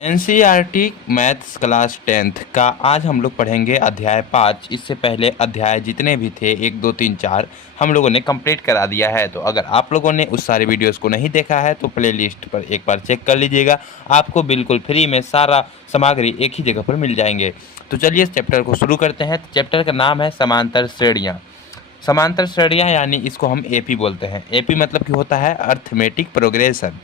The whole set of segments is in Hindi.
एनसीईआरटी मैथ्स क्लास 10th का आज हम लोग पढ़ेंगे अध्याय 5। इससे पहले अध्याय जितने भी थे 1 2 3 4 हम लोगों ने कंप्लीट करा दिया है। तो अगर आप लोगों ने उस सारे वीडियोस को नहीं देखा है तो प्लेलिस्ट पर एक बार चेक कर लीजिएगा। आपको बिल्कुल फ्री में सारा सामग्री एक ही जगह पर मिल जाएंगे। तो चलिए इस चैप्टर को शुरू करते हैं। चैप्टर का नाम है समांतर श्रेणियाँ। समांतर श्रेणियाँ यानी इसको हम एपी बोलते हैं। एपी मतलब कि होता है अर्थमेटिक प्रोग्रेशन।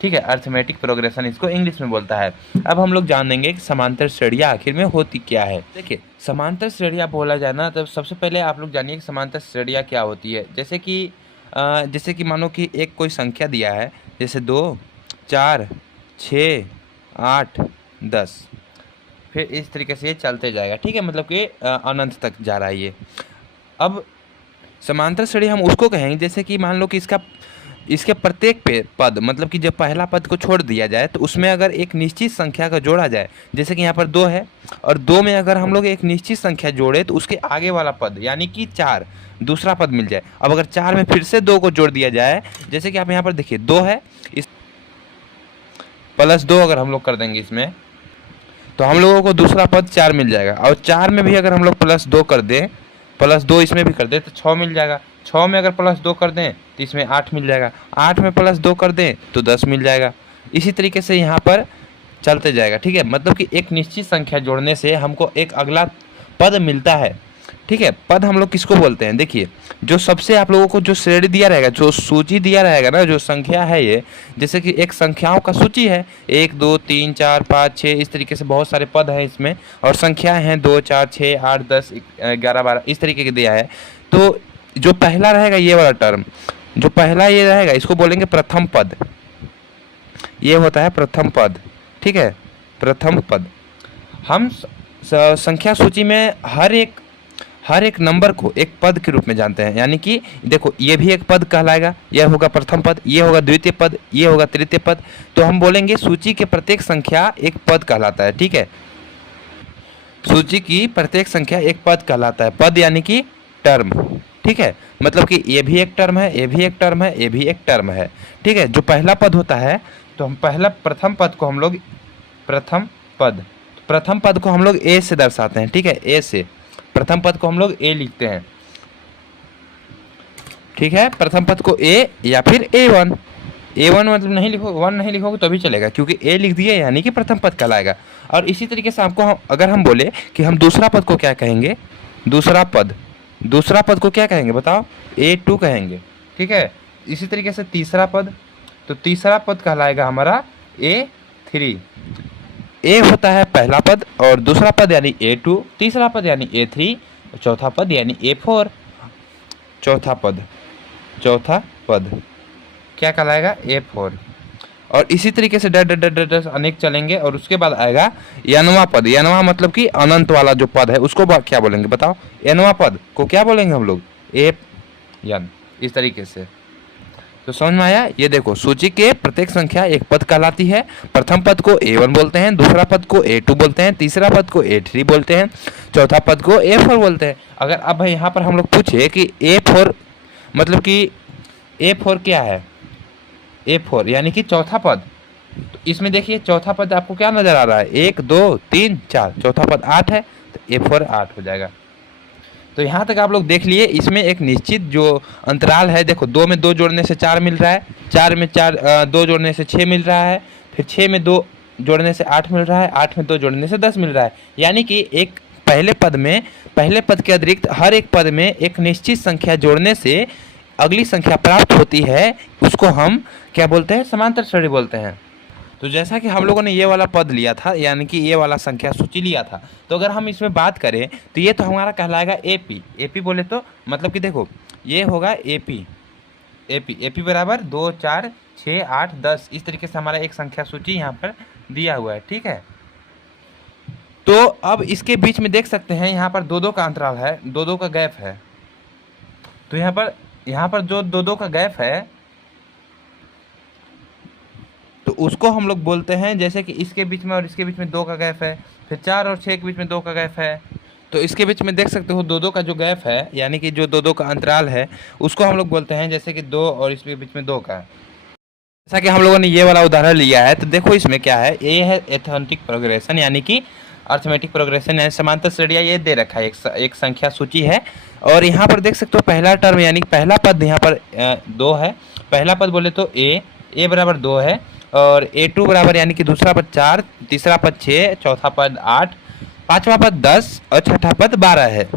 ठीक है, अर्थमेटिक प्रोग्रेशन इसको इंग्लिश में बोलता है। अब हम लोग जान लेंगे कि समांतर श्रेणियाँ आखिर में होती क्या है। देखिए, समांतर श्रेणियाँ बोला जाए ना, तो सबसे पहले आप लोग जानिए कि समांतर श्रेणियाँ क्या होती है। जैसे कि मानो कि एक कोई संख्या दिया है, जैसे 2 4 6 8 10, फिर इस तरीके से ये चलते जाएगा। ठीक है, मतलब कि अनंत तक जा रहा है ये। अब समांतर श्रेणी हम उसको कहेंगे जैसे कि मान लो कि इसके प्रत्येक पद, मतलब कि जब पहला पद को छोड़ दिया जाए तो उसमें अगर एक निश्चित संख्या का जोड़ा जाए, जैसे कि यहाँ पर 2 है और 2 में अगर हम लोग एक निश्चित संख्या जोड़े तो उसके आगे वाला पद यानी कि 4 दूसरा पद मिल जाए। अब अगर 4 में फिर से 2 को जोड़ दिया जाए, जैसे कि आप यहाँ पर देखिए 2 है, इस +2 अगर हम लोग कर देंगे इसमें तो हम लोगों को दूसरा पद 4 मिल जाएगा। और 4 में भी अगर हम लोग +2 कर दें, +2 इसमें भी कर दें तो 6 मिल जाएगा। 6 में अगर +2 कर दें तो इसमें 8 मिल जाएगा। 8 में +2 कर दें तो 10 मिल जाएगा। इसी तरीके से यहाँ पर चलते जाएगा। ठीक है, मतलब कि एक निश्चित संख्या जोड़ने से हमको एक अगला पद मिलता है। ठीक है, पद हम लोग किसको बोलते हैं? देखिए, जो सबसे आप लोगों को जो श्रेणी दिया रहेगा, जो सूची दिया रहेगा ना, जो संख्या है ये, जैसे कि एक संख्याओं का सूची है 1 2 3 4 5 6, इस तरीके से बहुत सारे पद हैं इसमें और संख्याएं हैं 2 4 6 8 10 11 12 इस तरीके के दिया है। तो जो पहला रहेगा ये वाला टर्म, जो पहला ये रहेगा इसको बोलेंगे प्रथम पद। ये होता है प्रथम पद। ठीक है, प्रथम पद। हम संख्या सूची में हर एक नंबर को एक पद के रूप में जानते हैं। यानी कि देखो, ये भी एक पद कहलाएगा, यह होगा प्रथम पद, ये होगा द्वितीय पद, ये होगा तृतीय पद। तो हम बोलेंगे सूची के प्रत्येक संख्या एक पद कहलाता है। ठीक है, सूची की प्रत्येक संख्या एक पद कहलाता है। पद यानी कि टर्म। ठीक है, मतलब कि ये भी एक टर्म है, ये भी एक टर्म है, ये भी एक टर्म है। ठीक है, जो पहला पद होता है तो हम प्रथम पद को हम लोग प्रथम पद को हम लोग ए से दर्शाते हैं। ठीक है, ए से प्रथम पद को हम लोग ए लिखते हैं। ठीक है, प्रथम पद को ए या फिर A1। A1 मतलब नहीं लिखो, 1 नहीं लिखोगे तो भी चलेगा, क्योंकि ए लिख दिए यानी कि प्रथम पद कहलाएगा। और इसी तरीके से अगर हम बोले कि हम दूसरा पद को क्या कहेंगे, दूसरा पद को क्या कहेंगे बताओ? A2 कहेंगे। ठीक है, इसी तरीके से तीसरा पद, तो तीसरा पद कहलाएगा हमारा A3। ए होता है पहला पद और दूसरा पद यानी A2, तीसरा पद यानी A3, चौथा पद यानी A4। चौथा पद क्या कहलाएगा? A4। और इसी तरीके से डर अनेक चलेंगे और उसके बाद आएगा यनवा पद। यनवा मतलब कि अनंत वाला जो पद है उसको क्या बोलेंगे बताओ? यनवा पद को क्या बोलेंगे हम लोग? यन। इस तरीके से तो समझ में आया? ये देखो, सूची के प्रत्येक संख्या एक पद कहलाती है। प्रथम पद को A1 बोलते हैं, दूसरा पद को A2 बोलते हैं, तीसरा पद को A3 बोलते हैं, चौथा पद को A4 बोलते हैं। अगर अब यहाँ पर हम लोग पूछे कि A4 मतलब कि A4 क्या है? A4 यानी कि चौथा पद। तो इसमें देखिए चौथा पद आपको क्या नजर आ रहा है? 1 2 3 4, चौथा पद 8 है तो A4 8 हो जाएगा। तो यहाँ तक आप लोग देख लिए। इसमें एक निश्चित जो अंतराल है, देखो 2 में 2 जोड़ने से 4 मिल रहा है, 4 में 2 जोड़ने से 6 मिल रहा है, फिर 6 में 2 जोड़ने से 8 मिल रहा है, 8 में 2 जोड़ने से 10 मिल रहा है। यानी कि एक पहले पद के अतिरिक्त हर एक पद में एक निश्चित संख्या जोड़ने से अगली संख्या प्राप्त होती है। उसको हम क्या बोलते हैं? समांतर श्रेणी बोलते हैं। तो जैसा कि हम लोगों ने ये वाला पद लिया था, यानी कि ये वाला संख्या सूची लिया था, तो अगर हम इसमें बात करें तो ये तो हमारा कहलाएगा एपी। एपी बोले तो मतलब कि देखो, ये होगा एपी बराबर 2 4 6 8 10, इस तरीके से हमारा एक संख्या सूची यहाँ पर दिया हुआ है। ठीक है, तो अब इसके बीच में देख सकते हैं यहाँ पर 2 का अंतराल है, 2 का गैप है। तो यहाँ पर जो 2 का गैप है तो उसको हम लोग बोलते हैं, जैसे कि इसके बीच में और इसके बीच में 2 का गैप है, फिर 4 और 6 के बीच में 2 का गैप है। तो इसके बीच में देख सकते हो 2 का जो गैप है, यानी कि जो 2 का अंतराल है, उसको हम लोग बोलते हैं जैसे कि 2 और इसके बीच में 2 का है। जैसा कि हम लोगों ने ये वाला उदाहरण लिया है, तो देखो इसमें क्या है, ए है एथमेटिक प्रोग्रेशन यानी कि अर्थमेटिक प्रोग्रेशन यानी समांतर श्रेणियाँ ये दे रखा है, एक संख्या सूची है। और यहाँ पर देख सकते हो पहला टर्म यानी पहला पद यहाँ पर 2 है। पहला पद बोले तो ए बराबर 2 है, और A2 बराबर यानी कि दूसरा पद 4, तीसरा पद 6, चौथा पद 8, पांचवा पद 10 और छठा पद 12 है।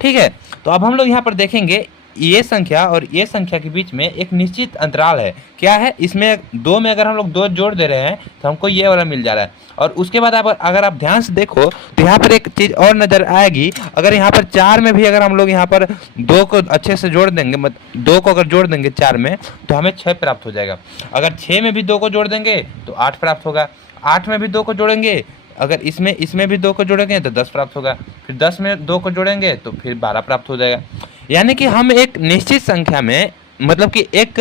ठीक है, तो अब हम लोग यहाँ पर देखेंगे ये संख्या और ये संख्या के बीच में एक निश्चित अंतराल है। क्या है, इसमें दो में अगर हम लोग 2 जोड़ दे रहे हैं तो हमको ये वाला मिल जा रहा है। और उसके बाद अगर आप ध्यान से देखो तो यहाँ पर एक चीज़ और नज़र आएगी। अगर यहाँ पर 4 में भी अगर हम लोग यहाँ पर 2 को अच्छे से जोड़ देंगे, 2 को अगर जोड़ देंगे 4 में तो हमें 6 प्राप्त हो जाएगा। अगर 6 में भी 2 को जोड़ देंगे तो 8 प्राप्त होगा। 8 में भी 2 को जोड़ेंगे, अगर इसमें भी 2 को जोड़ेंगे तो 10 प्राप्त होगा। फिर 10 में 2 को जोड़ेंगे तो फिर 12 प्राप्त हो जाएगा। यानी कि हम एक निश्चित संख्या में, मतलब कि एक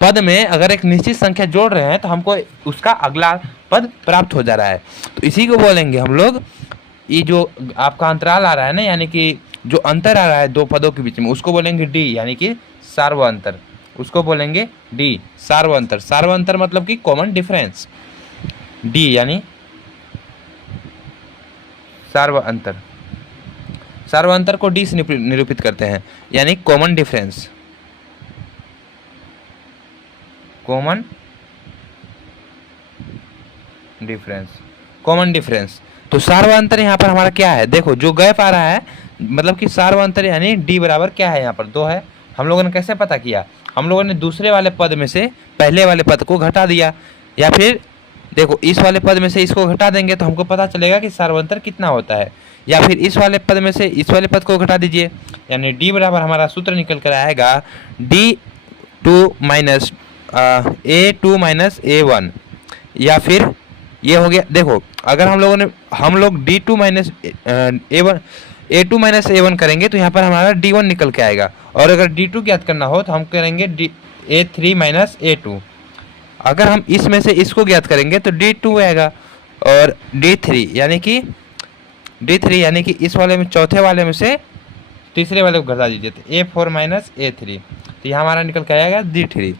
पद में अगर एक निश्चित संख्या जोड़ रहे हैं तो हमको उसका अगला पद प्राप्त हो जा रहा है। तो इसी को बोलेंगे हम लोग, ये जो आपका अंतराल आ रहा है ना, यानी कि जो अंतर आ रहा है 2 पदों के बीच में, उसको बोलेंगे डी यानी कि सार्व अंतर। उसको बोलेंगे डी सार्व अंतर। सार्व अंतर मतलब कि कॉमन डिफरेंस। डी यानी सार्व अंतर। सार्व अंतर को डी से निरूपित करते हैं, यानी common difference. Common difference, common difference. तो सार्व अंतर यहाँ पर हमारा क्या है, देखो जो गैप आ रहा है, मतलब कि सार्व अंतर यानी डी बराबर क्या है, यहाँ पर 2 है। हम लोगों ने कैसे पता किया, हम लोगों ने दूसरे वाले पद में से पहले वाले पद को घटा दिया, या फिर देखो इस वाले पद में से इसको घटा देंगे तो हमको पता चलेगा कि सार्वंतर कितना होता है। या फिर इस वाले पद में से इस वाले पद को घटा दीजिए, यानी डी बराबर हमारा सूत्र निकल कर आएगा D2 minus A2 minus A1। या फिर ये हो गया, देखो अगर हम लोग D2 minus A2 minus A1 करेंगे तो यहाँ पर हमारा D1 निकल के आएगा। और अगर D2 ज्ञात करना हो तो हम करेंगे A3 माइनस A2। अगर हम इसमें से इसको ज्ञात करेंगे तो D2 आएगा, और D3 यानी कि इस वाले में चौथे वाले में से तीसरे वाले को घटा दीजिए तो A4 माइनस A3, तो यहाँ हमारा निकल के आएगा D3।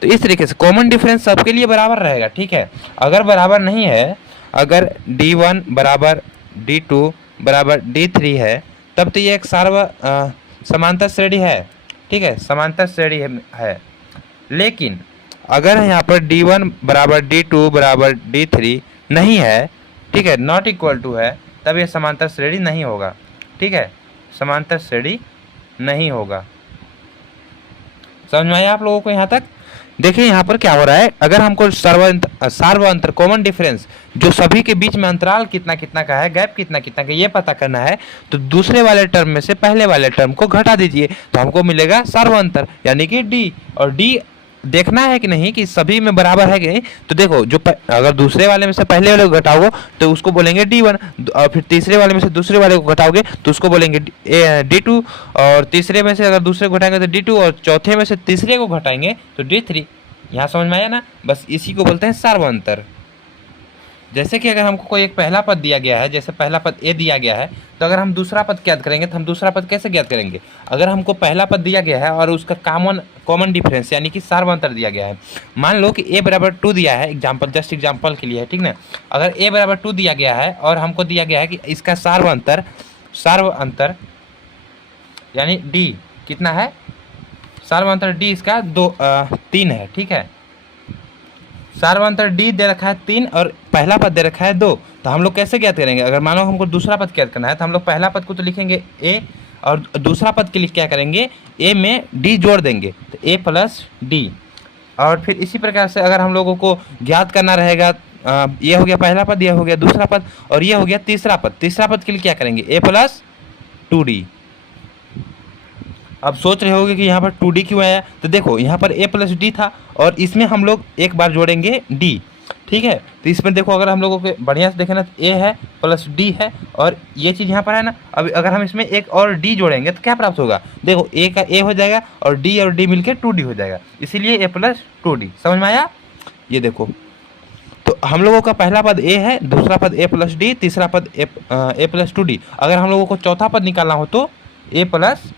तो इस तरीके से कॉमन डिफरेंस सबके लिए बराबर रहेगा। ठीक है, अगर बराबर नहीं है, अगर D1 बराबर D2 बराबर D3 है, तब तो ये एक समांतर श्रेणी है। ठीक है, समांतर श्रेणी है। लेकिन अगर यहाँ पर D1 बराबर D2 बराबर D3 नहीं है, ठीक है, नॉट इक्वल टू है, तब ये समांतर श्रेणी नहीं होगा। ठीक है, समांतर श्रेणी नहीं होगा। समझ में आया आप लोगों को यहाँ तक? देखिए यहाँ पर क्या हो रहा है, अगर हमको सार्व अंतर कॉमन डिफरेंस जो सभी के बीच में अंतराल कितना कितना का है, गैप कितना कितना का, ये पता करना है, तो दूसरे वाले टर्म में से पहले वाले टर्म को घटा दीजिए तो हमको मिलेगा सार्व अंतर यानी कि डी। और डी देखना है कि नहीं कि सभी में बराबर है कि नहीं। तो देखो जो अगर दूसरे वाले में से पहले वाले को घटाओगे तो उसको बोलेंगे D1, और फिर तीसरे वाले में से दूसरे वाले को घटाओगे तो उसको बोलेंगे D2, और तीसरे में से अगर दूसरे को घटाएंगे तो D2, और चौथे में से तीसरे को घटाएंगे तो D3। यहाँ समझ में आया ना? बस इसी को बोलते हैं सार्व अंतर। जैसे कि अगर हमको कोई एक पहला पद दिया गया है, जैसे पहला पद ए दिया गया है, तो अगर हम दूसरा पद ज्ञात करेंगे तो हम दूसरा पद कैसे ज्ञात करेंगे? अगर हमको पहला पद दिया गया है और उसका कॉमन डिफरेंस यानी कि सार्वंतर दिया गया है, मान लो कि a बराबर 2 दिया है, जस्ट एग्जाम्पल के लिए है, ठीक ना। अगर a बराबर 2 दिया गया है और हमको दिया गया है कि इसका सार्वंतर यानी d कितना है, सार्वंतर d इसका 3 है। ठीक है, सार्वंतर d दे रखा है 3 और पहला पद दे रखा है 2, तो हम लोग कैसे ज्ञात करेंगे? अगर मानो हमको दूसरा पद ज्ञात करना है तो हम लोग पहला पद को तो लिखेंगे a, और दूसरा पद के लिए क्या करेंगे, a में d जोड़ देंगे तो a प्लस डी। और फिर इसी प्रकार से अगर हम लोगों को ज्ञात करना रहेगा, ये हो गया पहला पद, ये हो गया दूसरा पद, और ये हो गया तीसरा पद। तीसरा पद के लिए क्या करेंगे, a प्लस 2d। अब सोच रहे होगे कि यहाँ पर 2d क्यों आया, तो देखो यहाँ पर a प्लस डी था और इसमें हम लोग एक बार जोड़ेंगे d। ठीक है, तो इसमें देखो अगर हम लोगों को बढ़िया से देखें ना तो a है प्लस d है और ये चीज़ यहाँ पर है ना। अब अगर हम इसमें एक और d जोड़ेंगे तो क्या प्राप्त होगा, देखो a का a हो जाएगा और d मिलके 2d हो जाएगा, इसीलिए a प्लस 2d। समझ में आया? ये देखो, तो हम लोगों का पहला पद a है, दूसरा पद a प्लस डी, तीसरा पद a प्लस 2d। अगर हम लोगों को चौथा पद निकालना हो तो a प्लस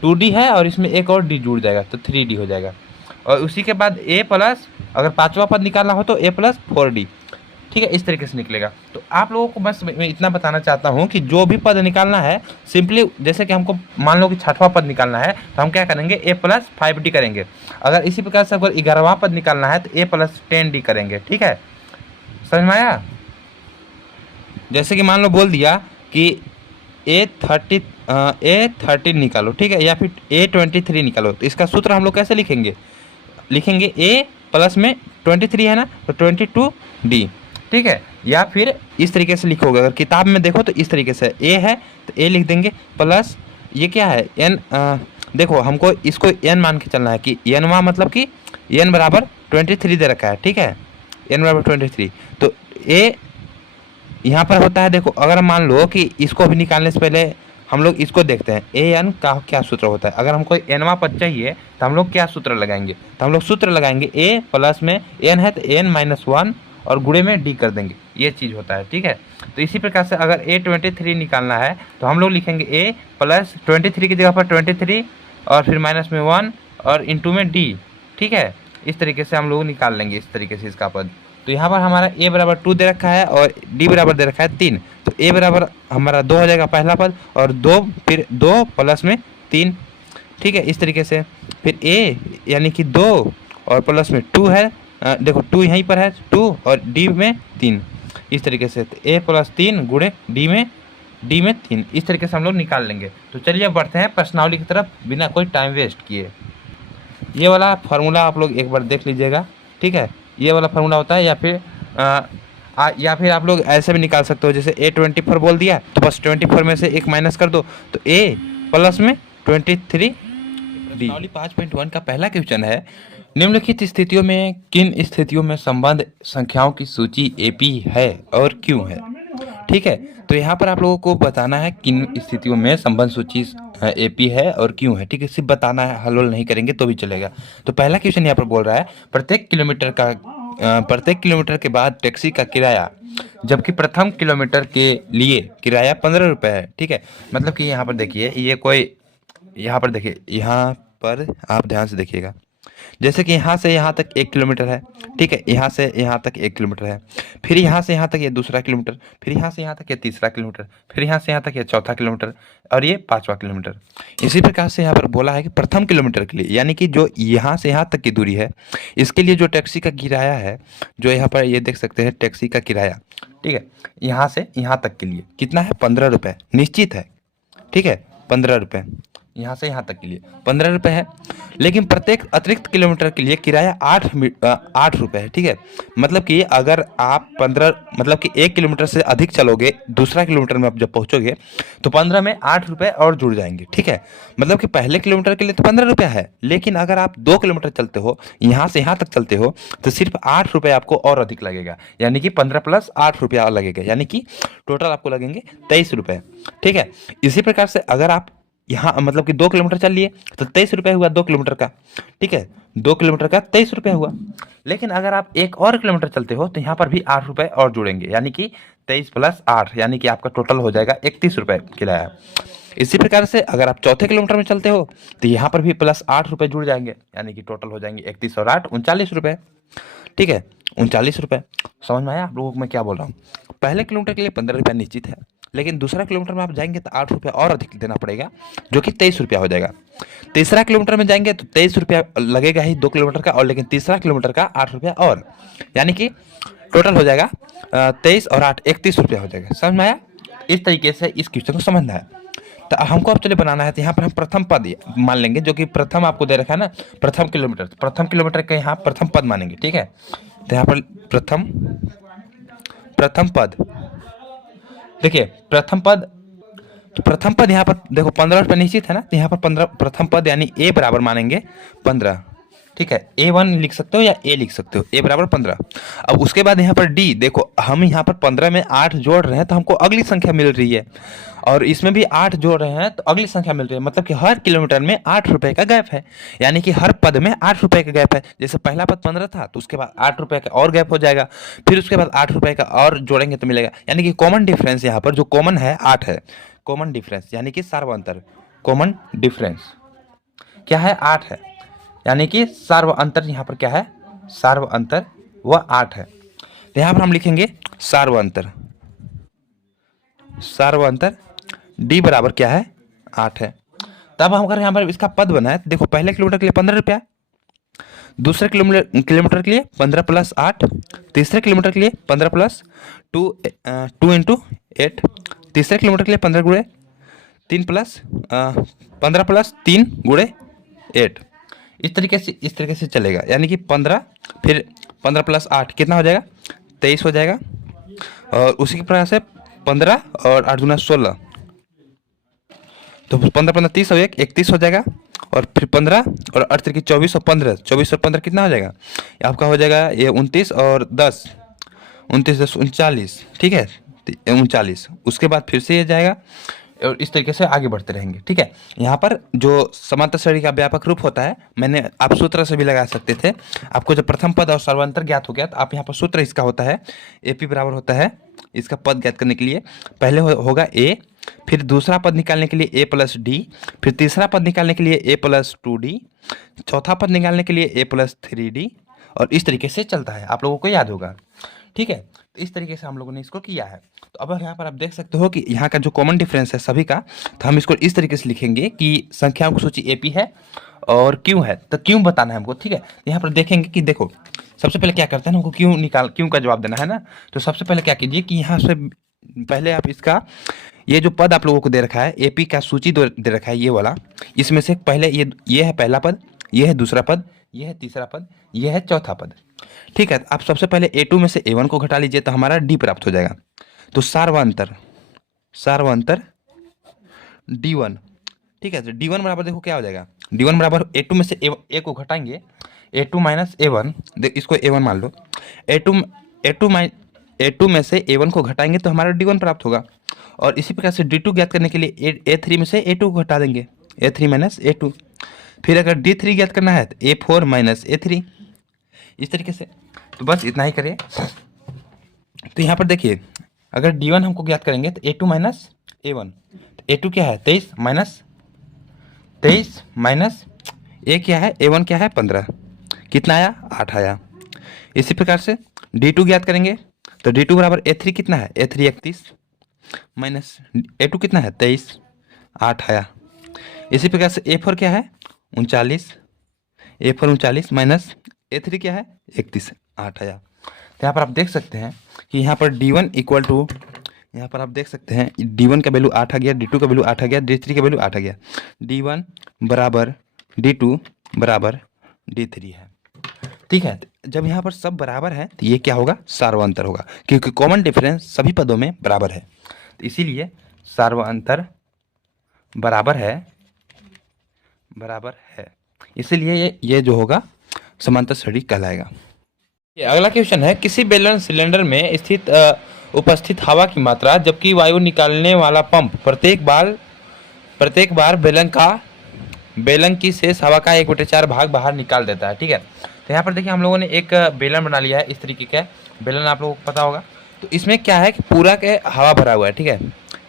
2d है और इसमें एक और d जुड़ जाएगा तो 3d हो जाएगा। और उसी के बाद ए प्लस, अगर पांचवा पद निकालना हो तो ए प्लस 4d। ठीक है, इस तरीके से निकलेगा। तो आप लोगों को बस मैं इतना बताना चाहता हूँ कि जो भी पद निकालना है सिंपली, जैसे कि हमको मान लो कि छठवां पद निकालना है तो हम क्या करेंगे, ए प्लस 5d करेंगे। अगर इसी प्रकार से अगर 11वां पद निकालना है तो ए प्लस 10d करेंगे। ठीक है, समझ में आया? जैसे कि मान लो बोल दिया कि A13 निकालो, ठीक है, या फिर A23 निकालो, तो इसका सूत्र हम लोग कैसे लिखेंगे, लिखेंगे A प्लस में 23 है ना, तो 22d। ठीक है, या फिर इस तरीके से लिखोगे, अगर किताब में देखो तो इस तरीके से A है तो A लिख देंगे प्लस, ये क्या है n, देखो हमको इसको n मान के चलना है कि n मतलब कि n बराबर 23 दे रखा है। ठीक है, n बराबर 23, तो A यहाँ पर होता है। देखो अगर मान लो कि इसको भी निकालने से पहले हम लोग इसको देखते हैं, ए एन का क्या सूत्र होता है। अगर हमको एनवा पद चाहिए तो हम लोग क्या सूत्र लगाएंगे, तो हम लोग सूत्र लगाएंगे ए प्लस में एन है तो एन माइनस 1 और गुणे में डी कर देंगे, ये चीज़ होता है। ठीक है, तो इसी प्रकार से अगर A23 निकालना है तो हम लोग लिखेंगे ए प्लस 23 की जगह पर 23 और फिर माइनस में 1 और इंटू में डी। ठीक है, इस तरीके से हम लोग निकाल लेंगे इस तरीके से इसका पद। तो यहाँ पर हमारा a बराबर 2 दे रखा है और d बराबर दे रखा है 3, तो a बराबर हमारा 2 हो जाएगा पहला पद, और 2 फिर 2 प्लस में 3। ठीक है, इस तरीके से फिर a यानी कि 2 और प्लस में 2 है, देखो 2 यहीं पर है 2 और d में 3, इस तरीके से तो a प्लस 3 गुणे d में 3, इस तरीके से हम लोग निकाल लेंगे। तो चलिए अब बढ़ते हैं प्रश्नावली की तरफ बिना कोई टाइम वेस्ट किए। ये वाला फार्मूला आप लोग एक बार देख लीजिएगा। ठीक है, ये वाला फार्मूला होता है, या फिर आप लोग ऐसे भी निकाल सकते हो, जैसे A24 बोल दिया तो बस 24 में से एक माइनस कर दो तो A प्लस में 23d। 5.1 का पहला क्वेश्चन है, निम्नलिखित स्थितियों में किन स्थितियों में संबंध संख्याओं की सूची AP है और क्यों है। ठीक है, तो यहाँ पर आप लोगों को बताना है किन स्थितियों में संबंध सूची AP है और क्यों है। ठीक है, सिर्फ बताना है, हल वल नहीं करेंगे तो भी चलेगा। तो पहला क्वेश्चन यहाँ पर बोल रहा है प्रत्येक किलोमीटर के बाद टैक्सी का किराया, जबकि प्रथम किलोमीटर के लिए किराया 15 रुपये है। ठीक है, मतलब कि यहाँ पर देखिए, यहाँ पर देखिए, यहाँ पर आप ध्यान से देखिएगा, जैसे कि यहाँ से यहाँ तक 1 किलोमीटर है। ठीक है, यहाँ से यहाँ तक 1 किलोमीटर है, फिर यहाँ से यहाँ तक ये दूसरा किलोमीटर, फिर यहाँ से यहाँ तक ये तीसरा किलोमीटर, फिर यहाँ से यहाँ तक ये चौथा किलोमीटर और ये 5वां किलोमीटर। इसी प्रकार से यहाँ पर बोला है कि प्रथम किलोमीटर के लिए, यानी कि जो यहाँ से यहाँ तक की दूरी है, इसके लिए जो टैक्सी का किराया है, जो यहाँ पर ये देख सकते हैं टैक्सी का किराया। ठीक है, यहाँ से यहाँ तक के लिए कितना है, 15 रुपये निश्चित है। ठीक है, 15 रुपये यहाँ से यहाँ तक के लिए 15 रुपये है, लेकिन प्रत्येक अतिरिक्त किलोमीटर के लिए किराया 8 रुपये है। ठीक है, मतलब कि अगर आप 15, मतलब कि 1 किलोमीटर से अधिक चलोगे, दूसरा किलोमीटर में आप जब पहुँचोगे तो 15 में 8 रुपये और जुड़ जाएंगे। ठीक है, मतलब कि पहले किलोमीटर के लिए तो 15 रुपये है, लेकिन अगर आप 2 किलोमीटर चलते हो, यहाँ से यहाँ तक चलते हो, तो सिर्फ 8 रुपये आपको और अधिक लगेगा, यानी कि 15 प्लस 8 रुपया और लगेगा, यानी कि टोटल आपको लगेंगे 23 रुपये। ठीक है, इसी प्रकार से अगर आप यहाँ मतलब कि 2 किलोमीटर चल लिए तो 23 रुपये हुआ 2 किलोमीटर का। ठीक है, 2 किलोमीटर का 23 रुपये हुआ, लेकिन अगर आप 1 और किलोमीटर चलते हो तो यहाँ पर भी 8 रुपये और जुड़ेंगे, यानी कि 23 प्लस 8, यानी कि आपका टोटल हो जाएगा 31 रुपये किराया। इसी प्रकार से अगर आप चौथे किलोमीटर में चलते हो तो यहाँ पर भी प्लस 8 रुपये जुड़ जाएंगे, यानी कि टोटल हो जाएंगे 31 और 8 39 रुपये। ठीक है, 39 रुपये। समझ में आया आप लोगों को मैं क्या बोल रहा हूँ? पहले किलोमीटर के लिए 15 रुपये निश्चित है, लेकिन दूसरा किलोमीटर में आप जाएंगे तो 8 रुपये और अधिक देना पड़ेगा, जो कि 23 रुपया हो जाएगा। तीसरा किलोमीटर में जाएंगे तो 23 रुपया लगेगा ही 2 किलोमीटर का, और लेकिन तीसरा किलोमीटर का 8 रुपया और, यानी कि टोटल हो जाएगा 23 और 8 31 रुपया हो जाएगा। समझ में आया? इस तरीके से इस क्वेश्चन को समझना है। तो हमको अब चलिए बनाना है, तो यहाँ पर हम प्रथम पद मान लेंगे, जो कि प्रथम आपको दे रखा है ना, प्रथम किलोमीटर के यहाँ प्रथम पद मानेंगे। ठीक है, तो यहाँ पर प्रथम पद देखिए, प्रथम पद यहाँ पर देखो 15 रुपये निश्चित है ना, तो यहाँ पर 15 प्रथम पद यानी a बराबर मानेंगे 15। ठीक है, A1 लिख सकते हो या A लिख सकते हो, A बराबर 15। अब उसके बाद यहाँ पर D, देखो हम यहाँ पर 15 में 8 जोड़ रहे हैं तो हमको अगली संख्या मिल रही है, और इसमें भी 8 जोड़ रहे हैं तो अगली संख्या मिल रही है, मतलब कि हर किलोमीटर में 8 रुपये का गैप है, यानी कि हर पद में 8 रुपये का गैप है। जैसे पहला पद 15 था तो उसके बाद 8 रुपये का और गैप हो जाएगा, फिर उसके बाद 8 रुपये का और जोड़ेंगे तो मिलेगा, यानी कि कॉमन डिफरेंस यहाँ पर जो कॉमन है 8 है। कॉमन डिफरेंस यानी कि सार्वंतर, कॉमन डिफरेंस क्या है, 8 है। यानी कि सार्व अंतर यहाँ पर क्या है, सार्व अंतर वह 8 है। तो यहाँ पर हम लिखेंगे सार्व अंतर, सार्व अंतर डी बराबर क्या है 8 है। तब हम अगर यहाँ पर इसका पद बनाए तो देखो पहले किलोमीटर के लिए 15 रुपया, दूसरे किलोमीटर के लिए 15 प्लस 8, तीसरे किलोमीटर के लिए 15 प्लस 2 इंटू 8, तीसरे किलोमीटर के लिए 15 गुणे 3 प्लस 15 प्लस 3 गुणे 8। इस तरीके से चलेगा, यानी कि 15 फिर 15 प्लस 8 कितना हो जाएगा 23 हो जाएगा। और उसी के प्रकार से 15 और 8 गुना 16, तो 15 15 30 और 31 हो जाएगा। और फिर 15 और 8 तरीके 24 और 15, 24 और 15 कितना हो जाएगा, ये आपका हो जाएगा ये 29 और 10, 29 10 39, ठीक है 39। उसके बाद फिर से ये जाएगा और इस तरीके से आगे बढ़ते रहेंगे, ठीक है। यहाँ पर जो समांतर श्रेणी का व्यापक रूप होता है, मैंने आप सूत्र से भी लगा सकते थे। आपको जब प्रथम पद और सर्वांतर ज्ञात हो गया तो आप यहाँ पर सूत्र इसका होता है AP बराबर होता है, इसका पद ज्ञात करने के लिए पहले होगा A, फिर दूसरा पद निकालने के लिए A प्लस डी, फिर तीसरा पद निकालने के लिए A प्लस 2D, चौथा पद निकालने के लिए A प्लस 3D, और इस तरीके से चलता है, आप लोगों को याद होगा, ठीक है। तो इस तरीके से हम लोगों ने इसको किया है। तो अब यहाँ पर आप देख सकते हो कि यहाँ का जो कॉमन डिफरेंस है सभी का, तो हम इसको इस तरीके से लिखेंगे कि संख्याओं की सूची AP है और Q है, तो Q बताना है हमको, ठीक है। यहाँ पर देखेंगे कि देखो सबसे पहले क्या करते हैं, हमको Q का जवाब देना है ना। तो सबसे पहले क्या कीजिए कि यहाँ से पहले आप इसका ये जो पद आप लोगों को दे रखा है AP का सूची दे रखा है ये वाला, इसमें से पहले ये है पहला पद, ये है दूसरा पद, ये है तीसरा पद, ये है चौथा पद, ठीक है। आप सबसे पहले A2 में से A1 को घटा लीजिए तो हमारा D प्राप्त हो जाएगा। तो सार्वअंतर D1, ठीक है। तो D1 बराबर देखो क्या हो जाएगा, D1 बराबर A2 में से A को घटाएंगे, A2 माइनस A1, इसको A1 मान लो, A2 में से A1 को घटाएंगे तो हमारा D1 प्राप्त होगा। और इसी प्रकार से D2 ज्ञात करने के लिए A3 में से A2 को घटा देंगे, A3 माइनस A2। फिर अगर D3 ज्ञात करना है तो A4 माइनस A3, इस तरीके से। तो बस इतना ही करें। तो यहाँ पर देखिए अगर D1 हमको ज्ञात करेंगे तो A2 माइनस A1, तो A2 क्या है 23 माइनस A क्या है A1 क्या है 15, कितना आया 8 आया। इसी प्रकार से D2 ज्ञात करेंगे तो D2 बराबर A3 कितना है A3 31 माइनस A2 कितना है 23, 8 आया। इसी प्रकार से A4 क्या है 39, A4 39 माइनस A3 क्या है 31, 8 आया। तो यहाँ पर आप देख सकते हैं कि यहाँ पर D1 इक्वल टू, यहाँ पर आप देख सकते हैं D1 का वैल्यू 8 आ गया, D2 का वैल्यू 8 आ गया, D3 का वैल्यू 8 आ गया। D1 बराबर D2 बराबर D3 है, ठीक है। जब यहाँ पर सब बराबर है तो ये क्या होगा सार्वअंतर होगा, क्योंकि कॉमन डिफरेंस सभी पदों में बराबर है, तो इसीलिए सार्वअंतर बराबर है, इसीलिए ये जो होगा समांतर श्रेणी कहलाएगा। ये अगला क्वेश्चन है, किसी बेलन सिलेंडर में स्थित उपस्थित हवा की मात्रा जबकि वायु निकालने वाला पंप प्रत्येक बार बेलन की शेष हवा का 1/4 भाग बाहर निकाल देता है, ठीक है। तो यहाँ पर देखिए हम लोगों ने एक बेलन बना लिया है, इस तरीके का बेलन आप लोगों को पता होगा। तो इसमें क्या है कि पूरा के हवा भरा हुआ है, ठीक है,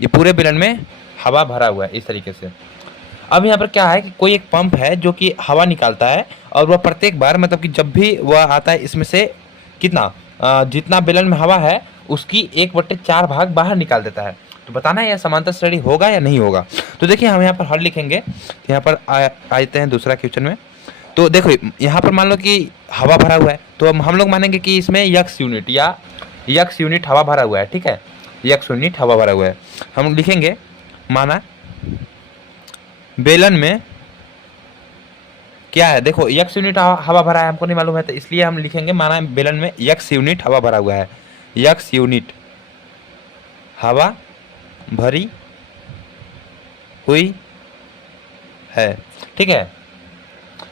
ये पूरे बेलन में हवा भरा हुआ है इस तरीके से। अब यहाँ पर क्या है कि कोई एक पंप है जो कि हवा निकालता है और वह प्रत्येक बार मतलब कि जब भी वह आता है इसमें से कितना जितना बेलन में हवा है उसकी 1/4 भाग बाहर निकाल देता है। तो बताना है यह समांतर श्रेणी होगा या नहीं होगा। तो देखिए हम यहाँ पर हल लिखेंगे, यहाँ पर आते हैं दूसरा क्वेश्चन में। तो देखो यहाँ पर मान लो कि हवा भरा हुआ है, तो हम लोग मानेंगे कि इसमें x यूनिट हवा भरा हुआ है, ठीक है, x यूनिट हवा भरा हुआ है। हम लिखेंगे माना बेलन में क्या है, देखो x यूनिट हवा भरा है, हमको नहीं मालूम है, तो इसलिए हम लिखेंगे माना बेलन में x यूनिट हवा भरा हुआ है, x यूनिट हवा भरी हुई है, ठीक है।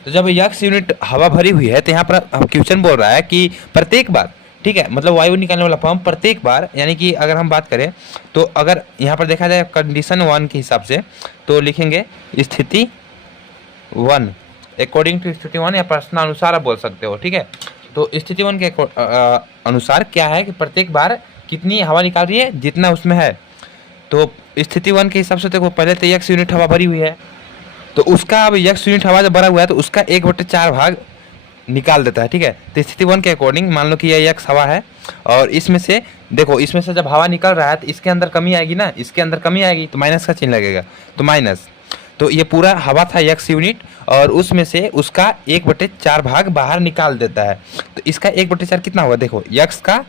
तो जब x यूनिट हवा भरी हुई है तो यहाँ पर क्वेश्चन बोल रहा है कि प्रत्येक बार, ठीक है, मतलब वायु निकालने वाला पंप प्रत्येक बार, यानी कि अगर हम बात करें तो अगर यहाँ पर देखा जाए कंडीशन 1 के हिसाब से तो लिखेंगे स्थिति 1, अकॉर्डिंग टू स्थिति 1 या प्रश्न अनुसार आप बोल सकते हो, ठीक है। तो स्थिति 1 के अनुसार क्या है कि प्रत्येक बार कितनी हवा निकाल रही है जितना उसमें है। तो स्थिति 1 के हिसाब से देखो पहले तो x यूनिट हवा भरी हुई है, तो उसका अब x यूनिट हवा जब भरा हुआ है तो उसका 1/4 भाग निकाल देता है। ठीक है, तो स्थिति 1 के अकॉर्डिंग मान लो कि यह x हवा है और इसमें से देखो, इसमें से जब हवा निकल रहा है तो इसके अंदर कमी आएगी ना, इसके अंदर कमी आएगी तो माइनस का चिन्ह लगेगा, तो माइनस। तो ये पूरा हवा था x यूनिट और उसमें से उसका 1/4 भाग बाहर निकाल देता है। तो इसका 1/4 कितना होगा, देखो x का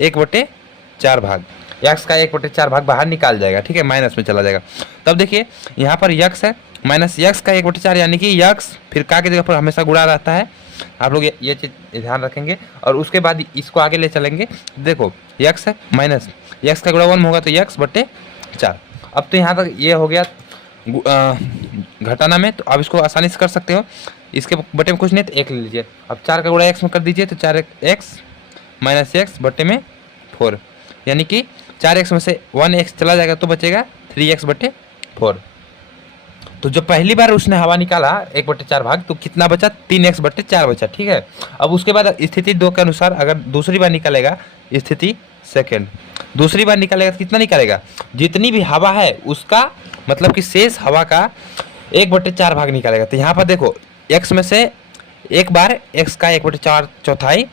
1/4 भाग, x का 1/4 भाग बाहर निकाल जाएगा। ठीक है, माइनस में चला जाएगा। तब देखिए यहाँ पर x है माइनस x का 1/4, यानी कि x फिर का की जगह पर हमेशा गुणा रहता है। आप लोग ये चीज़ ध्यान रखेंगे और उसके बाद इसको आगे ले चलेंगे। देखो x है माइनस x का गुणा 1 में होगा तो x/4। अब तो यहाँ तक ये हो गया घटाना में, तो आप इसको आसानी से कर सकते हो। इसके बटे में कुछ नहीं तो 1 ले लीजिए। अब 4 का गुणा x में कर दीजिए तो 4x माइनस x बटे में 4, यानी कि 4x में से 1x चला जाएगा तो बचेगा 3x/4। तो जब पहली बार उसने हवा निकाला 1/4 भाग तो कितना बचा, 3x/4 बचा। ठीक है, अब उसके बाद स्थिति 2 के अनुसार अगर दूसरी बार निकालेगा, स्थिति सेकंड दूसरी बार निकालेगा तो कितना निकालेगा, जितनी भी हवा है उसका मतलब कि शेष हवा का 1/4 भाग निकालेगा। तो यहाँ पर देखो x में से एक बार x का 1/4 चौथाई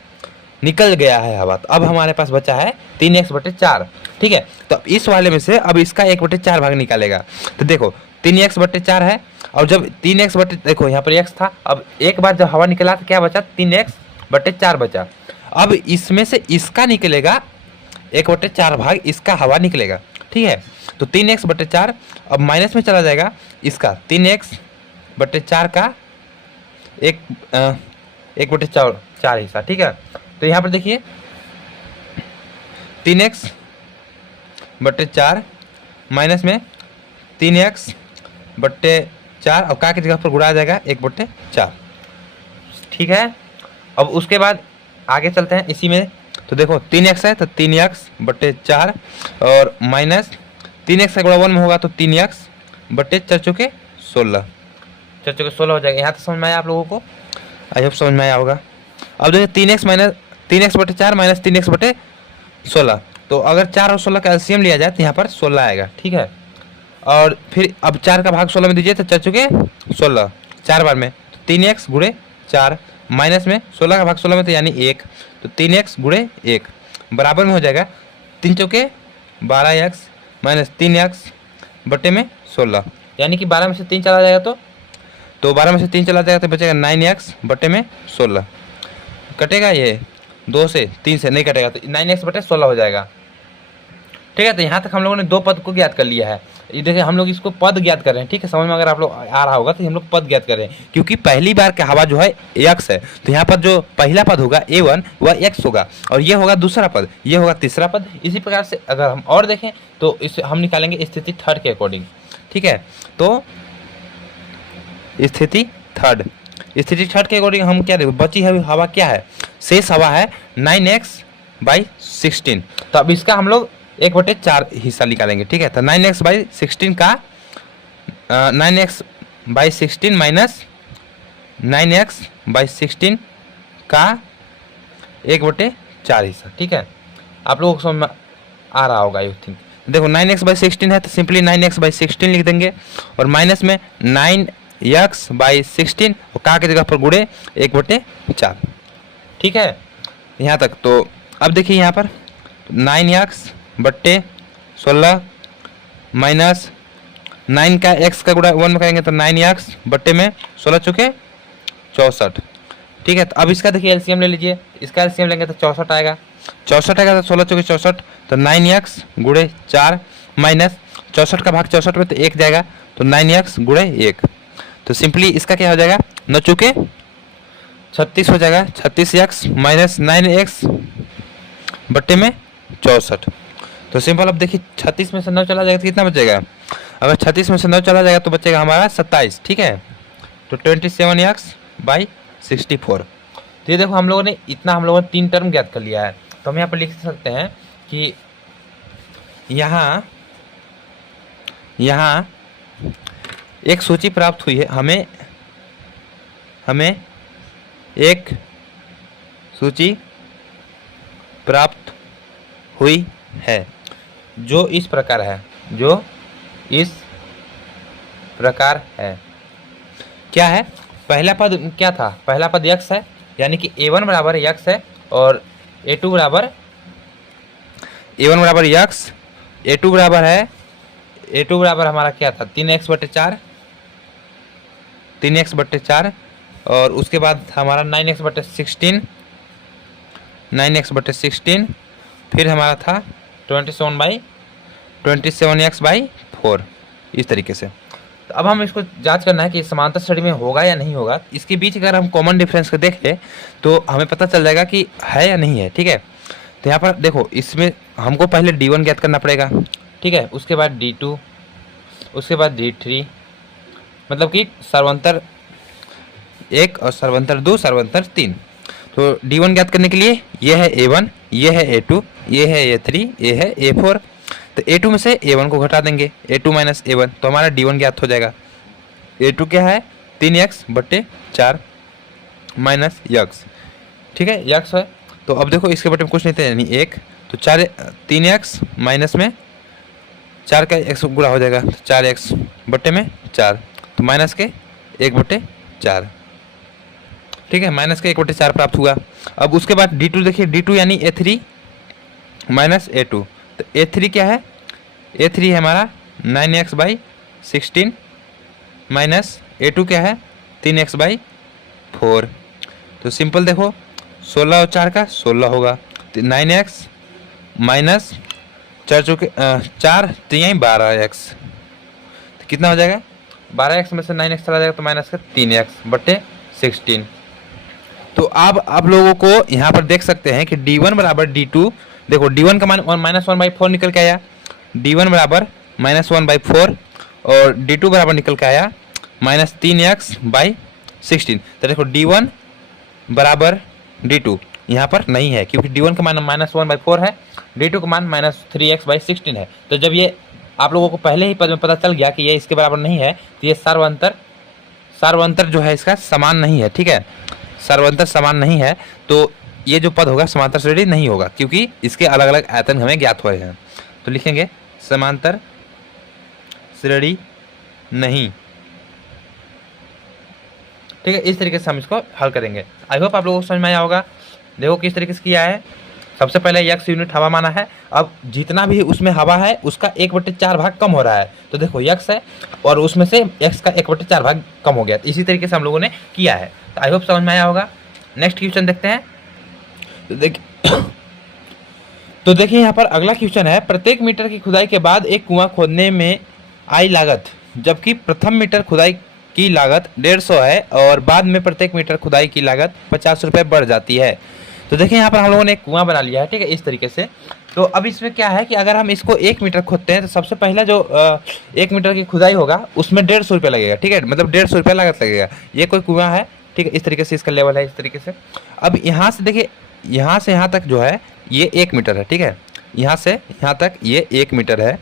निकल गया है हवा, तो अब हमारे पास बचा है 3x/4। ठीक है, तो इस वाले में से अब इसका 1/4 भाग निकालेगा। तो देखो 3x/4 है और जब 3x देखो यहाँ पर x था, अब एक बार जब हवा निकला तो क्या बचा, 3x/4 बचा। अब इसमें से इसका निकलेगा 1/4 भाग, इसका हवा निकलेगा। ठीक है, तो 3x/4 अब माइनस में चला जाएगा, इसका 3x/4 का 1/4 हिस्सा। ठीक है, तो यहाँ पर देखिए 3x/4 माइनस में 3x/4 और का की जगह पर गुणा आ जाएगा 1/4। ठीक है, अब उसके बाद आगे चलते हैं इसी में। तो देखो 3x है तो 3x/4 और माइनस 3x का गुणा 1 में होगा तो 3x/4 चौके 16 हो जाएगा। यहाँ तक समझ में आया आप लोगों को, आई होप समझ में आया होगा। अब देखिए 3x/4 माइनस 3x/16, तो अगर 4 और 16 का एलसीएम लिया जाए तो यहाँ पर 16 आएगा। ठीक है, और फिर अब 4 का भाग 16 में दीजिए तो 4 चौके 16, 4 बार में तो 3x/4 माइनस में 16 का भाग 16 में तो यानी 1, तो 3x/1 बराबर में हो जाएगा 3 चौके 12x माइनस 3x बटे में 16, यानी कि 12 में से 3 चला जाएगा तो 12 में से 3 चला जाएगा तो बचेगा 9x बटे में 16। कटेगा ये 2 से 3 से नहीं कटेगा तो 9x/16 हो जाएगा। ठीक है, तो यहाँ तक हम लोगों ने 2 पद को ज्ञात कर लिया है। ये देखिए हम लोग इसको पद ज्ञात कर रहे हैं। ठीक है, समझ में अगर आप लोग आ रहा होगा तो हम लोग पद ज्ञात कर रहे हैं, क्योंकि पहली बार का हवा जो है x है, तो यहाँ पर जो पहला पद होगा a1 वह x होगा और ये होगा दूसरा पद, ये होगा तीसरा पद। इसी प्रकार से अगर हम और देखें तो इसे हम निकालेंगे स्थिति 3 के अकॉर्डिंग। ठीक है, तो स्थिति 3 के अकॉर्डिंग हम क्या देखो, बची हुई हवा क्या है, शेष हवा है 9x/16। तो अब इसका हम लोग 1/4 हिस्सा निकालेंगे। ठीक है, तो 9x/16 का 9x/16 माइनस 9x/16 का 1/4 हिस्सा। ठीक है, आप लोगों को समझ में आ रहा होगा आई थिंक। देखो 9x/16 है तो सिंपली 9x/16 लिख देंगे और माइनस में 9x/16 और का की जगह पर गुणे 1/4। ठीक है, यहाँ तक। तो अब देखिए यहाँ पर 9x/16 माइनस 9 का x का गुणा 1 में करेंगे तो 9x बट्टे में 16 चुके 64। ठीक है, तो अब इसका देखिए एलसीएम ले लीजिए, इसका एलसीएम लेंगे तो 64 आएगा, 64 आएगा तो 16 चुके 64, तो 9x गुणे 4 माइनस 64 का भाग 64 में तो 1 जाएगा तो 9x गुणे 1, तो सिंपली इसका क्या हो जाएगा 9 चुके 36 हो जाएगा, 36x माइनस 9x बट्टे में 64। तो सिंपल अब देखिए 36 में से 9 चला जाएगा तो कितना बचेगा, अगर 36 में से 9 चला जाएगा तो बचेगा हमारा 27। ठीक है, तो 27x/64। तो ये देखो हम लोगों ने इतना हम लोगों ने 3 टर्म ज्ञात कर लिया है। तो हम यहाँ पर लिख सकते हैं कि यहाँ एक सूची प्राप्त हुई है, हमें एक सूची प्राप्त हुई है जो इस प्रकार है, प्रकार है। क्या है? पहला पद क्या था? पहला पद यक्स है, यानी कि a1 बराबर यक्स है और a2 बराबर यक्स, a2 बराबर है, a2 बराबर हमारा क्या था? 3x/4, 3x/4 और उसके बाद हमारा 9x/16, 9x/16, फिर हमारा था 27x/4 इस तरीके से। तो अब हम इसको जांच करना है कि समांतर श्रेणी में होगा या नहीं होगा। इसके बीच अगर हम कॉमन डिफरेंस को देख लें तो हमें पता चल जाएगा कि है या नहीं है। ठीक है, तो यहाँ पर देखो, इसमें हमको पहले d1 ज्ञात करना पड़ेगा। ठीक है, उसके बाद d2, उसके बाद d3, मतलब कि सर्वंतर 1 और सर्वंतर 2, सर्वंतर 3। तो d1 ज्ञात करने के लिए ये है a1, ये है a2, ये है a3, ये है a4। तो a2 में से a1 को घटा देंगे, a2 माइनस a1, तो हमारा d1 ज्ञात हो जाएगा। a2 क्या है? 3x/4 minus x. ठीक है, यक्स है। तो अब देखो इसके बटे में कुछ नहीं था, यानी 1, तो 3x माइनस में 4 का x गुणा हो जाएगा, तो 4x/4, तो माइनस के 1/4। ठीक है, माइनस के 1/4 प्राप्त हुआ। अब उसके बाद d2 देखिए, d2 यानी a3 माइनस a2, तो a3 क्या है? a3 है हमारा 9x/16 माइनस a2 क्या है? 3x/4। तो सिंपल देखो, 16 और 4 का 16 होगा, तो 9x माइनस 4 तो यहीं 12x, तो कितना हो जाएगा? 12x में से 9x चला जाएगा तो माइनस का 3x/16। तो अब आप लोगों को यहाँ पर देख सकते हैं कि d1 बराबर d2, देखो d1 का मान -1/4 निकल के आया, d1 बराबर -1/4 और d2 बराबर निकल के आया -3x/16। तो देखो d1 बराबर d2 यहाँ पर नहीं है, क्योंकि d1 का मान -1/4 है, d2 का मान -3x/16 है। तो जब ये आप लोगों को पहले ही पद में पता चल गया कि ये इसके बराबर नहीं है, तो ये सार्वंतर जो है इसका समान नहीं है। ठीक है, सार्वंतर समान नहीं है, तो ये जो पद होगा समांतर श्रेणी नहीं होगा, क्योंकि इसके अलग अलग आयतन हमें ज्ञात हो रहे हैं। तो लिखेंगे समांतर श्रेणी नहीं। ठीक है, इस तरीके से हम इसको हल करेंगे। आई होप आप लोगों को समझ में आया होगा। देखो किस तरीके से किया है। सबसे पहले x यूनिट हवा माना है, अब जितना भी उसमें हवा है उसका 1/4 भाग कम हो रहा है, तो देखो x है और उसमें से x का 1/4 भाग कम हो गया। तो इसी तरीके से हम लोगों ने किया है। तो आई होप समझ में आया होगा। नेक्स्ट क्वेश्चन देखते हैं। तो देखिए यहाँ पर अगला क्वेश्चन है, प्रत्येक मीटर की खुदाई के बाद एक कुआं खोदने में आई लागत, जबकि प्रथम मीटर खुदाई की लागत 150 है और बाद में प्रत्येक मीटर खुदाई की लागत 50 रुपये बढ़ जाती है। तो देखिए यहाँ पर हम लोगों ने एक कुआं बना लिया है। ठीक है, इस तरीके से। तो अब इसमें क्या है कि अगर हम इसको 1 मीटर खोदते हैं तो सबसे पहला जो 1 मीटर की खुदाई होगा उसमें 150 रुपये लगेगा। ठीक है, मतलब 150 रुपये लागत लगेगा। ये कोई कुआं है। ठीक है, इस तरीके से इसका लेवल है, इस तरीके से। अब यहाँ से देखिए, यहाँ से यहाँ तक जो है ये 1 मीटर है। ठीक है, यहाँ से यहाँ तक ये 1 मीटर है।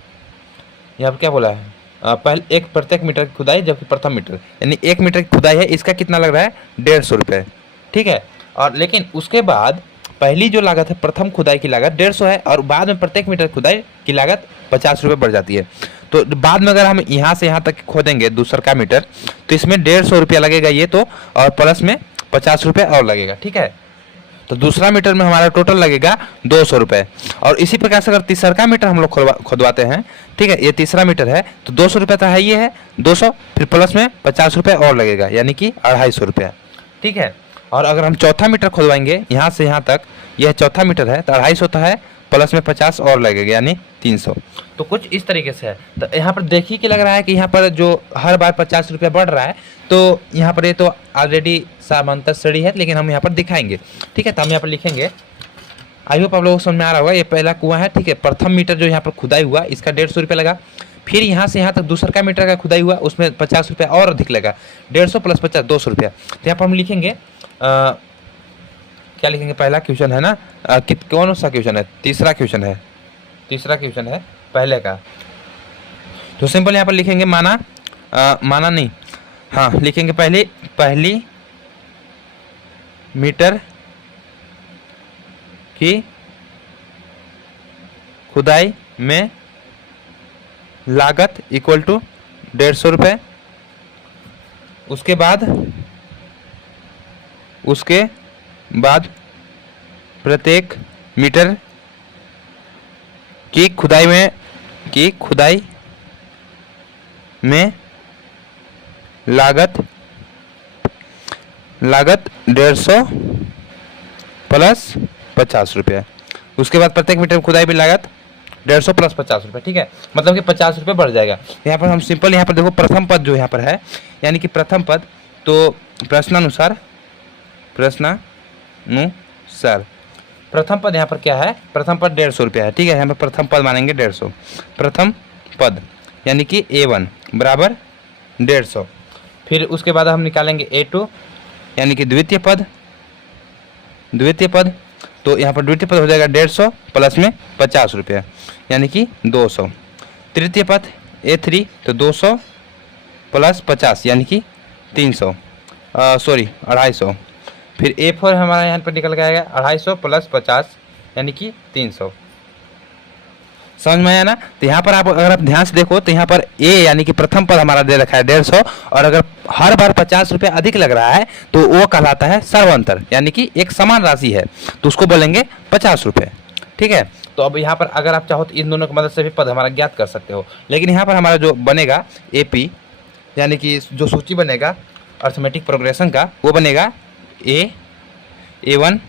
यहाँ पर क्या बोला है? पहले प्रत्येक मीटर की खुदाई, जबकि प्रथम मीटर यानी 1 मीटर की खुदाई है, इसका कितना लग रहा है? 150 रुपये। ठीक है, और लेकिन उसके बाद पहली जो लागत है प्रथम खुदाई की लागत 150 है और बाद में प्रत्येक मीटर खुदाई की लागत 50 रुपये बढ़ जाती है। तो बाद में अगर हम यहाँ से यहाँ तक खोदेंगे दूसरा का मीटर, तो इसमें 150 रुपया लगेगा ये तो, और प्लस में 50 रुपये और लगेगा। ठीक है, तो दूसरा मीटर में हमारा टोटल लगेगा 200 रुपये। और इसी प्रकार से अगर तीसरा का मीटर हम लोग खुदवाते हैं, ठीक है, ये तीसरा मीटर है, तो 200 रुपये तो है, ये है 200, फिर प्लस में 50 रुपये और लगेगा, यानी कि 250 रुपये। ठीक है, और अगर हम चौथा मीटर खुदवाएंगे यहाँ से यहाँ तक, यह चौथा मीटर है तो 250 होता है, प्लस में 50 और लगेगा, यानी 300। तो कुछ इस तरीके से है। तो यहाँ पर देखिए कि लग रहा है कि यहाँ पर जो हर बार 50 रुपये बढ़ रहा है, तो यहाँ पर ये तो ऑलरेडी समांतर श्रेणी है, लेकिन हम यहाँ पर दिखाएंगे। ठीक है, तो हम यहाँ पर लिखेंगे। आई होप आप लोगों को समझ में आ रहा होगा। ये पहला कुआं है। ठीक है, प्रथम मीटर जो यहाँ पर खुदाई हुआ इसका 150 रुपये लगा, फिर यहाँ से यहाँ तक दूसरा का मीटर का खुदाई हुआ उसमें 50 रुपये और अधिक लगा, 150 प्लस 50 200 रुपया। तो यहाँ पर हम लिखेंगे क्या लिखेंगे? पहला क्वेश्चन है ना, कौन सा क्वेश्चन है? तीसरा क्वेश्चन है, तीसरा क्वेश्चन है पहले का। तो सिंपल यहाँ पर लिखेंगे माना नहीं, हाँ लिखेंगे पहली मीटर की खुदाई में लागत इक्वल टू 150 रुपये उसके बाद प्रत्येक मीटर की खुदाई में लागत 150 प्लस 50 रुपये। उसके बाद प्रत्येक मीटर खुदाई में लागत 150 प्लस 50 रुपये। ठीक है, मतलब कि 50 रुपये बढ़ जाएगा। यहाँ पर हम सिंपल, यहाँ पर देखो प्रथम पद जो यहाँ पर है, यानी कि प्रथम पद, तो प्रश्नानुसार प्रथम पद यहाँ पर क्या है, प्रथम पद 150 रुपया है। ठीक है, यहाँ पर प्रथम पद मानेंगे 150, प्रथम पद यानी कि A1 बराबर 150। फिर उसके बाद हम निकालेंगे A2 यानी कि द्वितीय पद, तो यहाँ पर द्वितीय पद हो जाएगा 150 प्लस में 50 रुपया यानी कि 200। तृतीय पद A3 तो 200 प्लस 50 यानी कि 300, 250। फिर A4 हमारा यहाँ पर निकल के आएगा 250 प्लस 50 यानी कि 300। समझ में आया ना? तो यहाँ पर आप अगर आप ध्यान से देखो तो यहाँ पर A यानी कि प्रथम पद हमारा दे रखा है 150, और अगर हर बार 50 रुपये अधिक लग रहा है तो वो कहलाता है सर्वांतर, यानी कि एक समान राशि है तो उसको बोलेंगे 50 रुपये। ठीक है, तो अब यहाँ पर अगर आप चाहो तो इन दोनों की मदद से भी पद हमारा ज्ञात कर सकते हो, लेकिन यहाँ पर हमारा जो बनेगा AP यानी कि जो सूची बनेगा अर्थमेटिक प्रोग्रेशन का, वो बनेगा A1,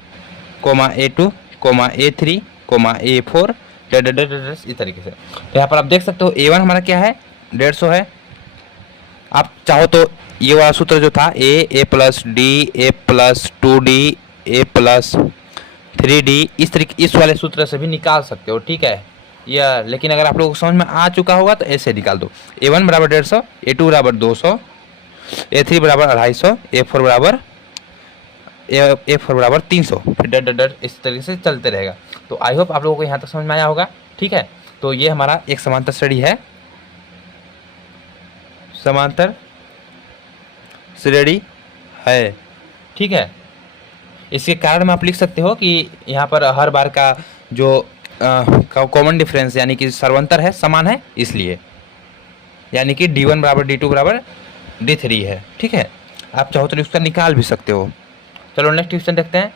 A2, A3, A4 इस तरीके से। तो यहाँ पर आप देख सकते हो A1 हमारा क्या है, 150 है। आप चाहो तो ये वाला सूत्र जो था A plus D, A plus 2D, A plus 3D, इस तरीके इस वाले सूत्र से भी निकाल सकते हो। ठीक है, या लेकिन अगर आप लोगों को समझ में आ चुका होगा तो ऐसे निकाल दो। A1 बराबर 150, A2 बराबर 200, A3 बराबर 250, A4 बराबर 300, फिर इस तरीके से चलते रहेगा। तो आई होप आप लोगों को यहाँ तक समझ में आया होगा। ठीक है, तो ये हमारा एक समांतर श्रेणी है, समांतर श्रेणी है। ठीक है, इसके कारण में आप लिख सकते हो कि यहाँ पर हर बार का जो कॉमन डिफरेंस यानी कि सर्वांतर है समान है, इसलिए यानी कि D1 बराबर D2 बराबर D3 है। ठीक है, आप चाहो तो उसका निकाल भी सकते हो। चलो नेक्स्ट क्वेश्चन देखते हैं।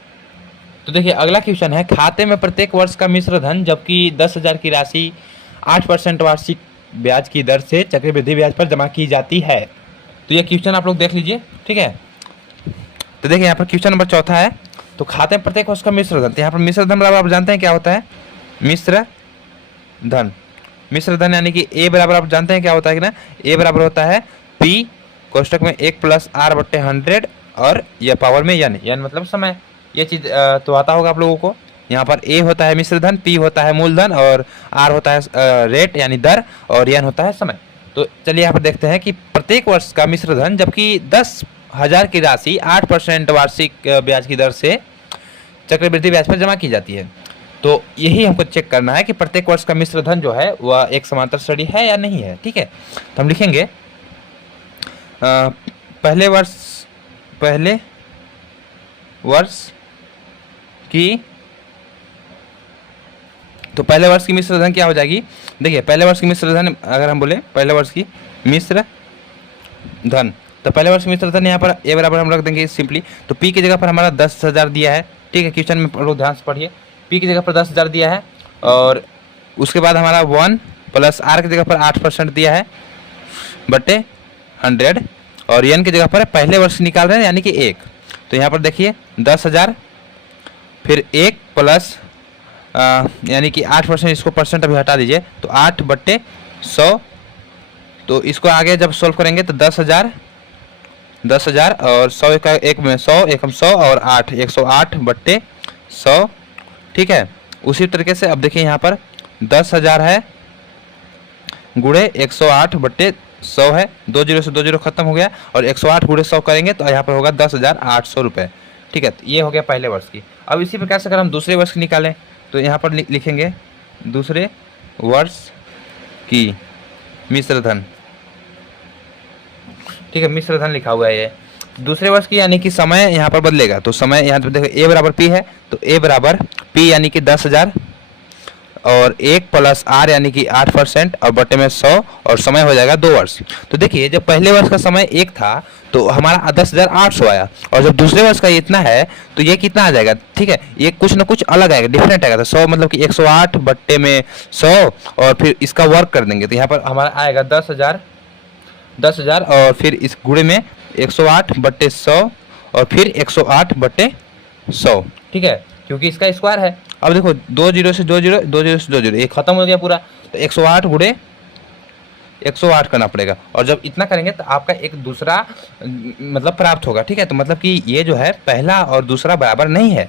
तो देखिए अगला क्वेश्चन है, खाते में प्रत्येक वर्ष का मिश्र धन जबकि 10,000 की राशि 8% वार्षिक ब्याज की दर से चक्रवृद्धि ब्याज पर जमा की जाती है। तो ये क्वेश्चन आप लोग देख लीजिए। ठीक है, तो देखिए यहाँ पर क्वेश्चन नंबर 4 है, तो खाते में प्रत्येक वर्ष का मिश्र धन। तो यहाँ पर मिश्र धन बराबर आप जानते हैं क्या होता है, मिश्र धन यानी कि A बराबर आप जानते हैं क्या होता है कि ना, A बराबर होता है P कोष्टक में 1 प्लस R/100 और यह पावर में n मतलब समय। ये चीज़ तो आता होगा आप लोगों को। यहाँ पर A होता है मिश्र धन, P होता है मूलधन और R होता है रेट यानी दर और n होता है समय। तो चलिए यहाँ पर देखते हैं कि प्रत्येक वर्ष का मिश्र धन जबकि 10,000 की राशि 8% वार्षिक ब्याज की दर से चक्रवृद्धि ब्याज पर जमा की जाती है। तो यही हमको चेक करना है कि प्रत्येक वर्ष का मिश्र धन जो है वह एक समांतर श्रेणी है या नहीं है। ठीक है, तो हम लिखेंगे पहले वर्ष की मिश्र धन क्या हो जाएगी। देखिए पहले वर्ष की मिश्र धन अगर हम बोले पहले वर्ष की मिश्र धन, तो पहले वर्ष की मिश्र धन यहाँ पर A बराबर हम रख देंगे सिंपली। तो P की जगह पर हमारा 10,000 दिया है। ठीक है, क्वेश्चन में लोग ध्यान से पढ़िए, P की जगह पर 10,000 दिया है और उसके बाद हमारा 1 प्लस R की जगह पर 8% दिया है बटे 100 और n की जगह पर पहले वर्ष निकाल रहे हैं यानी कि 1। तो यहाँ पर देखिए 10,000 फिर 1 प्लस यानी कि 8%, इसको परसेंट अभी हटा दीजिए तो 8/100। तो इसको आगे जब सोल्व करेंगे तो 10,000 और 100 का एक में 100 एक 100 और 8 108/100। ठीक है, उसी तरीके से अब देखिए यहाँ पर 10,000 है गुणे 108/100 है, 2 0 से 2 0 खत्म हो गया और 108 गुणे 100 करेंगे तो यहाँ पर होगा 10,800 रुपये। ठीक है, तो ये हो गया पहले वर्ष की। अब इसी प्रकार से अगर हम दूसरे वर्ष की निकालें तो यहाँ पर लिखेंगे दूसरे वर्ष की मिश्र धन। ठीक है, मिश्र धन लिखा हुआ है ये दूसरे वर्ष की, यानी कि समय यहाँ पर बदलेगा। तो समय यहाँ पर देखो A बराबर P है, तो A बराबर P यानी कि 10,000 और 1 प्लस आर यानी कि 8% और बटे में 100 और समय हो जाएगा 2 वर्ष। तो देखिए जब पहले वर्ष का समय 1 था तो हमारा 10,800 आया, और जब दूसरे वर्ष का इतना है तो ये कितना आ जाएगा, ठीक है, ये कुछ ना कुछ अलग आएगा, डिफरेंट आएगा। तो 100 मतलब कि 108 बट्टे में 100 और फिर इसका वर्क कर देंगे तो यहाँ पर हमारा आएगा 10,000 और फिर इस गुणे में 108 बट्टे 100 और फिर 108 बट्टे 100, ठीक है, क्योंकि इसका स्क्वायर है। अब देखो 2 जीरो से 2 जीरो, 2 जीरो से 2 जीरो, ये खत्म हो गया पूरा। तो 108 गुणे 108 करना पड़ेगा, और जब इतना करेंगे तो आपका एक दूसरा मतलब प्राप्त होगा, ठीक है। तो मतलब कि ये जो है पहला और दूसरा बराबर नहीं है,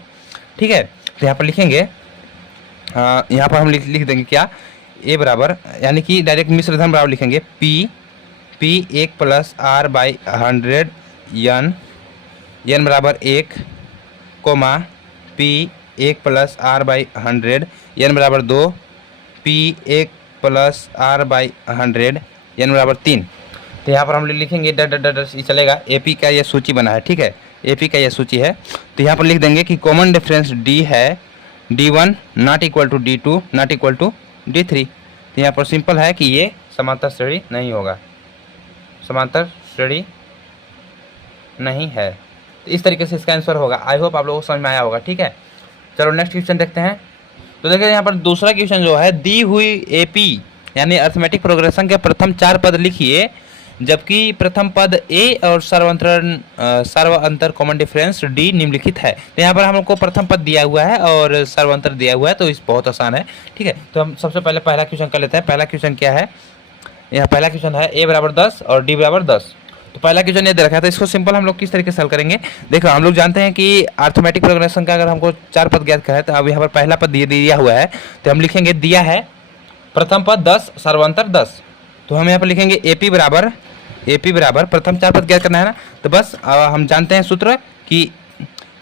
ठीक है। तो यहाँ पर लिखेंगे, यहाँ पर हम लिख देंगे क्या, ए बराबर यानी कि डायरेक्ट मिश्र धर्म बराबर लिखेंगे P 1 plus R by 100 N बराबर 1 comma P 1 plus R by 100 N बराबर 2 P 1 plus R by 100 N बराबर 3। तो यहाँ पर हम लिखेंगे ये चलेगा, एपी का ये सूची बना है, ठीक है, एपी का ये सूची है। तो यहाँ पर लिख देंगे कि कॉमन डिफरेंस डी है D1 not equal to D2 not equal to D3। तो यहाँ पर सिंपल है कि ये समांतर श्रेणी नहीं होगा, समांतर श्रेणी नहीं है। तो इस तरीके से इसका आंसर होगा। आई होप आप लोगों को समझ में आया होगा, ठीक है। चलो नेक्स्ट क्वेश्चन देखते हैं। तो देखिए यहाँ पर दूसरा क्वेश्चन जो है, दी हुई एपी यानी अर्थमेटिक प्रोग्रेशन के प्रथम 4 पद लिखिए जबकि प्रथम पद ए और सर्वांतर कॉमन डिफरेंस डी निम्नलिखित है। तो यहाँ पर हम लोग को प्रथम पद दिया हुआ है और सर्वांतर दिया हुआ है, तो इस बहुत आसान है, ठीक है। तो हम सबसे पहले पहला क्वेश्चन कर लेते हैं। पहला क्वेश्चन क्या है, यहाँ पहला क्वेश्चन है ए बराबर 10 और डी बराबर 10। तो पहला क्वेश्चन ये दे रखा है, तो इसको सिंपल हम लोग किस तरीके से हल करेंगे। देखो हम लोग जानते हैं कि अर्थमेटिक प्रोग्रेशन का अगर हमको 4 पद ज्ञात करना है, तो अब यहाँ पर पहला पद दिया हुआ है, तो हम लिखेंगे दिया है प्रथम पद 10 सर्वांतर 10। तो हम यहाँ पर लिखेंगे एपी बराबर प्रथम 4 पद ज्ञात करना है ना, तो बस हम जानते हैं सूत्र कि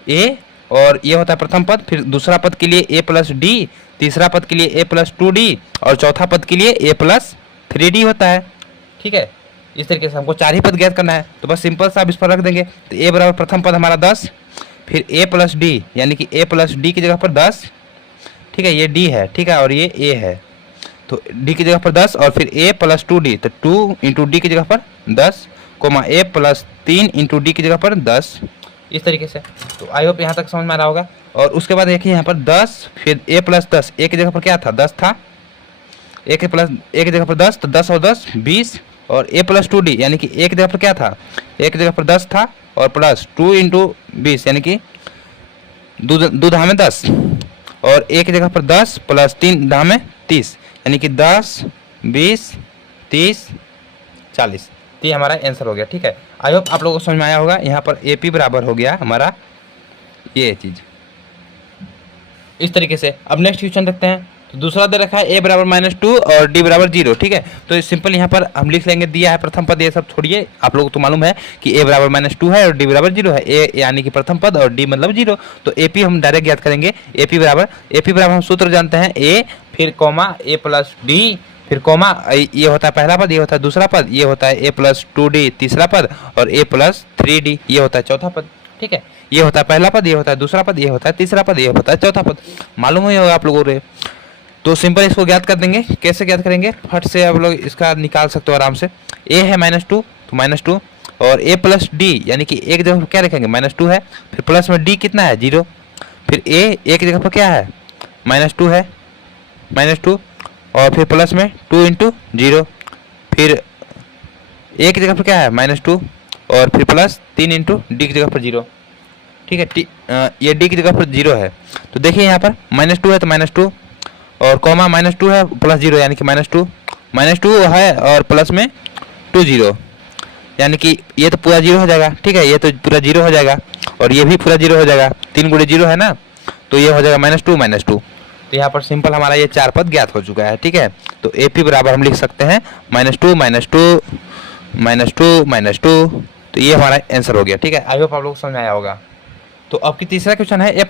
ए और ये होता है प्रथम पद, फिर दूसरा पद के लिए ए प्लस डी, तीसरा पद के लिए ए प्लस 2d और चौथा पद के लिए ए प्लस 3d होता है, ठीक है। इस तरीके से हमको 4 ही पद ज्ञात करना है, तो बस सिंपल सा इस पर रख देंगे। तो ए बराबर प्रथम पद हमारा 10, फिर ए प्लस डी यानी कि ए प्लस डी की जगह पर 10, ठीक है, ये डी है, ठीक है, और ये ए है, तो डी की जगह पर 10 और फिर ए प्लस 2d, तो 2 इंटू डी की जगह पर 10 कोमा ए प्लस 3 इंटू डी की जगह पर 10, इस तरीके से। तो आई होप यहाँ तक समझ में आ रहा होगा। और उसके बाद देखिए यहाँ पर 10 फिर ए प्लस 10, ए की जगह पर क्या था 10 था, ए की जगह पर 10, तो 10 और 10 20 और ए प्लस 2d यानी कि ए की जगह पर क्या था, ए की जगह पर 10 था और प्लस 2 इंटू 20 यानी कि 2 धाम में 10 और ए की जगह पर 10 प्लस 3 धाम में 30 यानी कि 10 20 30 40। तो ये हमारा आंसर हो गया, ठीक है। आई होप आप लोगों को समझ में आया होगा। यहाँ पर एपी बराबर हो गया हमारा ये चीज़, इस तरीके से। अब नेक्स्ट क्वेश्चन देखते हैं। तो दूसरा दे रखा है ए बराबर -2 और डी बराबर 0, ठीक है। तो सिंपल यहाँ पर हम लिख लेंगे, दिया है प्रथम पद, ये सब छोड़िए, आप लोगों को तो मालूम है कि ए बराबर -2 है और डी बराबर 0 है, ए यानी कि प्रथम पद और डी मतलब 0। तो एपी हम डायरेक्ट ज्ञात करेंगे। एपी बराबर हम सूत्र जानते हैं, ए फिर कॉमा ए प्लस डी फिर कॉमा, ये होता है पहला पद, ये होता है दूसरा पद, ये होता है ए प्लस 2d तीसरा पद और ए प्लस 3d ये होता है चौथा पद, ठीक है। ये होता है पहला पद, ये होता है दूसरा पद, ये होता है तीसरा पद, ये होता है चौथा पद। मालूम ही होगा आप लोगों को। तो सिंपल इसको ज्ञात कर देंगे। कैसे ज्ञात करेंगे, फट से आप लोग इसका निकाल सकते हो आराम से। ए है -2 तो -2 और ए प्लस डी यानी कि एक जगह पर क्या रखेंगे -2 है, फिर प्लस में डी कितना है 0, फिर ए एक जगह पर क्या है -2 है -2 और फिर प्लस में 2 इंटू 0, फिर ए की जगह पर क्या है -2 और फिर प्लस 3 इंटू डी की जगह पर 0, ठीक है। ये डी की जगह पर 0 है, तो देखिए यहाँ पर -2 है तो -2 और कॉमा -2 है प्लस 0 यानी कि -2 है और प्लस में 2 0 यानी कि ये तो पूरा 0 हो जाएगा, ठीक है, ये तो पूरा 0 हो जाएगा और ये भी पूरा 0 हो जाएगा, 3 गुणे 0 है ना, तो ये हो जाएगा -2। तो यहाँ पर सिंपल हमारा ये 4 पद ज्ञात हो चुका है, ठीक है। तो एपी बराबर हम लिख सकते हैं -2 तो ये हमारा आंसर हो गया, ठीक है। आई होप आप लोग को समझ में आया होगा। तो अब की तीसरा क्वेश्चन है ए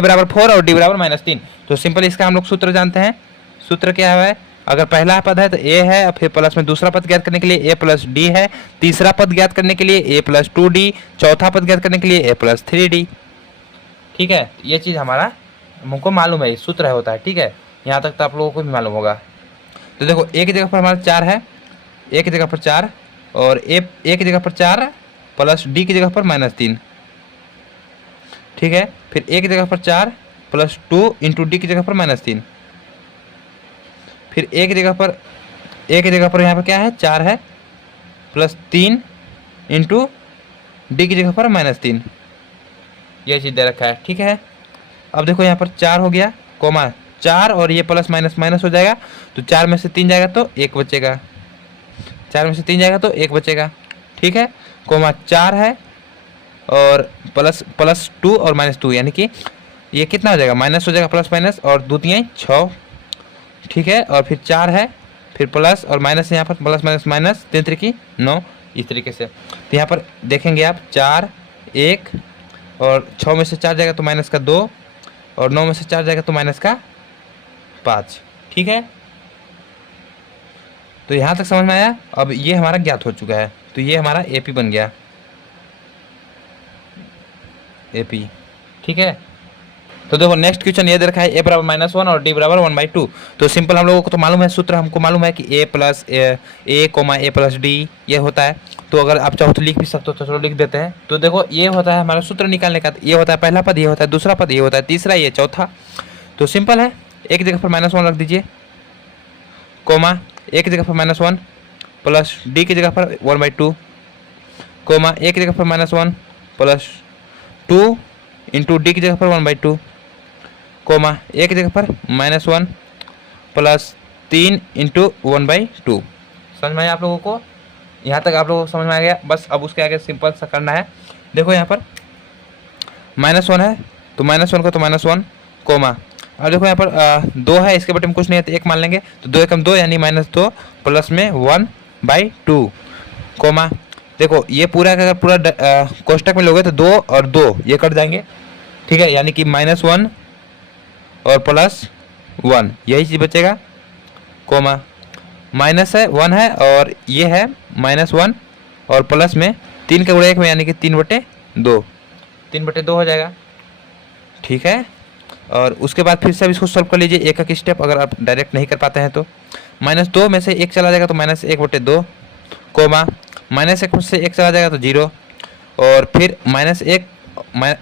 बराबर 4 और डी बराबर -3। तो सिंपल इसका हम लोग सूत्र जानते हैं। सूत्र क्या है, अगर पहला पद है तो ए है, फिर प्लस में दूसरा पद ज्ञात करने के लिए ए प्लस डी है, तीसरा पद ज्ञात करने के लिए ए प्लस 2d, चौथा पद ज्ञात करने के लिए ए प्लस 3d, ठीक है। ये चीज़ हमारा हमको मालूम है, सूत्र है होता है, ठीक है। यहाँ तक तो आप लोगों को भी मालूम होगा। तो देखो ए की जगह पर हमारा 4 है, ए की जगह पर 4 और ए की जगह पर 4 प्लस डी की जगह पर -3, ठीक है। फिर ए की जगह पर 4 प्लस 2 इंटू डी की जगह पर -3। फिर ए की जगह पर यहाँ पर क्या है 4 है प्लस 3 इंटू डी की जगह पर -3, ये चीज़ दे रखा है, ठीक है। अब देखो यहाँ पर 4 हो गया कोमा 4 और ये प्लस माइनस माइनस हो जाएगा, तो 4 में से 3 जाएगा तो 1 बचेगा, 4 में से 3 जाएगा तो 1 बचेगा, ठीक है। कोमा 4 है और प्लस 2 और -2, यानी कि ये कितना हो जाएगा माइनस हो जाएगा, प्लस माइनस और 2 3 6, ठीक है। और फिर 4 है, फिर प्लस और माइनस, यहाँ पर प्लस माइनस माइनस 3 3 9, इस तरीके से। तो यहाँ पर देखेंगे आप 4 1 और 6 में से 4 जाएगा तो माइनस का 2 और 9 में से 4 जाएगा तो माइनस का 5, ठीक है। तो यहाँ तक समझ में आया। अब ये हमारा ज्ञात हो चुका है, तो ये हमारा एपी बन गया, एपी, ठीक है। तो देखो नेक्स्ट क्वेश्चन ये दे रखा है ए बराबर -1 और डी बराबर 1/2। तो सिंपल हम लोगों को तो मालूम है, सूत्र हमको मालूम है कि ए प्लस डी ये होता है। तो अगर आप चाहो तो लिख भी सकते हो, तो चलो लिख देते हैं। तो देखो ये होता है हमारा सूत्र निकालने का, ये होता है पहला पद, ये होता है दूसरा पद, ये होता है तीसरा, ये चौथा। तो सिंपल है, ए की जगह पर -1 रख दीजिए, कोमा ए की जगह पर -1 प्लस डी की जगह पर 1/2, कोमा ए की जगह पर -1 प्लस 2 इंटू डी की जगह पर 1/2, कोमा ए की जगह पर -1 प्लस 3 इंटू 1/2। समझ में आया आप लोगों को? यहाँ तक आप लोगों को समझ में आ गया। बस अब उसके आगे सिंपल सा करना है। देखो यहाँ पर -1 है तो -1 को तो -1, कोमा अब देखो यहाँ पर 2 है, इसके बटे में कुछ नहीं है तो 1 मान लेंगे, तो 2 एकम 2 यानी -2 प्लस में 1/2, कोमा देखो ये पूरा का पूरा कोष्टक में लोगे तो 2 और 2 ये कट जाएंगे, ठीक है, यानी कि -1 और प्लस 1 यही चीज़ बचेगा, कोमा माइनस है 1 है और ये है -1 और प्लस में 3 के गुणे 1 में, यानी कि 3/2, 3/2 हो जाएगा, ठीक है। और उसके बाद फिर से अब इसको सॉल्व कर लीजिए एक एक स्टेप, अगर आप डायरेक्ट नहीं कर पाते हैं तो। -2 में से 1 चला जाएगा तो -1/2, कोमा -1 में से 1 चला जाएगा तो 0, और फिर -1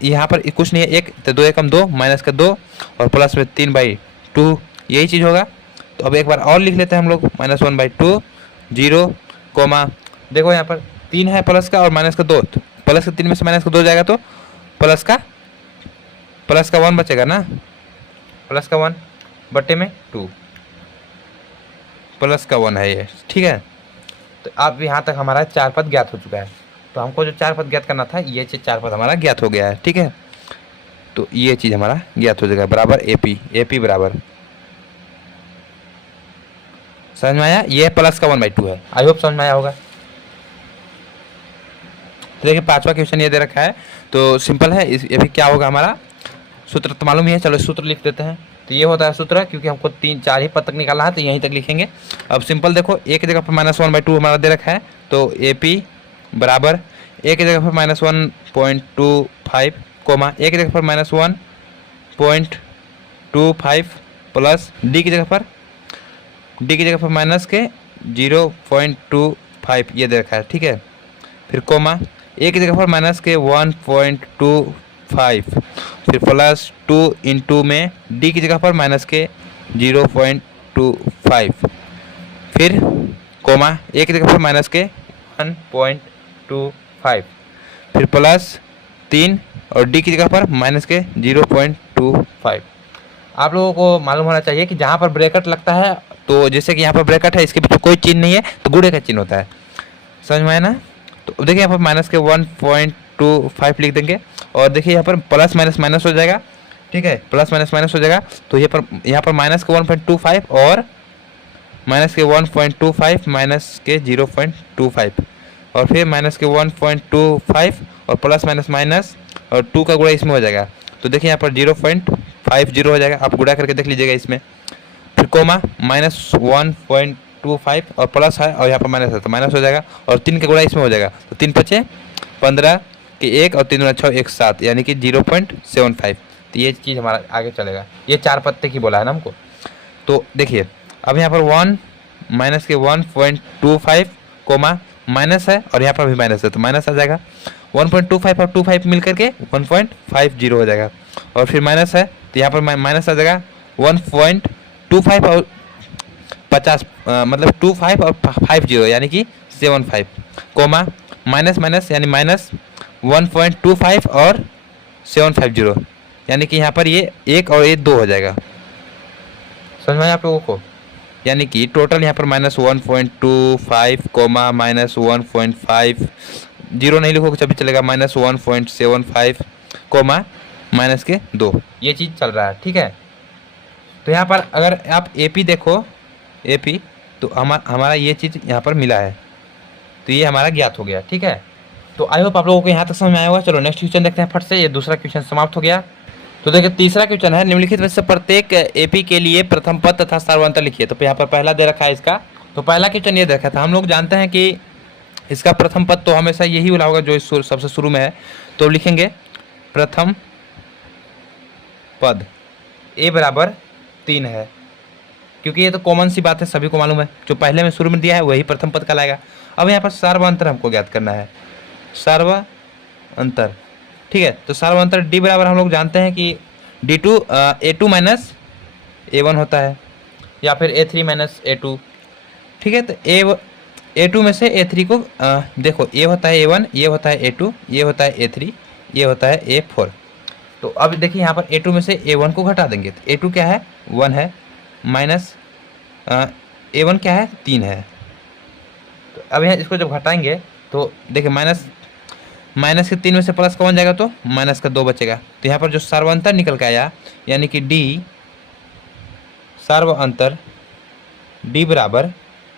यहाँ पर कुछ नहीं है 1, तो 2 एकम 2 माइनस का 2 और प्लस में 3/2, यही चीज़ होगा। तो अब एक बार और लिख लेते हैं हम लोग, -1/2 0, कोमा देखो यहाँ पर 3 है प्लस का और माइनस का 2, तो प्लस का 3 में से माइनस का 2 जाएगा तो प्लस का 1 बचेगा ना, प्लस का 1 बटे में 2, प्लस का 1 है ये, ठीक है। तो अब यहाँ तक हमारा 4 पद ज्ञात हो चुका है। तो हमको जो 4 पद ज्ञात करना था, ये 4 पद हमारा ज्ञात हो गया है, ठीक है। तो ये चीज़ हमारा ज्ञात हो जाएगा, बराबर एपी बराबर, समझ में आया। ये प्लस का 1/2 है, आई होप समझ में आया होगा। तो देखिए 5वां क्वेश्चन ये दे रखा है, तो सिंपल है, ये भी क्या होगा हमारा सूत्र तो मालूम ही है, चलो सूत्र लिख देते हैं। तो ये होता है सूत्र, क्योंकि हमको 3 4 ही पद तक निकालना है तो यहीं तक लिखेंगे। अब सिंपल देखो ए की जगह पर -1/2 हमारा दे रखा है, तो एपी बराबर ए की जगह पर -1.25, कोमा ए की जगह पर -1.25 प्लस डी की जगह पर माइनस के 0.25 ये दे रखा है, ठीक है। फिर कोमा ए की जगह पर माइनस के 1.25, फिर प्लस 2 इंटू में डी की जगह पर माइनस के 0.25, फिर कोमा ए की जगह पर माइनस के 1.25, फिर प्लस 3 और डी की जगह पर माइनस के 0.25। आप लोगों को मालूम होना चाहिए कि जहाँ पर ब्रैकेट लगता है, तो जैसे कि यहाँ पर ब्रैकेट है, इसके पीछे कोई चिन्ह नहीं है तो गुणे का चिन्ह होता है, समझ में आया ना। तो देखिए यहाँ पर माइनस के 1.25 लिख देंगे, और देखिए यहाँ पर प्लस माइनस माइनस हो जाएगा, ठीक है, प्लस माइनस माइनस हो जाएगा। तो यहाँ पर माइनस के 1.25 और माइनस के 1.25 माइनस के 0.25 और फिर माइनस के 1.25 और प्लस माइनस माइनस और 2 का गुणा इसमें हो जाएगा। तो देखिए यहाँ पर 0.50 हो जाएगा, आप गुणा करके देख लीजिएगा इसमें। फिर कोमा -1.25 और प्लस है और यहाँ पर माइनस है तो माइनस हो जाएगा, और 3 का गुणा इसमें हो जाएगा, तो 3 × 5 = 15 के 1 और 3 × 6 = 7, यानी कि 0.75। तो ये चीज़ हमारा आगे चलेगा। ये 4 पत्ते की बोला है ना हमको। तो देखिए अब यहाँ पर 1 माइनस के 1.25 कोमा माइनस है और यहाँ पर भी माइनस है तो माइनस आ जाएगा। 1.25 और 25 मिल करके 1.50 हो जाएगा और फिर माइनस है तो यहाँ पर माइनस आ जाएगा 1.25 और 50 मतलब 25 और 50 यानी कि 75 कोमा माइनस माइनस यानी माइनस 1.25 और 750 यानी कि यहाँ पर ये 1 और ये 2 हो जाएगा। समझ में आया आप लोगों को? यानी कि टोटल यहाँ पर -1.25 कोमा -1.5 जीरो नहीं लिखोगे तभी चलेगा -1.75 कोमा माइनस के 2 ये चीज़ चल रहा है। ठीक है, तो यहाँ पर अगर आप AP देखो AP तो हमारा ये चीज़ यहाँ पर मिला है तो ये हमारा ज्ञात हो गया। ठीक है, तो आई होप आप लोगों को यहाँ तक समझ में आया होगा। चलो नेक्स्ट क्वेश्चन देखते हैं फट से। ये दूसरा क्वेश्चन समाप्त हो गया। तो देखिए तीसरा क्वेश्चन है, निम्नलिखित में से प्रत्येक AP के लिए प्रथम पद तथा सार्वंतर लिखिए। तो यहाँ पर पहला दे रखा है इसका। तो पहला क्वेश्चन ये देखा था, हम लोग जानते हैं कि इसका प्रथम पद तो हमेशा यही वाला होगा जो इस सबसे शुरू में है। तो लिखेंगे प्रथम पद A बराबर 3 है, क्योंकि ये तो कॉमन सी बात है, सभी को मालूम है। जो पहले में शुरू में दिया है वही प्रथम पद कहलाएगा। अब यहाँ पर सार्वंतर हमको ज्ञात करना है, सार्वंतर। ठीक है, तो सार्वंतर D बराबर हम लोग जानते हैं कि D2 A2 माइनस A1 होता है या फिर A3 माइनस A2। ठीक है, तो A2 में से A3 को देखो, A होता है A1, ये होता है A2, ये होता है A3, ये होता है A4। तो अब देखिए यहाँ पर A2 में से A1 को घटा देंगे तो A2 क्या है 1 है, माइनस A1 क्या है 3 है। तो अब यहाँ इसको जब घटाएंगे तो देखिए माइनस के 3 में से प्लस कौन जाएगा तो माइनस का 2 बचेगा। तो यहाँ पर जो सार्वंतर निकल के आया यानी कि D सार्वंतर D बराबर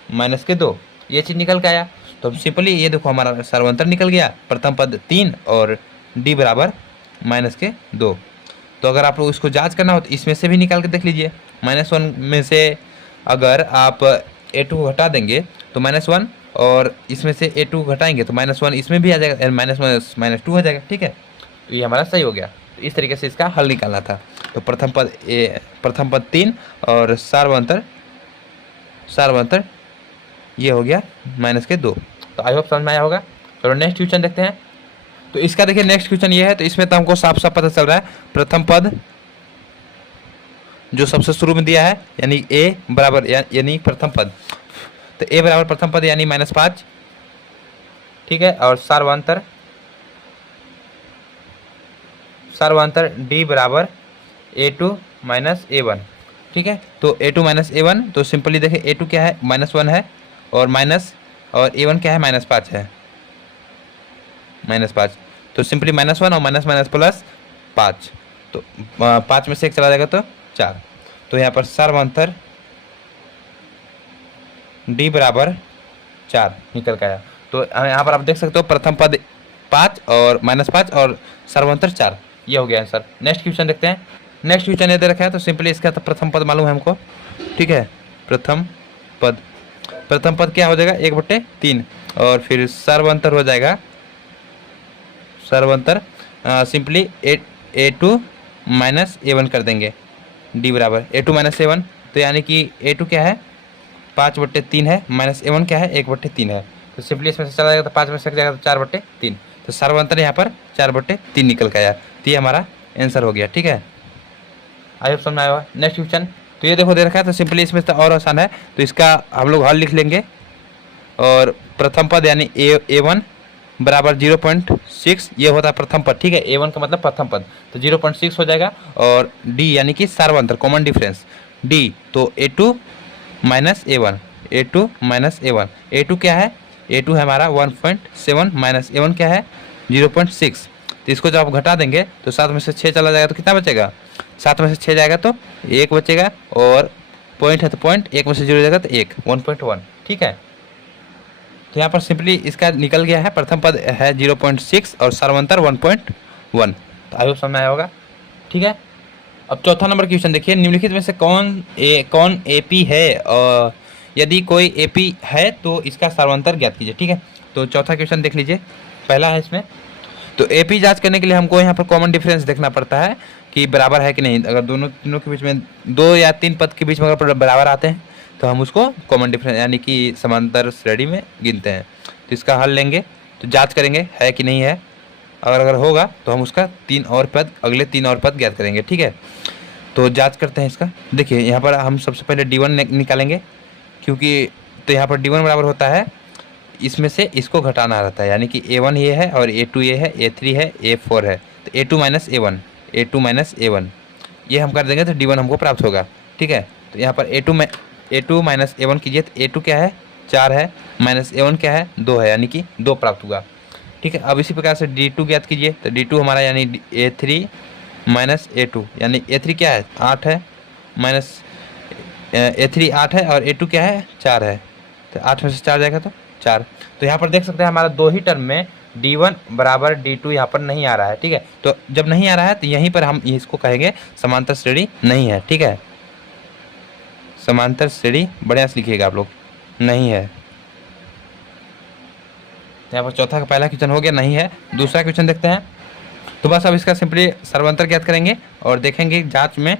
माइनस के 2, ये चीज़ निकल के आया। तो हम सिंपली ये देखो हमारा सार्वंतर निकल गया, प्रथम पद 3 और D बराबर माइनस के 2। तो अगर आप लोग इसको जांच करना हो तो इसमें से भी निकाल के देख लीजिए। -1 में से अगर आप A2 को घटा देंगे तो -1 और इसमें से A2 घटाएंगे तो -1 इसमें भी आ जाएगा, -2 हो जाएगा। ठीक है, तो ये हमारा सही हो गया। तो इस तरीके से इसका हल निकालना था। तो प्रथम पद 3 और सार्वंतर ये हो गया माइनस के 2। तो आई होप समझ में आया होगा। चलो नेक्स्ट क्वेश्चन देखते हैं। तो इसका देखिए नेक्स्ट क्वेश्चन ये है, तो इसमें तो हमको साफ साफ पता चल रहा है प्रथम पद जो सबसे शुरू में दिया है यानी A बराबर यानी प्रथम पद, तो A बराबर प्रथम पद यानी -5। ठीक है, और सार्वंतर D बराबर A2 माइनस A1। ठीक है, तो A2 माइनस A1, तो सिंपली देखिए A2 क्या है -1 है और A1 क्या है -5 है, -5। तो सिंपली -1 और माइनस प्लस 5, तो 5 में से 1 चला जाएगा तो 4। तो यहाँ पर सार्वंतर D बराबर 4 निकल के आया। तो यहाँ पर आप देख सकते हो प्रथम पद 5 और -5 और सार्वंतर 4, ये हो गया आंसर। नेक्स्ट क्वेश्चन देखते हैं। नेक्स्ट क्वेश्चन ये दे रखा है, तो सिंपली इसका तो प्रथम पद मालूम है हमको। ठीक है, प्रथम पद क्या हो जाएगा 1/3 और फिर सार्वंतर हो जाएगा सिंपली A2 माइनस A1 कर देंगे, D बराबर A2 माइनस A1। तो यानी कि A2 क्या है 5/3 है, माइनस A1 क्या है 1/3 है। तो सिंपली इसमें से चला जाएगा तो 5 में से जाएगा तो 4/3। तो सार्वंतर यहाँ पर 4/3 निकल के आया। तो ये हमारा आंसर हो गया। ठीक है, आई होप समझ में आया होगा। नेक्स्ट क्वेश्चन, तो ये देखो दे रखा है, तो सिंपली इसमें तो और आसान है, तो इसका हम लोग हल लिख लेंगे। और प्रथम पद यानी A1 बराबर 0.6, ये होता है प्रथम पद। ठीक है, A1 का मतलब प्रथम पद, तो 0.6 हो जाएगा। और D यानी कि सार्वंतर कॉमन डिफरेंस D, तो A2 minus A1, A2 minus A1। A2 क्या है, A2 है हमारा 1.7 माइनस A1 क्या है 0.6। तो इसको जब आप घटा देंगे तो 7 में से 6 चला जाएगा तो कितना बचेगा, 7 में से 6 जाएगा तो 1 बचेगा, और पॉइंट है तो पॉइंट, 1 में से 0 जाएगा तो 1 ठीक है, तो यहाँ पर सिंपली इसका निकल गया है, प्रथम पद है 0.6 और सार्वंतर 1.1। तो आई होप समझ में आया होगा। ठीक है, अब चौथा नंबर क्वेश्चन देखिए, निम्नलिखित में से कौन AP है, और यदि कोई AP है तो इसका सार्वंतर ज्ञात कीजिए। ठीक है, तो चौथा क्वेश्चन देख लीजिए, पहला है इसमें। तो AP जांच करने के लिए हमको यहाँ पर कॉमन डिफरेंस देखना पड़ता है। कि बराबर है कि नहीं। अगर दोनों तीनों के बीच में 2 या 3 पद के बीच में अगर बराबर आते हैं तो हम उसको कॉमन डिफरेंस यानी कि समांतर श्रेणी में गिनते हैं। तो इसका हल लेंगे तो जांच करेंगे है कि नहीं है। अगर होगा तो हम उसका 3 और पद अगले 3 और पद ज्ञात करेंगे। ठीक है, तो जांच करते हैं इसका। देखिए यहाँ पर हम सबसे पहले D1 निकालेंगे, क्योंकि तो यहाँ पर D1 बराबर होता है इसमें से इसको घटाना रहता है, यानी कि A1 ये है और A2 ये है, A3 है, A4 है, तो A2 minus A1, A2 minus A1 ये हम कर देंगे तो D1 हमको प्राप्त होगा। ठीक है, तो यहाँ पर A2 माइनस A1 कीजिए तो A2 क्या है 4 है, माइनस A1 क्या है 2 है, यानी कि 2 प्राप्त हुआ। ठीक है, अब इसी प्रकार से D2 ज्ञात कीजिए तो D2 हमारा यानी A3 माइनस A2, यानी A3 क्या है 8 है, माइनस A3 8 है और A2 क्या है 4 है, तो 8 में से 4 जाएगा तो 4। तो यहाँ पर देख सकते हैं हमारा 2 ही टर्म में D1 बराबर D2 यहाँ पर नहीं आ रहा है। ठीक है, तो जब नहीं आ रहा है तो यहीं पर हम इसको कहेंगे समांतर श्रेणी नहीं है। ठीक है, समांतर श्रेणी बढ़िया से लिखिएगा आप लोग, नहीं है। यहाँ पर चौथा का पहला क्वेश्चन हो गया, नहीं है। दूसरा क्वेश्चन देखते हैं। तो बस अब इसका सिंपली सर्वांतर ज्ञात करेंगे और देखेंगे जांच में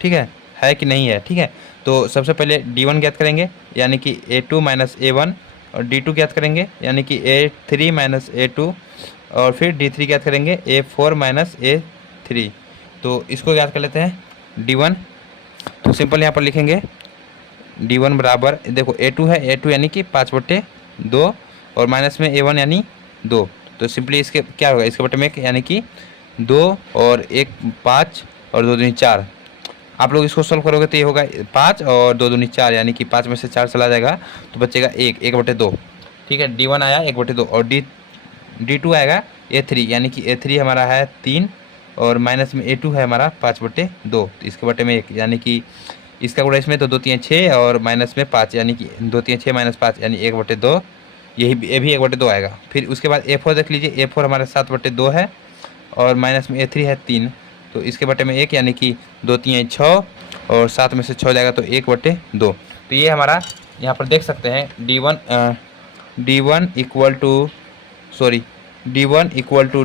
ठीक है कि नहीं है। ठीक है, तो सबसे पहले D1 ज्ञात करेंगे यानी कि A2 माइनस A1 और D2 ज्ञात करेंगे यानी कि A3 माइनस A2 और फिर D3 ज्ञात करेंगे A4 माइनस A3। तो इसको ज्ञात कर लेते हैं D1। तो सिंपल यहाँ पर लिखेंगे D1 बराबर, देखो A2 है, A2 यानी कि 5/2 और माइनस में A1 यानी 2। तो सिंपली इसके क्या होगा, इसके बटे में यानी कि 2 और 1 5 और 2 दूनी 4। आप लोग इसको सॉल्व करोगे तो ये होगा 5 और 2 दूनी 4, यानी कि 5 में से 4 चला जाएगा तो बचेगा 1/2। ठीक है, D1 आया 1/2 और D2 आएगा A3, यानी कि A3 हमारा है 3 और माइनस में A2 है हमारा 5/2। तो इसके बटे में 1, यानी कि इसका गुणा इसमें तो 2 3 6 और माइनस में 5, यानी कि 2 3 6 माइनस 5 यानी 1/2। ये भी 1/2 आएगा। फिर उसके बाद A4 देख लीजिए, A4 हमारा 7/2 है और माइनस में A3 है 3, तो इसके बटे में 1, यानी कि 2 3 6 और 7 में से 6 जाएगा तो 1/2। तो ये हमारा यहाँ पर देख सकते हैं D1 equal to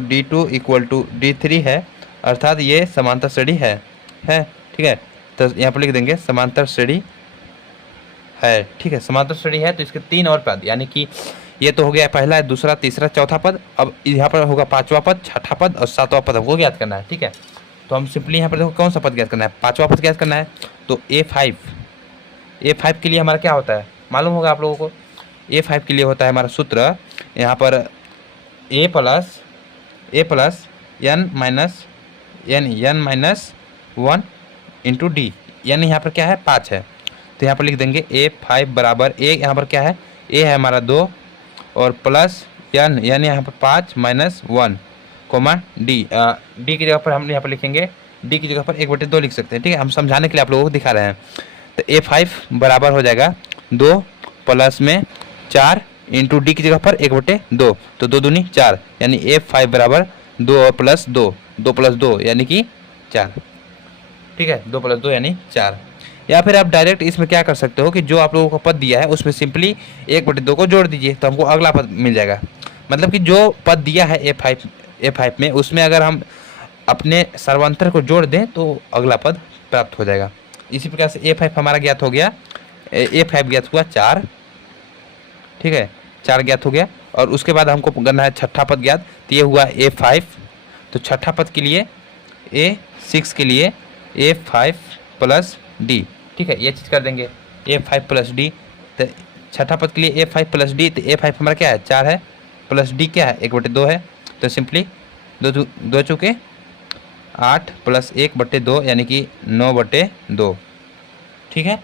D2 equal to D3 है, अर्थात ये समांतर श्रेणी है। ठीक है, तो यहाँ पर लिख देंगे समांतर श्रेणी है। ठीक है, समांतर श्रेणी है तो इसके 3 और पद, यानी कि ये तो हो गया पहला, दूसरा, तीसरा, चौथा पद। अब यहाँ पर होगा 5वां पद, 6ठा पद और 7वां पद हमको ज्ञात करना है। ठीक है, तो हम सिंपली यहाँ पर देखो कौन सा पद ज्ञात करना है, 5वां पद ज्ञात करना है। तो A5 के लिए हमारा क्या होता है मालूम होगा आप लोगों को। A5 के लिए होता है हमारा सूत्र यहाँ पर A plus n minus 1 into D, यानी यहाँ पर क्या है 5 है, तो यहाँ पर लिख देंगे A5 बराबर A, यहाँ पर क्या है A है हमारा 2 और प्लस n यानी यहाँ पर 5 माइनस 1 कोमा D की जगह पर हम यहाँ पर लिखेंगे, D की जगह पर 1/2 लिख सकते हैं। ठीक है, हम समझाने के लिए आप लोगों को दिखा रहे हैं। तो A5 बराबर हो जाएगा 2 प्लस में 4 इंटू D की जगह पर 1/2, तो 2 दूनी 4, यानी A5 बराबर 2 और प्लस 2 प्लस 2 यानी कि 4। ठीक है, 2 प्लस 2 यानी 4। या फिर आप डायरेक्ट इसमें क्या कर सकते हो कि जो आप लोगों को पद दिया है उसमें सिंपली 1/2 को जोड़ दीजिए तो हमको अगला पद मिल जाएगा। मतलब कि जो पद दिया है A5 में, उसमें अगर हम अपने सर्वांतर को जोड़ दें तो अगला पद प्राप्त हो जाएगा। इसी प्रकार से A5 हमारा ज्ञात हो गया, A5 ज्ञात हुआ 4। ठीक है, 4 ज्ञात हो गया और उसके बाद हमको करना है 6ठा पद ज्ञात, तो ये हुआ A5। तो 6ठा पद के लिए A6 के लिए A5 प्लस D। ठीक है, ये चीज़ कर देंगे A5 प्लस D। तो 6ठा पद के लिए A5 प्लस D, तो A5 हमारा क्या है 4 है, प्लस D क्या है 1/2 है, तो सिंपली 2 चुके 8 प्लस 1/2 यानी कि 9/2। ठीक है,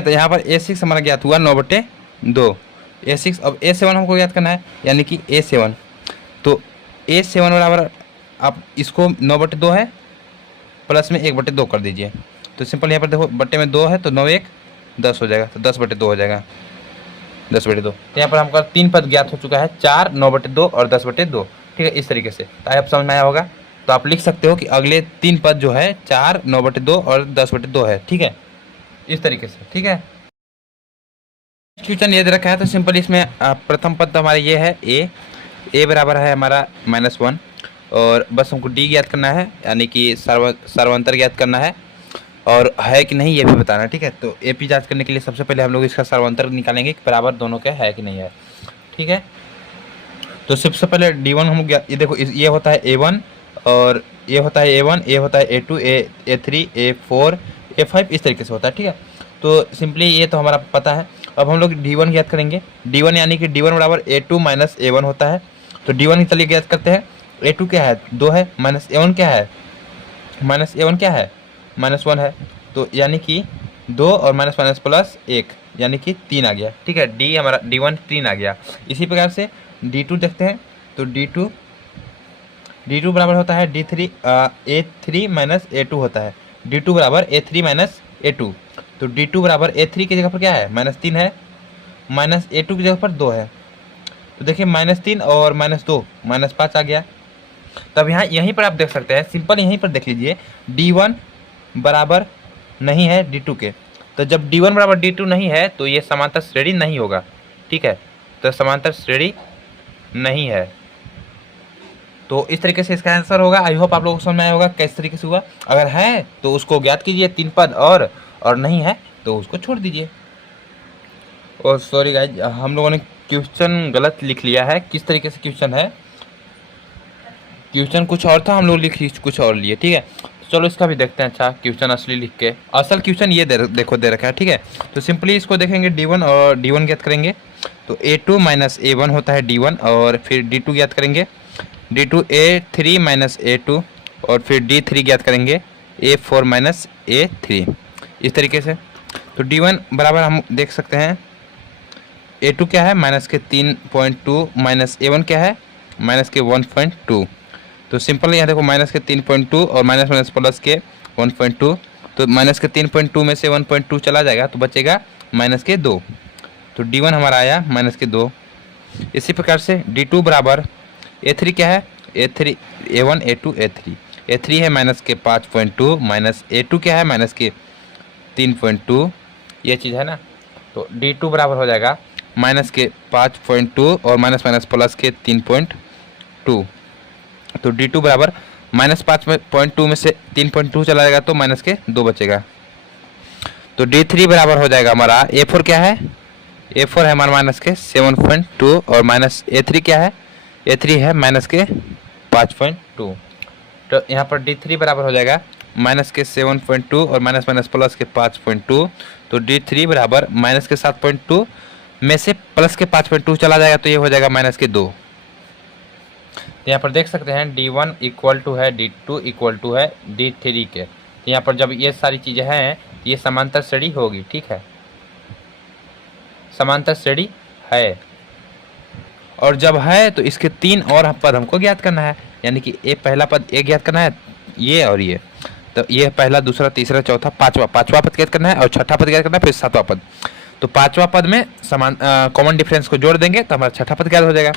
तो यहाँ पर A6 हमारा ज्ञात हुआ 9/2 A6। अब A7 हमको ज्ञात करना है, यानी कि A7। तो A7 बराबर आप इसको 9/2 है प्लस में 1/2 कर दीजिए, तो सिंपल यहाँ पर देखो बट्टे में 2 है तो 9 1 10 हो जाएगा, तो 10/2 हो जाएगा, 10/2। तो यहाँ पर हमका 3 पद ज्ञात हो चुका है, 4 9/2 और 10/2। ठीक है, इस तरीके से तो आप समझ में आया होगा। तो आप लिख सकते हो कि अगले 3 पद जो है 4 9/2 और 10/2 है। ठीक है, इस तरीके से। ठीक है, क्वेश्चन ये दे रखा है तो सिंपल इसमें प्रथम पद तो हमारा ये है A बराबर है हमारा -1 और बस हमको डी ज्ञात करना है, यानी कि सर्वांतर ज्ञात करना है और है कि नहीं ये भी बताना है, ठीक है। तो ए पी जाँच करने के लिए सबसे पहले हम लोग इसका सर्वांतर निकालेंगे कि बराबर दोनों के है कि नहीं है, ठीक है। तो सबसे पहले D1 हम ये देखो ये होता है A1 और ये होता है A1, ये होता है A2, A3, A4, A5 इस तरीके से होता है, ठीक है। तो सिंपली ये तो हमारा पता है। अब हम लोग D1 ज्ञात करेंगे। D1 यानी कि D1 बराबर A2 माइनस A1 होता है। तो D1 की चलिए ज्ञात करते हैं। A2 क्या है, 2 है, माइनस A1 क्या है, -1 है। तो यानी कि 2 और माइनस माइनस प्लस 1 यानी कि 3 आ गया, ठीक है। डी हमारा D1 3 आ गया। इसी प्रकार से D2 देखते हैं। तो D2 बराबर होता है A3 माइनस A2 होता है। D2 बराबर A3 माइनस A2। तो D2 बराबर A3 की जगह पर क्या है, -3 है, माइनस A2 की जगह पर 2 है। तो देखिए -3 और -2 -5 आ गया। तब यहाँ यहीं पर आप देख सकते हैं, सिंपल यहीं पर देख लीजिए, D1 बराबर नहीं है D2 के। तो जब D1 बराबर D2 नहीं है तो ये समांतर श्रेणी नहीं होगा, ठीक है। तो समांतर श्रेणी नहीं है। तो इस तरीके से इसका आंसर होगा। आई होप आप लोगों को समझ में आया होगा किस तरीके से हुआ। अगर है तो उसको ज्ञात कीजिए 3 पद, और नहीं है तो उसको छोड़ दीजिए। और सॉरी गाइज, हम लोगों ने क्वेश्चन गलत लिख लिया है। किस तरीके से क्वेश्चन है, क्वेश्चन कुछ और था, हम लोग लिख कुछ और लिए, ठीक है। तो चलो इसका भी देखते हैं। अच्छा, क्वेश्चन असली लिख के, असल क्वेश्चन ये देखो दे रखा है, ठीक है। तो सिंपली इसको देखेंगे D1 और D1 ज्ञात करेंगे। तो A2 माइनस A1 होता है D1, और फिर D2 ज्ञात करेंगे। D2 A3 माइनस A2, और फिर D3 ज्ञात करेंगे A4 माइनस A3, इस तरीके से। तो D1 बराबर हम देख सकते हैं, A2 क्या है, माइनस के 3.2, माइनस A1 क्या है, माइनस के 1.2। तो सिंपल यहाँ देखो, माइनस के 3.2 और माइनस माइनस प्लस के 1.2। तो माइनस के 3.2 में से 1.2 चला जाएगा तो बचेगा माइनस के 2। तो D1 हमारा आया माइनस के 2। इसी प्रकार से D2 बराबर A3 क्या है, A3 A1 A2 A3, A3 है माइनस के 5.2, माइनस A2 क्या है, माइनस के 3.2, ये चीज़ है ना। तो D2 बराबर हो जाएगा माइनस के 5.2 और माइनस माइनस प्लस के 3.2। तो D2 बराबर -5.2 में से 3.2 चला जाएगा तो माइनस के 2 बचेगा। तो D3 बराबर हो जाएगा हमारा, A4 क्या है, A4 है हमारा माइनस के 7.2, और माइनस A3 क्या है, A3 है माइनस के 5.2। तो यहाँ पर D3 बराबर हो जाएगा माइनस के 7.2 और माइनस माइनस प्लस के 5.2। तो D3 बराबर माइनस के 7.2 में से प्लस के 5.2 चला जाएगा तो ये हो जाएगा माइनस के 2। यहाँ पर देख सकते हैं D1 इक्वल टू है D2 इक्वल टू है D3 के। तो यहाँ पर जब ये सारी चीज़ें हैं ये समांतर श्रेणी होगी, ठीक है, समांतर श्रेणी है। और जब है तो इसके 3 और पद हमको ज्ञात करना है, यानी कि ये पहला पद ए ज्ञात करना है, ये और ये। तो ये पहला, दूसरा, तीसरा, चौथा, पाँचवा पद ज्ञात करना है, और छठा पद ज्ञात करना है, फिर 7वां पद। तो 5वां पद में समान कॉमन डिफरेंस को जोड़ देंगे तो हमारा छठा पद ज्ञात हो जाएगा।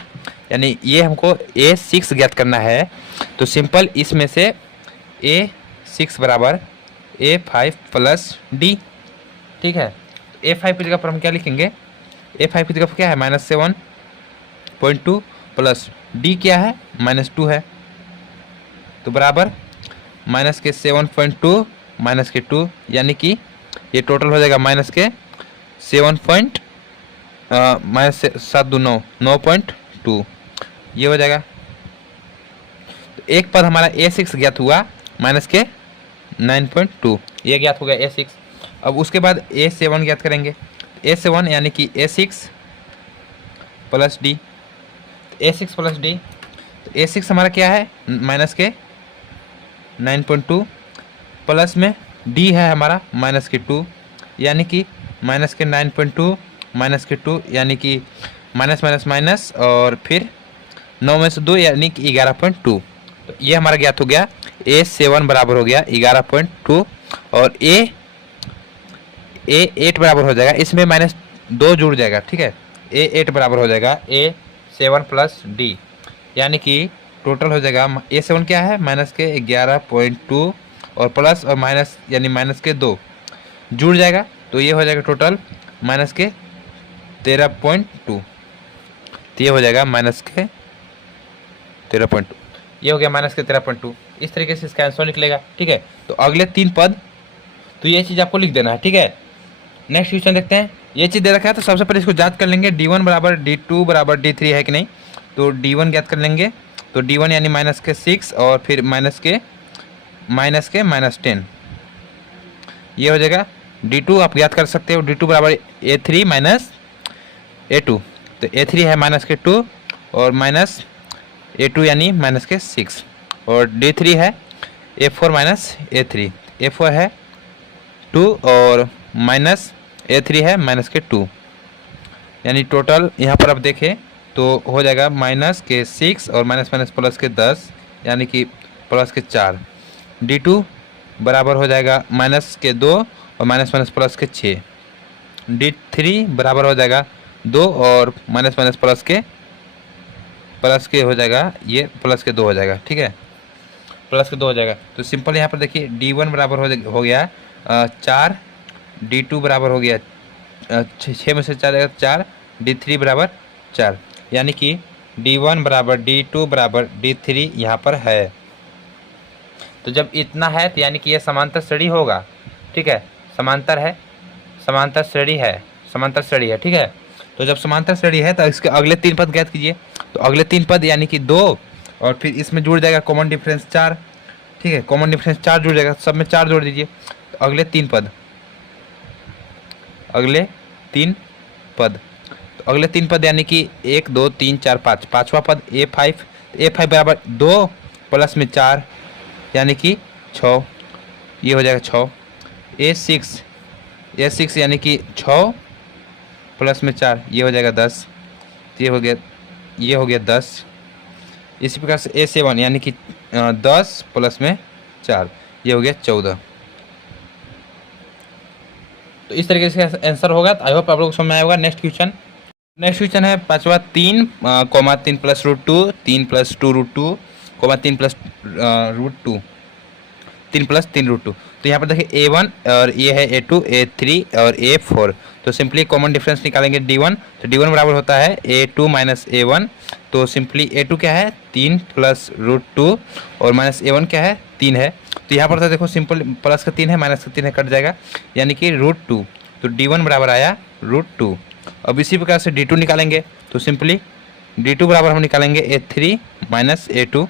यानी ये हमको A6 ज्ञात करना है। तो सिंपल इसमें से A6 बराबर A5 प्लस D, ठीक है। A5 की जगह पर हम क्या लिखेंगे, A5 की जगह पर क्या है, -7.2 प्लस D क्या है, -2 है। तो बराबर माइनस के 7.2 माइनस के 2, यानी कि ये टोटल हो जाएगा माइनस के 7 माइनस से 7 2 9 9.2, ये हो जाएगा। तो एक पद हमारा A6 ज्ञात हुआ माइनस के 9.2, ये ज्ञात हो गया A6। अब उसके बाद A7 ज्ञात करेंगे। A7 यानी कि A6 plus D, A6 plus D। तो A6 हमारा क्या है, माइनस के 9.2 प्लस में D है हमारा माइनस के 2, यानी कि माइनस के 9.2 माइनस के 2, यानी कि माइनस माइनस माइनस, और फिर 9 में से 2 यानी कि 11.2। तो ये हमारा ज्ञात हो गया। A7 बराबर हो गया 11.2, और A8 बराबर हो जाएगा, इसमें -2 जुड़ जाएगा, ठीक है। A8 बराबर हो जाएगा A7 प्लस D, यानी कि टोटल हो जाएगा A7 क्या है, माइनस के 11.2 और प्लस और माइनस यानी माइनस के 2 जुड़ जाएगा तो ये हो जाएगा टोटल माइनस के 13.2। तो ये हो जाएगा माइनस के 13.2। ये हो गया माइनस के 13.2। इस तरीके से इसका आंसर निकलेगा। ठीक है, तो अगले 3 पद, तो ये चीज़ आपको लिख देना है। ठीक है, नेक्स्ट क्वेश्चन देखते हैं। ये चीज़ दे रखा है तो सबसे पहले इसको जांच कर लेंगे, D1 बराबर D2 बराबर D3 है कि नहीं। तो D1 ज्ञात कर लेंगे, तो D1 यानी माइनस के 6 और फिर माइनस के -10, ये हो जाएगा। D2 आप ज्ञात कर सकते हो, D2 बराबर A3 माइनस A2, तो A3 है माइनस के 2 और माइनस A2 यानी माइनस के 6, और D3 है A4 माइनस A3, A4 है 2 और माइनस A3 है माइनस के 2, यानी टोटल यहाँ पर आप देखें तो हो जाएगा माइनस के 6 और माइनस माइनस प्लस के 10, यानी कि प्लस के 4। D2 बराबर हो जाएगा माइनस के 2 और माइनस माइनस प्लस के 6। D3 बराबर हो जाएगा 2 और माइनस माइनस प्लस के हो जाएगा, ये प्लस के 2 हो जाएगा। ठीक है, प्लस के 2 हो जाएगा। तो सिंपल यहाँ पर देखिए D1 बराबर हो गया 4, D2 बराबर हो गया 6 में से 4 जाएगा 4, D3 बराबर 4, यानी कि D1 बराबर D2 बराबर D3 यहाँ पर है। तो जब इतना है तो यानी कि ये समांतर श्रेणी होगा। ठीक है, समांतर श्रेणी है। ठीक है, तो जब समांतर श्रेणी है तो इसके अगले 3 पद ज्ञात कीजिए। तो अगले 3 पद यानी कि 2 और फिर इसमें जुड़ जाएगा कॉमन डिफरेंस 4। ठीक है, कॉमन डिफरेंस 4 जुड़ जाएगा, सब में 4 जोड़ दीजिए। तो अगले 3 पद, तो अगले 3 पद यानी कि 1 2 3 4 5, पाँचवा पद A5 बराबर 2 प्लस में 4 यानी कि 6, ये हो जाएगा 6। A6 यानी कि 6 प्लस में 4, ये हो जाएगा 10, ये हो गया 10। इसी प्रकार से A7 यानी कि 10 प्लस में 4, ये हो गया 14। तो इस तरीके से आंसर होगा। तो आई होप आप लोग समझ में आया होगा। नेक्स्ट क्वेश्चन है 5वां 3, 3 plus root 2, 3 plus 2 root 2, 3 plus root 2, 3 plus 3 root 2। तो यहाँ पर देखिए A1 और ये है A2, A3 और A4। तो सिंपली कॉमन डिफरेंस निकालेंगे D1, तो D1 बराबर होता है A2 माइनस A1। तो सिंपली A2 क्या है 3 प्लस रूट 2 और माइनस A1 क्या है 3 है। तो यहाँ पर तो देखो सिंपल प्लस का 3 है माइनस का 3 है, कट जाएगा, यानी कि रूट 2। तो D1 बराबर आया रूट 2। अब इसी प्रकार से D2 निकालेंगे, तो सिंपली D2 बराबर हम निकालेंगे A3 माइनस A2।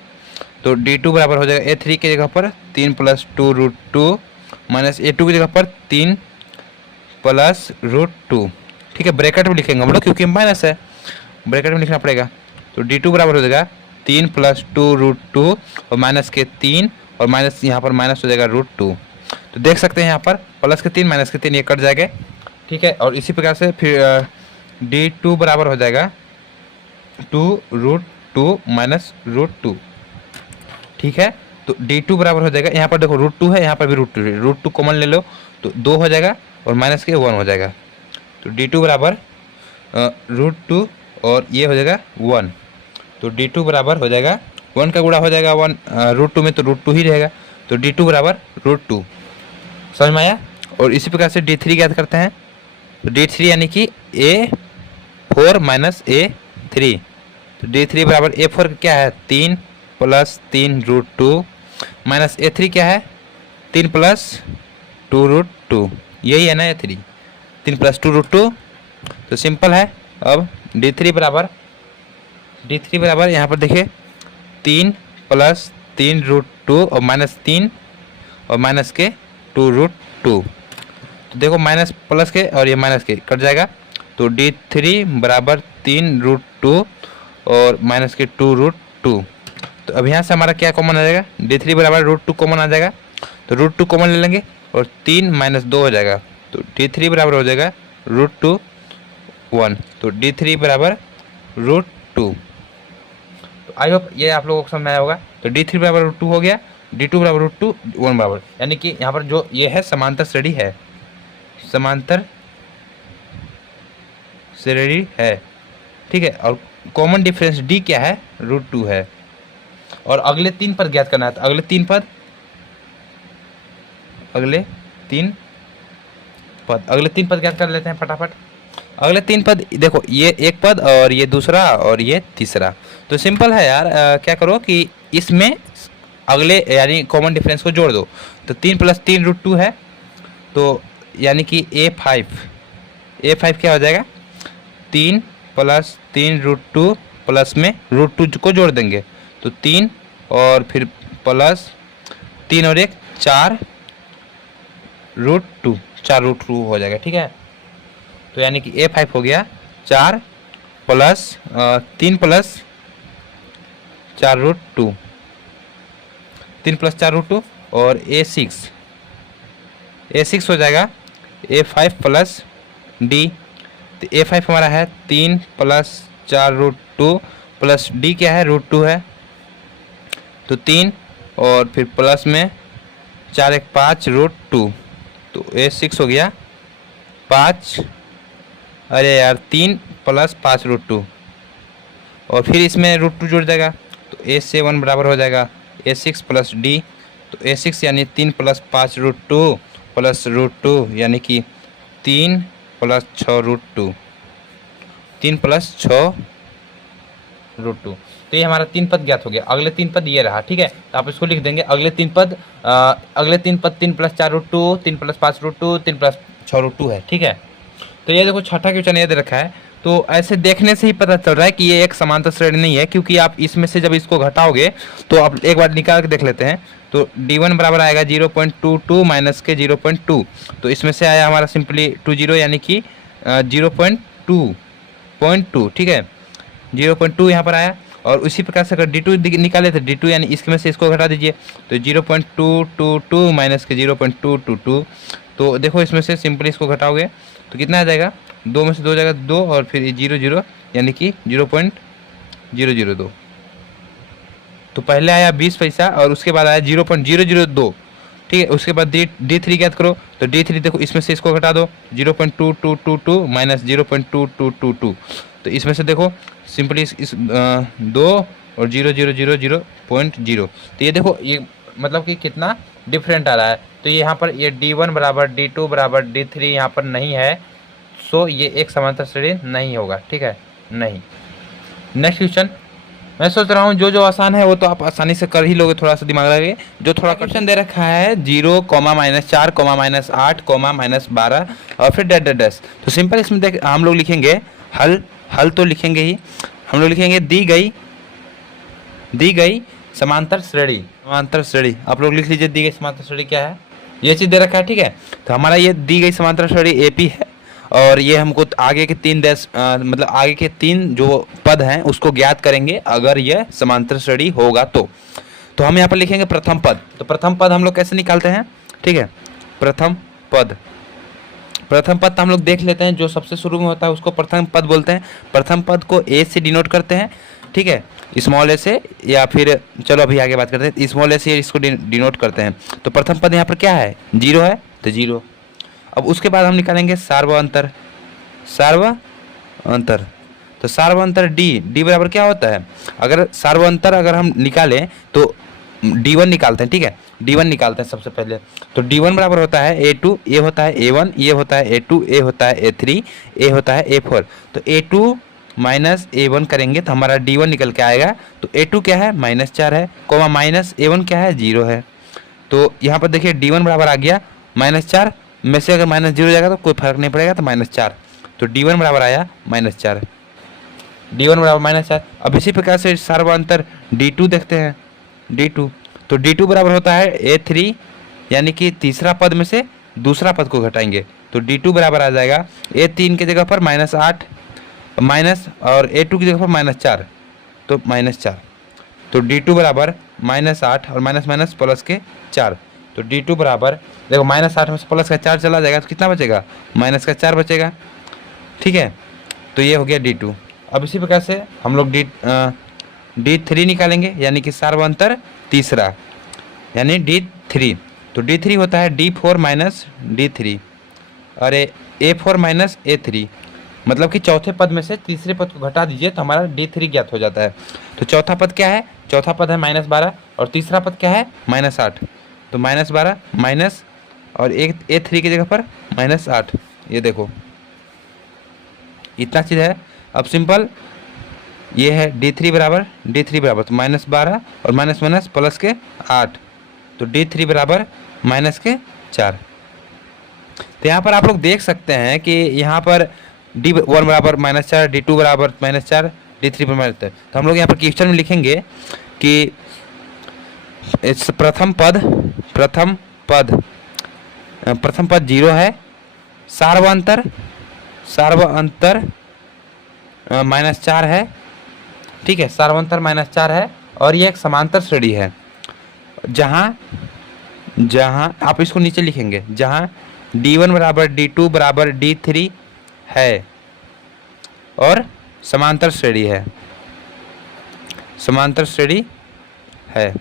तो D2 बराबर हो जाएगा A3 की जगह पर 3 प्लस 2 रूट 2 माइनस A2 की जगह पर 3 प्लस रूट 2। ठीक है, ब्रैकेट में लिखेंगे हम लोग क्योंकि माइनस है, ब्रैकेट में लिखना पड़ेगा। तो D2 बराबर हो जाएगा 3 प्लस 2 रूट 2 और माइनस के 3 और माइनस यहाँ पर माइनस हो जाएगा रूट 2। तो देख सकते हैं यहाँ पर प्लस के 3 माइनस के 3 ये कट जाएगा। ठीक है, और इसी प्रकार से फिर D2 बराबर हो जाएगा 2 रूट 2 माइनस रूट 2। ठीक है, तो D2 बराबर हो जाएगा, यहाँ पर देखो रूट 2 है, यहाँ पर भी रूट 2 है, रूट 2 कॉमन ले लो तो 2 हो जाएगा और माइनस के 1 हो जाएगा। तो D2 बराबर रूट 2 और ये हो जाएगा 1। तो D2 बराबर हो जाएगा 1 का गुणा हो जाएगा 1 रूट 2 में, तो रूट 2 ही रहेगा। तो D2 बराबर रूट 2। समझ में आया। और इसी प्रकार से D3 ज्ञात करते हैं। तो D3 यानी कि A4 माइनस A3। तो D3 बराबर A4 क्या है 3 प्लस 3 रूट 2 माइनस A3 क्या है 3 प्लस 2 रूट 2, यही है ना A3, 3 प्लस 2 रूट 2। तो सिंपल है। अब D3 बराबर यहाँ पर देखिए 3 प्लस 3 रूट 2 और माइनस 3 और माइनस के 2 रूट 2। तो देखो माइनस प्लस के और ये माइनस के कट जाएगा। तो D3 बराबर 3 रूट 2 और माइनस के 2 रूट 2। तो अब यहाँ से हमारा क्या कॉमन आ जाएगा, D3 बराबर रूट 2 कॉमन आ जाएगा। तो रूट 2 कॉमन ले लेंगे और 3 माइनस 2 हो जाएगा। तो D3 बराबर हो जाएगा रूट 2 1। तो D3 बराबर रूट 2। तो आई होप ये आप लोगों को समझ में आया होगा। तो D3 बराबर रूट 2 हो गया, D2 बराबर रूट 2 1 बराबर, यानी कि यहाँ पर जो ये है समांतर श्रेणी है, समांतर श्रेणी है। ठीक है, और कॉमन डिफरेंस D क्या है रूट 2 है। और अगले 3 पद ज्ञात करना है। तो अगले 3 पद ज्ञात कर लेते हैं फटाफट। अगले 3 पद देखो, ये एक पद और ये दूसरा और ये तीसरा। तो सिंपल है यार, क्या करो कि इसमें अगले यानी कॉमन डिफरेंस को जोड़ दो। तो 3 + 3 √2 है, तो यानी कि A5 क्या हो जाएगा, 3 + 3 √2 प्लस में √2 को जोड़ देंगे, तो 3 और फिर प्लस 3 और 1 4 √2, 4 √2 हो जाएगा। ठीक है, तो यानी कि A5 हो गया 4 + 3 + 4 √2, 3 + 4 √2, और A6 हो जाएगा A5 + D। तो A5 हमारा है 3 + 4 √2 प्लस D क्या है, √2 है, तो 3 और फिर प्लस में 4 1 5 √2, तो A6 हो गया 5, अरे यार 3 + 5 √2, और फिर इसमें √2 जुड़ जाएगा, तो A7 बराबर हो जाएगा A6 + D। तो A6 यानी 3 + 5 √2 प्लस √2 यानी कि 3 + 6 √2, 3 + 6 √2। तो ये हमारा 3 पद ज्ञात हो गया। अगले 3 पद ये रहा। ठीक है, तो आप इसको लिख देंगे अगले 3 पद 3 + 4 √2, 3 + 5 √2, 3 + 6 √2 है। ठीक है, तो ये देखो छठा क्वेश्चन ये दे रखा है, तो ऐसे देखने से ही पता चल रहा है कि ये एक समांतर श्रेणी नहीं है, क्योंकि आप इसमें से जब इसको घटाओगे तो आप एक बार निकाल के देख लेते हैं। तो D1 बराबर आएगा 0.22 माइनस के 0.2, तो इसमें से आया हमारा सिंपली 20 यानी कि 0.2। ठीक है, 0.2 यहाँ पर आया, और उसी प्रकार से अगर D2 निकाले तो D2 यानी इसमें से इसको घटा दीजिए, तो 0.222 माइनस के 0.222, तो देखो इसमें से सिंपली इसको घटाओगे तो कितना आ जाएगा, 2 में से 2 जाएगा 2, और फिर 0 यानी कि 0.002। तो पहले आया 20 पैसा और उसके बाद आया 0.002। ठीक है, उसके बाद D3 ज्ञात करो, तो D3 देखो इसमें से इसको घटा दो, 0.2222 माइनस 0.2222, तो इसमें से देखो सिंपली इस 2 और 0.000, तो ये देखो ये मतलब कि कितना डिफरेंट आ रहा है। तो ये यहाँ पर ये D1 बराबर D2 बराबर D3 यहाँ पर नहीं है, सो ये एक समांतर श्रेणी नहीं होगा। ठीक है, नहीं। नेक्स्ट क्वेश्चन मैं सोच रहा हूँ जो आसान है वो तो आप आसानी से कर ही लोगे, थोड़ा सा दिमाग लगे। जो थोड़ा क्वेश्चन दे रखा है 0, -4, -8, -12 और फिर डैश। तो सिंपल इसमें देख हम लोग लिखेंगे हल तो लिखेंगे ही, हम लोग लिखेंगे दी गई समांतर श्रेणी। आप लोग लिख लीजिए दी गई समांतर श्रेणी क्या है, ये चीज़ दे रखा है। ठीक है, तो हमारा ये दी गई समांतर श्रेणी AP है, और ये हमको आगे के 3 मतलब आगे के 3 जो पद हैं उसको ज्ञात करेंगे अगर यह समांतर श्रेणी होगा तो हम यहाँ पर लिखेंगे प्रथम पद। तो प्रथम पद हम लोग कैसे निकालते हैं, ठीक है, प्रथम पद तो हम लोग देख लेते हैं, जो सबसे शुरू में होता है उसको प्रथम पद बोलते हैं। प्रथम पद को A से डिनोट करते हैं। ठीक है, स्मॉल a से, या फिर चलो अभी आगे बात करते हैं, स्मॉल a से इसको डिनोट करते हैं। तो प्रथम पद यहाँ पर क्या है, 0 है, तो 0। अब उसके बाद हम निकालेंगे सार्वअंतर। तो सार्वअंतर D बराबर क्या होता है, अगर सार्वअंतर अगर हम निकालें तो D1 निकालते हैं। ठीक है, D1 निकालते हैं सबसे पहले। तो D1 बराबर होता है A2, ये होता है A1, ये होता है A2, ए होता है A3, ए होता है A4। तो A2 माइनस A1 करेंगे तो हमारा D1 निकल के आएगा। तो A2 क्या है, -4 है, कोमा माइनस A1 क्या है, 0 है। तो यहाँ पर देखिए D1 बराबर आ गया -4 में से, अगर -0 जाएगा तो कोई फर्क नहीं पड़ेगा, तो -4। तो D1 बराबर आया -4, D1 बराबर -4। अब इसी प्रकार से सार्वअंतर D2 देखते हैं, D2। तो D2 बराबर होता है A3, यानी कि तीसरा पद में से दूसरा पद को घटाएंगे, तो D2 बराबर आ जाएगा A3 की जगह पर -8 माइनस, और A2 की जगह पर -4, तो -4। तो D2 बराबर -8 और माइनस प्लस के 4। तो D2 बराबर देखो -8 में से प्लस का 4 चला जाएगा तो कितना बचेगा, -4 बचेगा। ठीक है, तो ये हो गया D2। अब इसी प्रकार से हम लोग D3 निकालेंगे, यानी कि सार्वअंतर तीसरा, यानी D3। तो D3 होता है D4 माइनस D3, और A4 माइनस A3, मतलब कि चौथे पद में से तीसरे पद को घटा दीजिए तो हमारा D3 ज्ञात हो जाता है। तो चौथा पद क्या है, चौथा पद है -12, और तीसरा पद क्या है, -8। तो -12 माइनस, और एक A3 की जगह पर -8, ये देखो इतना चीज़ है। अब सिंपल ये है D3 बराबर तो -12 और माइनस माइनस प्लस के 8, तो D3 बराबर -4। तो यहाँ पर आप लोग देख सकते हैं कि यहाँ पर D1 बराबर -4, D2 बराबर -4, D3 पर -4। तो हम लोग यहाँ पर क्वेश्चन में लिखेंगे कि इस प्रथम पद 0 है, सार्वअंतर -4 है, ठीक है, सार्वअंतर -4 है, और ये एक समांतर श्रेणी है जहाँ आप इसको नीचे लिखेंगे, जहाँ D1 बराबर D2 बराबर D3 है और समांतर श्रेणी है।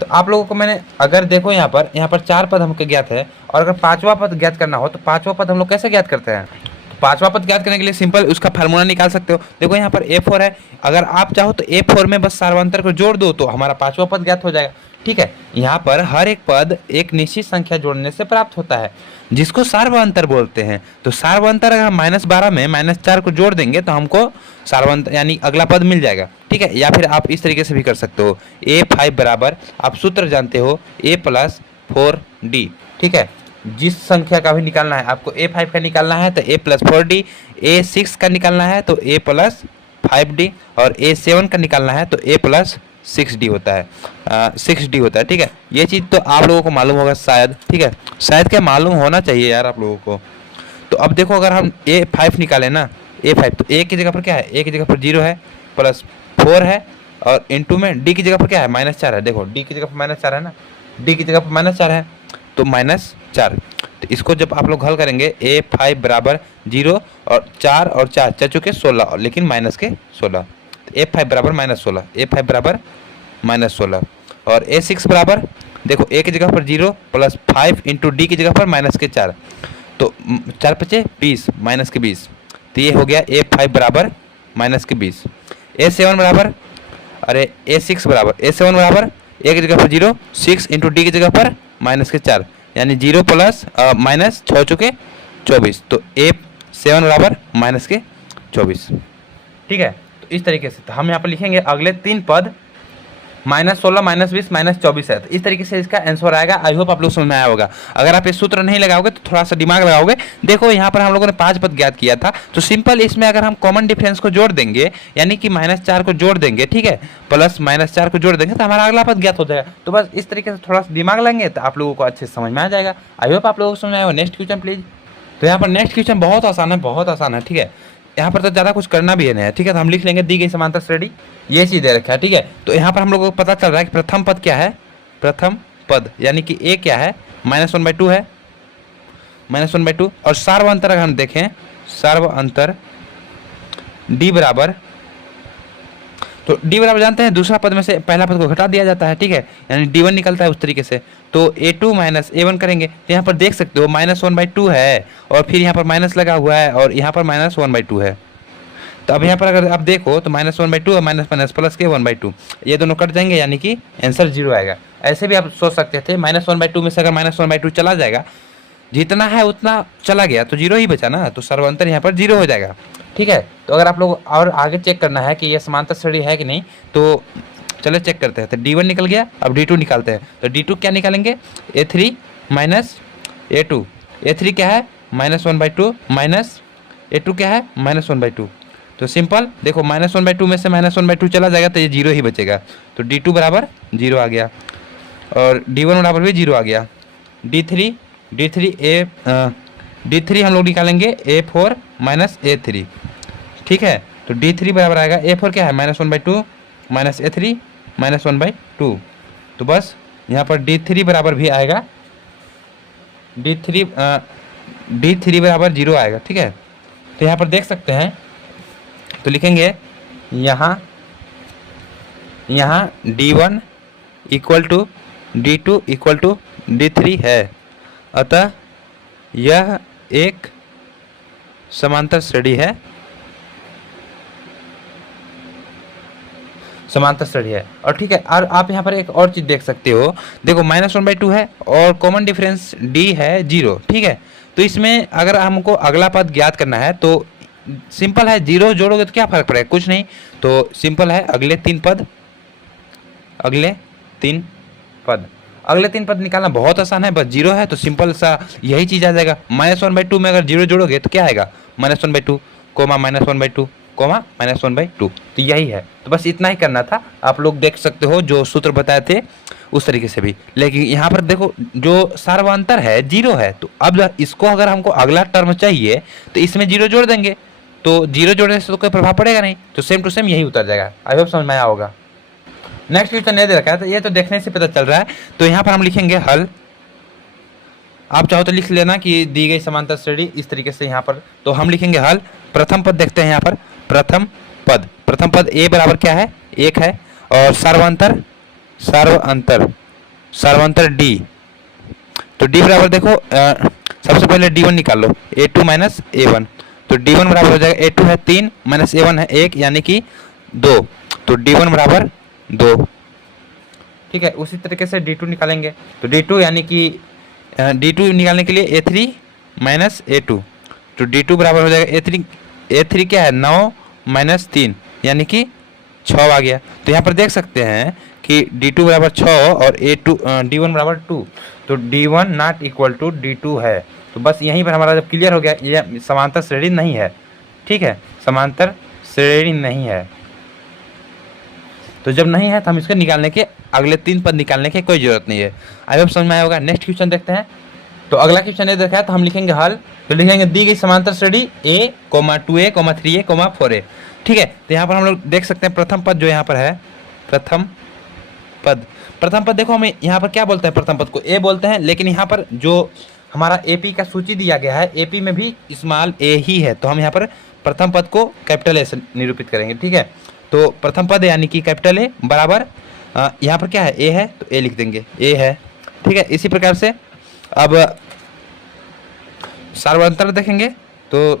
तो आप लोगों को मैंने अगर देखो यहाँ पर 4 पद हमको ज्ञात है, और अगर 5वां पद ज्ञात करना हो तो 5वां पद हम लोग कैसे ज्ञात करते हैं? तो 5वां पद ज्ञात करने के लिए सिंपल उसका फार्मूला निकाल सकते हो। देखो यहाँ पर A4 है, अगर आप चाहो तो A4 में बस सार्वंतर को जोड़ दो तो हमारा 5वां पद ज्ञात हो जाएगा। ठीक है, यहाँ पर हर एक पद एक निश्चित संख्या जोड़ने से प्राप्त होता है, जिसको सार्वअंतर बोलते हैं। तो सार्वअंतर अगर हम -12 में -4 को जोड़ देंगे तो हमको सार्वअंतर यानी अगला पद मिल जाएगा। ठीक है, या फिर आप इस तरीके से भी कर सकते हो, A5 बराबर, आप सूत्र जानते हो, A + 4D। ठीक है, जिस संख्या का भी निकालना है आपको, A5 का निकालना है तो A + 4D, A6 का निकालना है तो A + 5D, और A7 का निकालना है तो A + 6D होता है, 6D होता है। ठीक है, ये चीज़ तो आप लोगों को मालूम होगा शायद। ठीक है, शायद क्या मालूम होना चाहिए यार आप लोगों को। तो अब देखो, अगर हम A5 निकालें ना, A5 तो A की जगह पर क्या है? A की जगह पर 0 है, +4 है, और इनटू में D की जगह पर क्या है? -4 है। देखो D की जगह पर -4 है ना, D की जगह पर -4 है तो -4। तो इसको जब आप लोग हल करेंगे, A5 बराबर 0 और 4 और 4 चुके 16, लेकिन -16, तो A5 बराबर -16, A5 बराबर -16। और A6 बराबर, देखो A की जगह पर 0 + 5 इंटू D की जगह पर -4, तो 4 × 5 = 20, -20, तो ये हो गया A5 बराबर -20। A7 बराबर, अरे A6 बराबर, A7 बराबर A की जगह पर 0, 6 इंटू D की जगह पर -4, यानी 0 + -6 चुके 24, तो A7 बराबर -24। ठीक है, तो इस तरीके से तो हम यहाँ पर लिखेंगे अगले 3 पद -16, -20, -24 है। तो इस तरीके से इसका आंसर आएगा। आई होप आप लोग समझ में आया होगा। अगर आप ये सूत्र नहीं लगाओगे तो थोड़ा सा दिमाग लगाओगे। देखो यहाँ पर हम लोगों ने 5 पद ज्ञात किया था, तो सिंपल इसमें अगर हम कॉमन डिफरेंस को जोड़ देंगे, यानी कि -4 को जोड़ देंगे, ठीक है, प्लस -4 को जोड़ देंगे तो हमारा अगला पद ज्ञात हो जाएगा। तो बस इस तरीके से थोड़ा सा दिमाग लगाएंगे तो आप लोगों को अच्छे से समझ में आ जाएगा। आई होप आप लोगों को समझ में आएगा। Next question please. तो यहाँ पर नेक्स्ट क्वेश्चन बहुत आसान है। ठीक है, यहाँ पर तो ज़्यादा कुछ करना भी है। ठीक है, तो हम लिख लेंगे दी गई समांतर श्रेणी, ये चीज़ दे रखा है। ठीक है, तो यहाँ पर हम लोगों को पता चल रहा है कि प्रथम पद क्या है, प्रथम पद यानी कि A क्या है, -1/2 है, -1/2। और सार्वअंतर अगर हम देखें, सार्वअंतर D बराबर, तो D बराबर जानते हैं, दूसरा पद में से पहला पद को घटा दिया जाता है। ठीक है, यानी D1 निकलता है उस तरीके से। तो A2 - A1 करेंगे तो यहाँ पर देख सकते हो -1/2 है, और फिर यहाँ पर माइनस लगा हुआ है, और यहाँ पर -1/2 है। तो अब यहाँ पर अगर आप देखो तो -1/2 और माइनस प्लस के 1/2, ये दोनों कट जाएंगे, यानी कि आंसर 0 आएगा। ऐसे भी आप सोच सकते थे, -1/2 में से अगर -1/2 चला जाएगा, जितना है उतना चला गया तो 0 ही बचा ना, तो सर्वांतर यहाँ पर 0 हो जाएगा। ठीक है, तो अगर आप लोग और आगे चेक करना है कि ये समांतर श्रेणी है कि नहीं, तो चलो चेक करते हैं। तो D1 निकल गया, अब D2 निकालते हैं। तो D2 क्या निकालेंगे, A3 - A2। A3 क्या है, -1/2, माइनस A2 क्या है, -1/2। तो सिंपल देखो, -1/2 में से -1/2 चला जाएगा तो ये 0 ही बचेगा। तो D2 बराबर 0 आ गया, और D1 बराबर भी 0 आ गया। D3 हम लोग निकालेंगे A4 - A3। ठीक है, तो D3 बराबर आएगा, A4 क्या है, -1/2 -A3 -1/2। तो बस यहाँ पर D3 बराबर भी आएगा, D3 बराबर 0 आएगा। ठीक है, तो यहाँ पर देख सकते हैं, तो लिखेंगे यहाँ D1 = D2 = D3 है, अतः यह एक समांतर श्रेणी है, और ठीक है, और आप यहाँ पर एक और चीज़ देख सकते हो। देखो -1/2 है और कॉमन डिफरेंस D है 0। ठीक है, तो इसमें अगर हमको अगला पद ज्ञात करना है तो सिंपल है, जीरो जोड़ोगे तो क्या फर्क पड़ेगा, कुछ नहीं। तो सिंपल है, अगले तीन पद, अगले तीन पद, अगले तीन पद निकालना बहुत आसान है, बस जीरो है तो सिंपल सा यही चीज़ आ जाएगा। -1/2 में अगर जीरो जोड़ोगे तो क्या आएगा, -1/2 कोमा -1/2 कोमा -1/2, तो यही है। तो बस इतना ही करना था, आप लोग देख सकते हो जो सूत्र बताए थे उस तरीके से भी। लेकिन यहाँ पर देखो जो सर्वांतर है जीरो है, तो अब इसको अगर हमको अगला टर्म चाहिए तो इसमें जीरो जोड़ देंगे, तो जीरो जोड़ने से तो कोई प्रभाव पड़ेगा नहीं, तो सेम टू सेम यही उतर जाएगा। आई होप समझ में आया होगा। नेक्स्ट क्वेश्चन ये दे रखा है, तो ये तो देखने से पता चल रहा है। तो यहाँ पर हम लिखेंगे हल, आप चाहो तो लिख लेना कि दी गई समांतर श्रेणी इस तरीके से। यहाँ पर तो हम लिखेंगे हल। प्रथम पद देखते हैं, यहाँ पर प्रथम पद ए बराबर क्या है, 1 है, और सर्वांतर डी, तो डी बराबर देखो सबसे पहले d1 निकाल लो, a2 माइनस a1, तो d1 बराबर हो जाएगा a2 है 3 माइनस a1 है 1 यानी कि 2, तो d1 बराबर 2। ठीक है, उसी तरीके से d2 निकालेंगे, तो d2 यानी कि d2 निकालने के लिए a3 माइनस a2, तो d2 बराबर हो जाएगा a3 क्या है 9 माइनस 3 यानी कि 6 आ गया। तो यहाँ पर देख सकते हैं कि d2 बराबर 6 और d1 बराबर 2, तो d1 not equal to d2 है। तो बस यहीं पर हमारा जब क्लियर हो गया, ये समांतर श्रेणी नहीं है। ठीक है, समांतर श्रेणी नहीं है, तो जब नहीं है तो हम इसको निकालने के, अगले तीन पद निकालने की कोई जरूरत नहीं है। आई होप समझ में आया होगा। नेक्स्ट क्वेश्चन देखते हैं। तो अगला क्वेश्चन ये देखा है, तो हम लिखेंगे हल, तो लिखेंगे दी गई समांतर श्रेणी a, 2a, 3a, 4a। ठीक है, तो यहाँ पर हम लोग देख सकते हैं प्रथम पद जो यहाँ पर है, प्रथम पद देखो हमें यहाँ पर क्या बोलते हैं, प्रथम पद को a बोलते हैं, लेकिन यहाँ पर जो हमारा AP का सूची दिया गया है, AP में भी स्मॉल a ही है, तो हम यहाँ पर प्रथम पद को कैपिटल A से निरूपित करेंगे। ठीक है, तो प्रथम पद यानी कि कैपिटल A बराबर यहाँ पर क्या है a है, तो a लिख देंगे, a है। ठीक है, इसी प्रकार से अब सर्वांतर देखेंगे, तो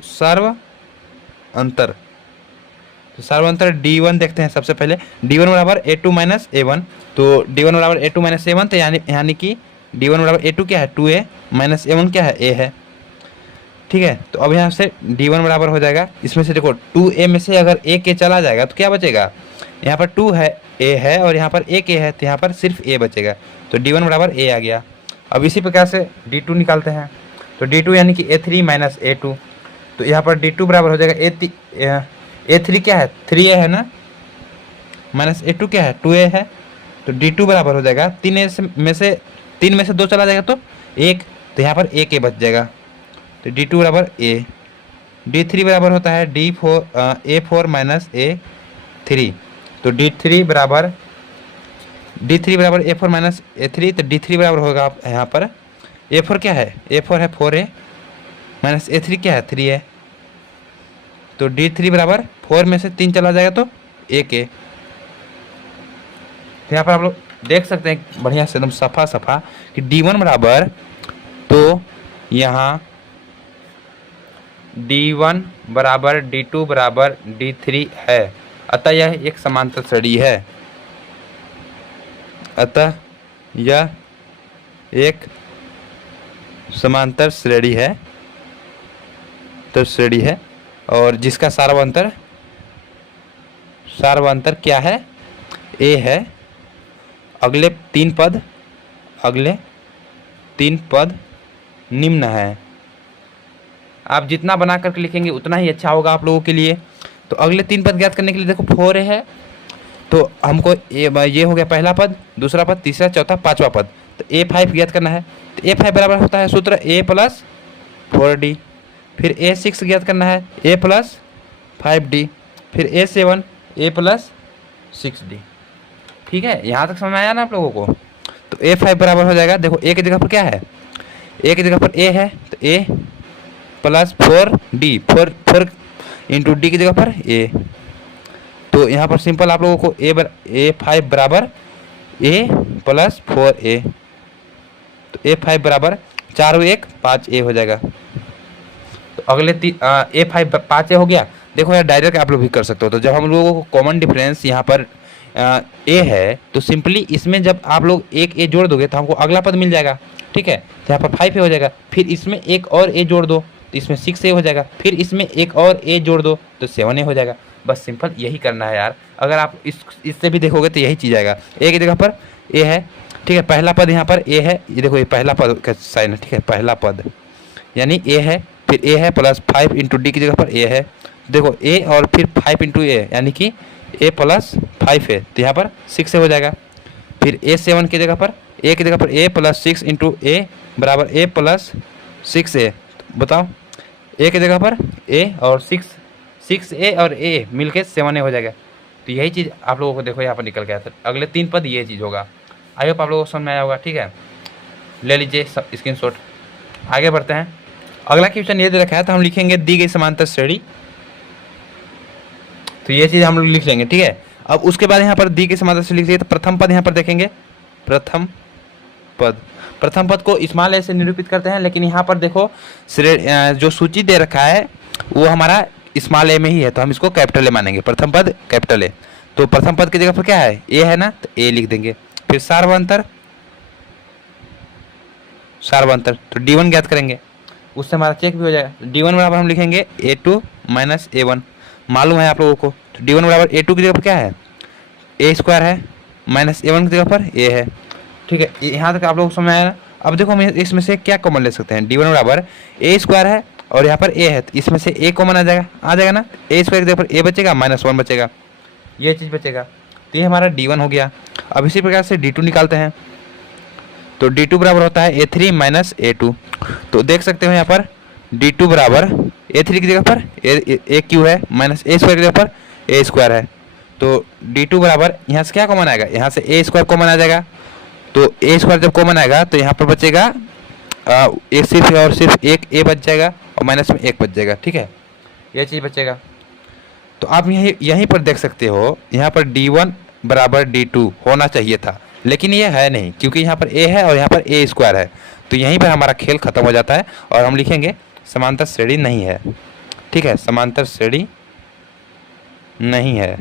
सर्वांतर d1 देखते हैं। सबसे पहले d1 बराबर a2 माइनस a1, तो d1 बराबर a2 माइनस a1, तो यानी कि d1 बराबर a2 क्या है 2a माइनस a1 क्या है a है। ठीक है, तो अब यहाँ से d1 बराबर हो जाएगा, इसमें से देखो 2a में से अगर a के चला जाएगा तो क्या बचेगा, यहाँ पर 2 है a है और यहाँ पर 1 a है, तो यहाँ पर सिर्फ a बचेगा, तो d1 बराबर a आ गया। अब इसी प्रकार से d2 निकालते हैं, तो d2 यानी कि a3 माइनस a2, तो यहाँ पर d2 बराबर हो जाएगा a3 क्या है 3a है ना, माइनस a2 क्या है 2a है, तो d2 बराबर हो जाएगा 3 में से 2 चला जाएगा तो 1, तो यहाँ पर a बच जाएगा, तो d2 बराबर a। d3 बराबर होता है a4 माइनस a3, तो d3 बराबर a4 माइनस a3, तो d3 बराबर होगा यहाँ पर a4 क्या है a4 है 4a माइनस a3 क्या है 3a, तो d3 बराबर 4 में से 3 चला जाएगा तो 1a। यहाँ पर आप लोग देख सकते हैं बढ़िया से एकदम सफा कि d1 बराबर, तो यहाँ d1 बराबर d2 बराबर d3 है, अतः यह एक समांतर श्रेणी है, अतः यह एक समांतर श्रेणी है, तो श्रेणी है, और जिसका सार्वंतर क्या है a है। अगले तीन पद निम्न है। आप जितना बना करके लिखेंगे उतना ही अच्छा होगा आप लोगों के लिए। तो अगले तीन पद ज्ञात करने के लिए देखो 4a है, तो हमको ये हो गया पहला पद, दूसरा पद, तीसरा, चौथा, पांचवा पद, तो a5 ज्ञात करना है। तो a5 बराबर होता है सूत्र a प्लस 4d, फिर a6 ज्ञात करना है a प्लस 5d, फिर a7 a प्लस 6d। ठीक है, यहाँ तक समझ में आया ना आप लोगों को। तो a5 बराबर हो जाएगा, देखो a की जगह पर क्या है, a की जगह पर a है, तो a plus 4d, 4 into D की जगह पर a, तो यहाँ पर सिंपल आप लोगों को a5 बराबर a प्लस 4a, तो a5 बराबर 4 और 1 5a हो जाएगा। तो अगले a5 5a हो गया। देखो यार डायरेक्ट आप लोग भी कर सकते हो, तो जब हम लोगों को कॉमन डिफरेंस यहाँ पर a है, तो सिंपली इसमें जब आप लोग एक a जोड़ दोगे तो हमको अगला पद मिल जाएगा। ठीक है, तो यहाँ पर 5a हो जाएगा, फिर इसमें एक और a जोड़ दो तो इसमें 6a हो जाएगा, फिर इसमें एक और a जोड़ दो तो 7a हो जाएगा। बस सिंपल यही करना है यार। अगर आप इससे भी देखोगे तो यही चीज़ आएगा। a की जगह पर a है, ठीक है, पहला पद यहाँ पर a है, ये देखो ये पहला पद का साइन है, ठीक है, पहला पद यानी a है, फिर a है प्लस 5 इंटू डी की जगह पर a है, देखो a और फिर 5 इंटू ए यानी कि a प्लस 5 है, तो यहाँ पर 6 हो जाएगा। फिर a7 की जगह पर a की जगह पर a प्लस 6 इंटू ए बराबर a प्लस 6a। बताओ a की जगह पर a और 6a और a मिलके 7a हो जाएगा। तो यही चीज़ आप लोगों को देखो यहाँ पर निकल गया था। अगले 3 पद ये चीज़ होगा। आई होप आप लोगों को समझ में आया होगा, ठीक है, ले लीजिए स्क्रीनशॉट। आगे बढ़ते हैं। अगला क्वेश्चन ये दे रखा है, तो हम लिखेंगे दी गई समांतर श्रेणी, तो ये चीज़ हम लोग लिख लेंगे, ठीक है। अब उसके बाद यहाँ पर दी गई समांतर श्रेणी लिख लिया, तो प्रथम पद यहाँ पर देखेंगे, प्रथम पद को स्मॉल ए से निरूपित करते हैं, लेकिन यहाँ पर देखो जो सूची दे रखा है वो हमारा स्मॉल ए में ही है, तो हम इसको कैपिटल ए मानेंगे। प्रथम पद कैपिटल ए, तो प्रथम पद की जगह पर क्या है, ए है ना, तो ए लिख देंगे। फिर सार्वंतर, तो D1 ज्ञात करेंगे, उससे हमारा चेक भी हो जाएगा। D1 बराबर हम लिखेंगे A2 माइनस A1, मालूम है आप लोगों को। तो D1 बराबर A2 की जगह पर क्या है, A स्क्वायर है, माइनस A1 की जगह पर A है, ठीक है। यहाँ तक आप लोगों को समझ आया ना। अब देखो हम इसमें से क्या कॉमन ले सकते हैं, D1 बराबर A स्क्वायर है और यहाँ पर A है, तो इसमें से A कॉमन आ जाएगा ना, A स्क्वायर की जगह पर A बचेगा, -1 बचेगा, ये चीज़ बचेगा। तो ये हमारा D1 हो गया। अब इसी प्रकार से D2 निकालते हैं, तो D2 बराबर होता है A3 माइनस A2। तो देख सकते हो यहाँ पर D2 बराबर A3 की जगह पर A क्यू है, माइनस A स्क्वायर की जगह पर A स्क्वायर है। तो D2 बराबर यहाँ से क्या कॉमन आएगा, यहाँ से A स्क्वायर कॉमन आ जाएगा, तो A स्क्वायर जब कॉमन आएगा तो यहाँ पर बचेगा एक सिर्फ और सिर्फ एक A बच जाएगा और माइनस में 1 बच जाएगा, ठीक है, ये चीज़ बचेगा। तो आप यहीं पर देख सकते हो, यहाँ पर D1 बराबर D2 होना चाहिए था, लेकिन ये है नहीं, क्योंकि यहाँ पर A है और यहाँ पर A स्क्वायर है। तो यहीं पर हमारा खेल खत्म हो जाता है और हम लिखेंगे समांतर श्रेणी नहीं है, ठीक है, समांतर श्रेणी नहीं है,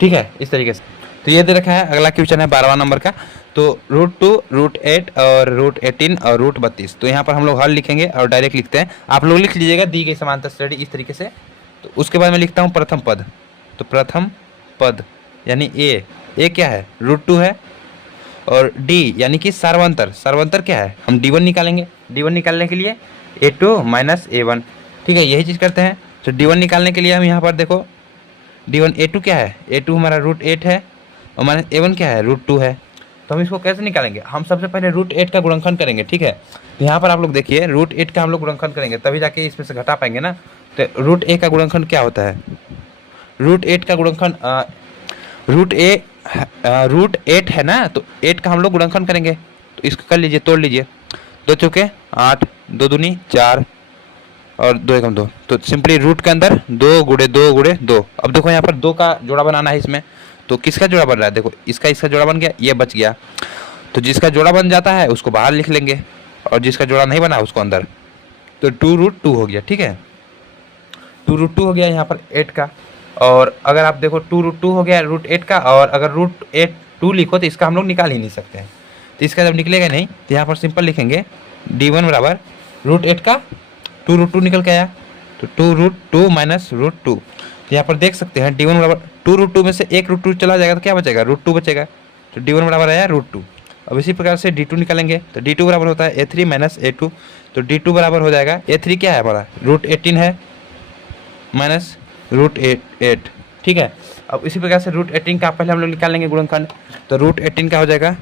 ठीक है, इस तरीके से। तो ये दे रखा है। अगला क्वेश्चन है 12वां नंबर का, तो √2, √8 और √18 और √32। तो यहाँ पर हम लोग हल लिखेंगे और डायरेक्ट लिखते हैं, आप लोग लिख लीजिएगा दी गई समांतर श्रेणी इस तरीके से। तो उसके बाद मैं लिखता हूँ प्रथम पद, तो प्रथम पद यानी ए क्या है, √2 है, और D यानी कि सार्वंतर क्या है, हम D1 निकालेंगे। D1 निकालने के लिए A2 माइनस A1, ठीक है, यही चीज़ करते हैं। तो D1 निकालने के लिए हम यहाँ पर देखो D1 A2 क्या है, A2 हमारा √8 है और माइनस A1 क्या है, √2 है। तो हम इसको कैसे निकालेंगे, हम सबसे पहले √8 का गुणनखंड करेंगे, ठीक है। तो यहाँ पर आप लोग देखिए √8 का हम लोग गुणनखंड करेंगे, तभी जाके इसमें से घटा पाएंगे ना। तो √8 का गुणनखंड क्या होता है, √8 का गुणनखंड √8 है ना, तो 8 का हम लोग गुणनखंड करेंगे। तो इसको कर लीजिए, तोड़ लीजिए, 2 चौके 8, 2 दूनी 4 और 2 एकम 2। तो सिंपली रूट के अंदर 2 गुणे 2 गुणे 2। अब देखो यहाँ पर 2 का जोड़ा बनाना है इसमें, तो किसका जोड़ा बन रहा है, देखो इसका जोड़ा बन गया, ये बच गया। तो जिसका जोड़ा बन जाता है उसको बाहर लिख लेंगे और जिसका जोड़ा नहीं बना उसको अंदर। तो 2√2 हो गया, ठीक है, 2√2 हो गया यहाँ पर 8 का। और अगर आप देखो 2√2 हो गया √8 का, और अगर √2 लिखो तो इसका हम लोग निकाल ही नहीं सकते हैं। तो इसका जब निकलेगा नहीं तो यहाँ पर सिंपल लिखेंगे D1 बराबर √8 का 2√2 निकल के आया, तो 2√2 माइनस √2। तो यहाँ पर देख सकते हैं D1 बराबर 2√2 में से एक √2 चला जाएगा तो क्या बचेगा, √2 बचेगा। तो D1 बराबर आया √2। अब इसी प्रकार से D2 निकालेंगे, तो D2 बराबर होता है A3 माइनस A2। तो D2 बराबर हो जाएगा, A3 क्या है हमारा, √18 है माइनस √8, ठीक है। अब इसी प्रकार से √18 का पहले हम लोग निकाल लेंगे गुणनखंड। तो √18 का हो जाएगा,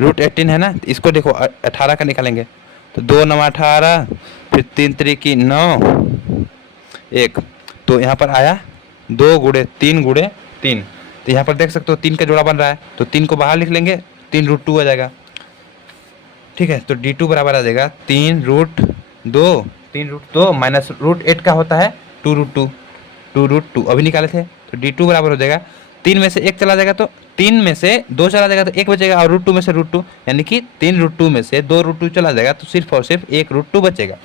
√18 है ना, इसको देखो 18 का निकालेंगे, तो 2 9 18, फिर 3 3 9 1। तो यहाँ पर आया 2 गुणे 3 गुणे 3। तो यहाँ पर देख सकते हो 3 का जोड़ा बन रहा है, तो 3 को बाहर लिख लेंगे, 3√2 आ जाएगा, ठीक है। तो D2 बराबर आ जाएगा 3√2 माइनस √8 का होता है 2√2 अभी निकाले थे। तो D2 बराबर हो जाएगा, 3 में से 1 चला जाएगा तो 3 में से 2 चला जाएगा तो 1 बचेगा, और √2 में से √2 यानी कि 3√2 में से 2√2 चला जाएगा तो सिर्फ और सिर्फ 1 √2 बचेगा।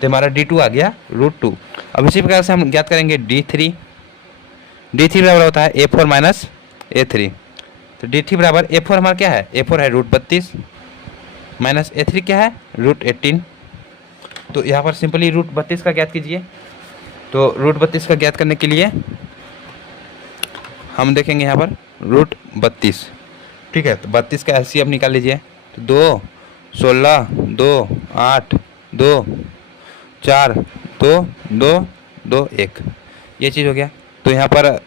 तो हमारा D2 आ गया √2। अब इसी प्रकार से हम ज्ञात करेंगे D3 बराबर होता है A4 माइनस A3। तो D3 बराबर A4 हमारा क्या है, A4 है √32 माइनस A3 क्या है, √18। तो यहाँ पर सिंपली √32 का ज्ञात कीजिए। तो √32 का ज्ञात करने के लिए हम देखेंगे यहाँ पर √32, ठीक है। तो 32 का LCM निकाल लीजिए। तो 2, 16, 2, 8, 2, 4, 2, 2, 2, 1, ये चीज़ हो गया। तो यहाँ पर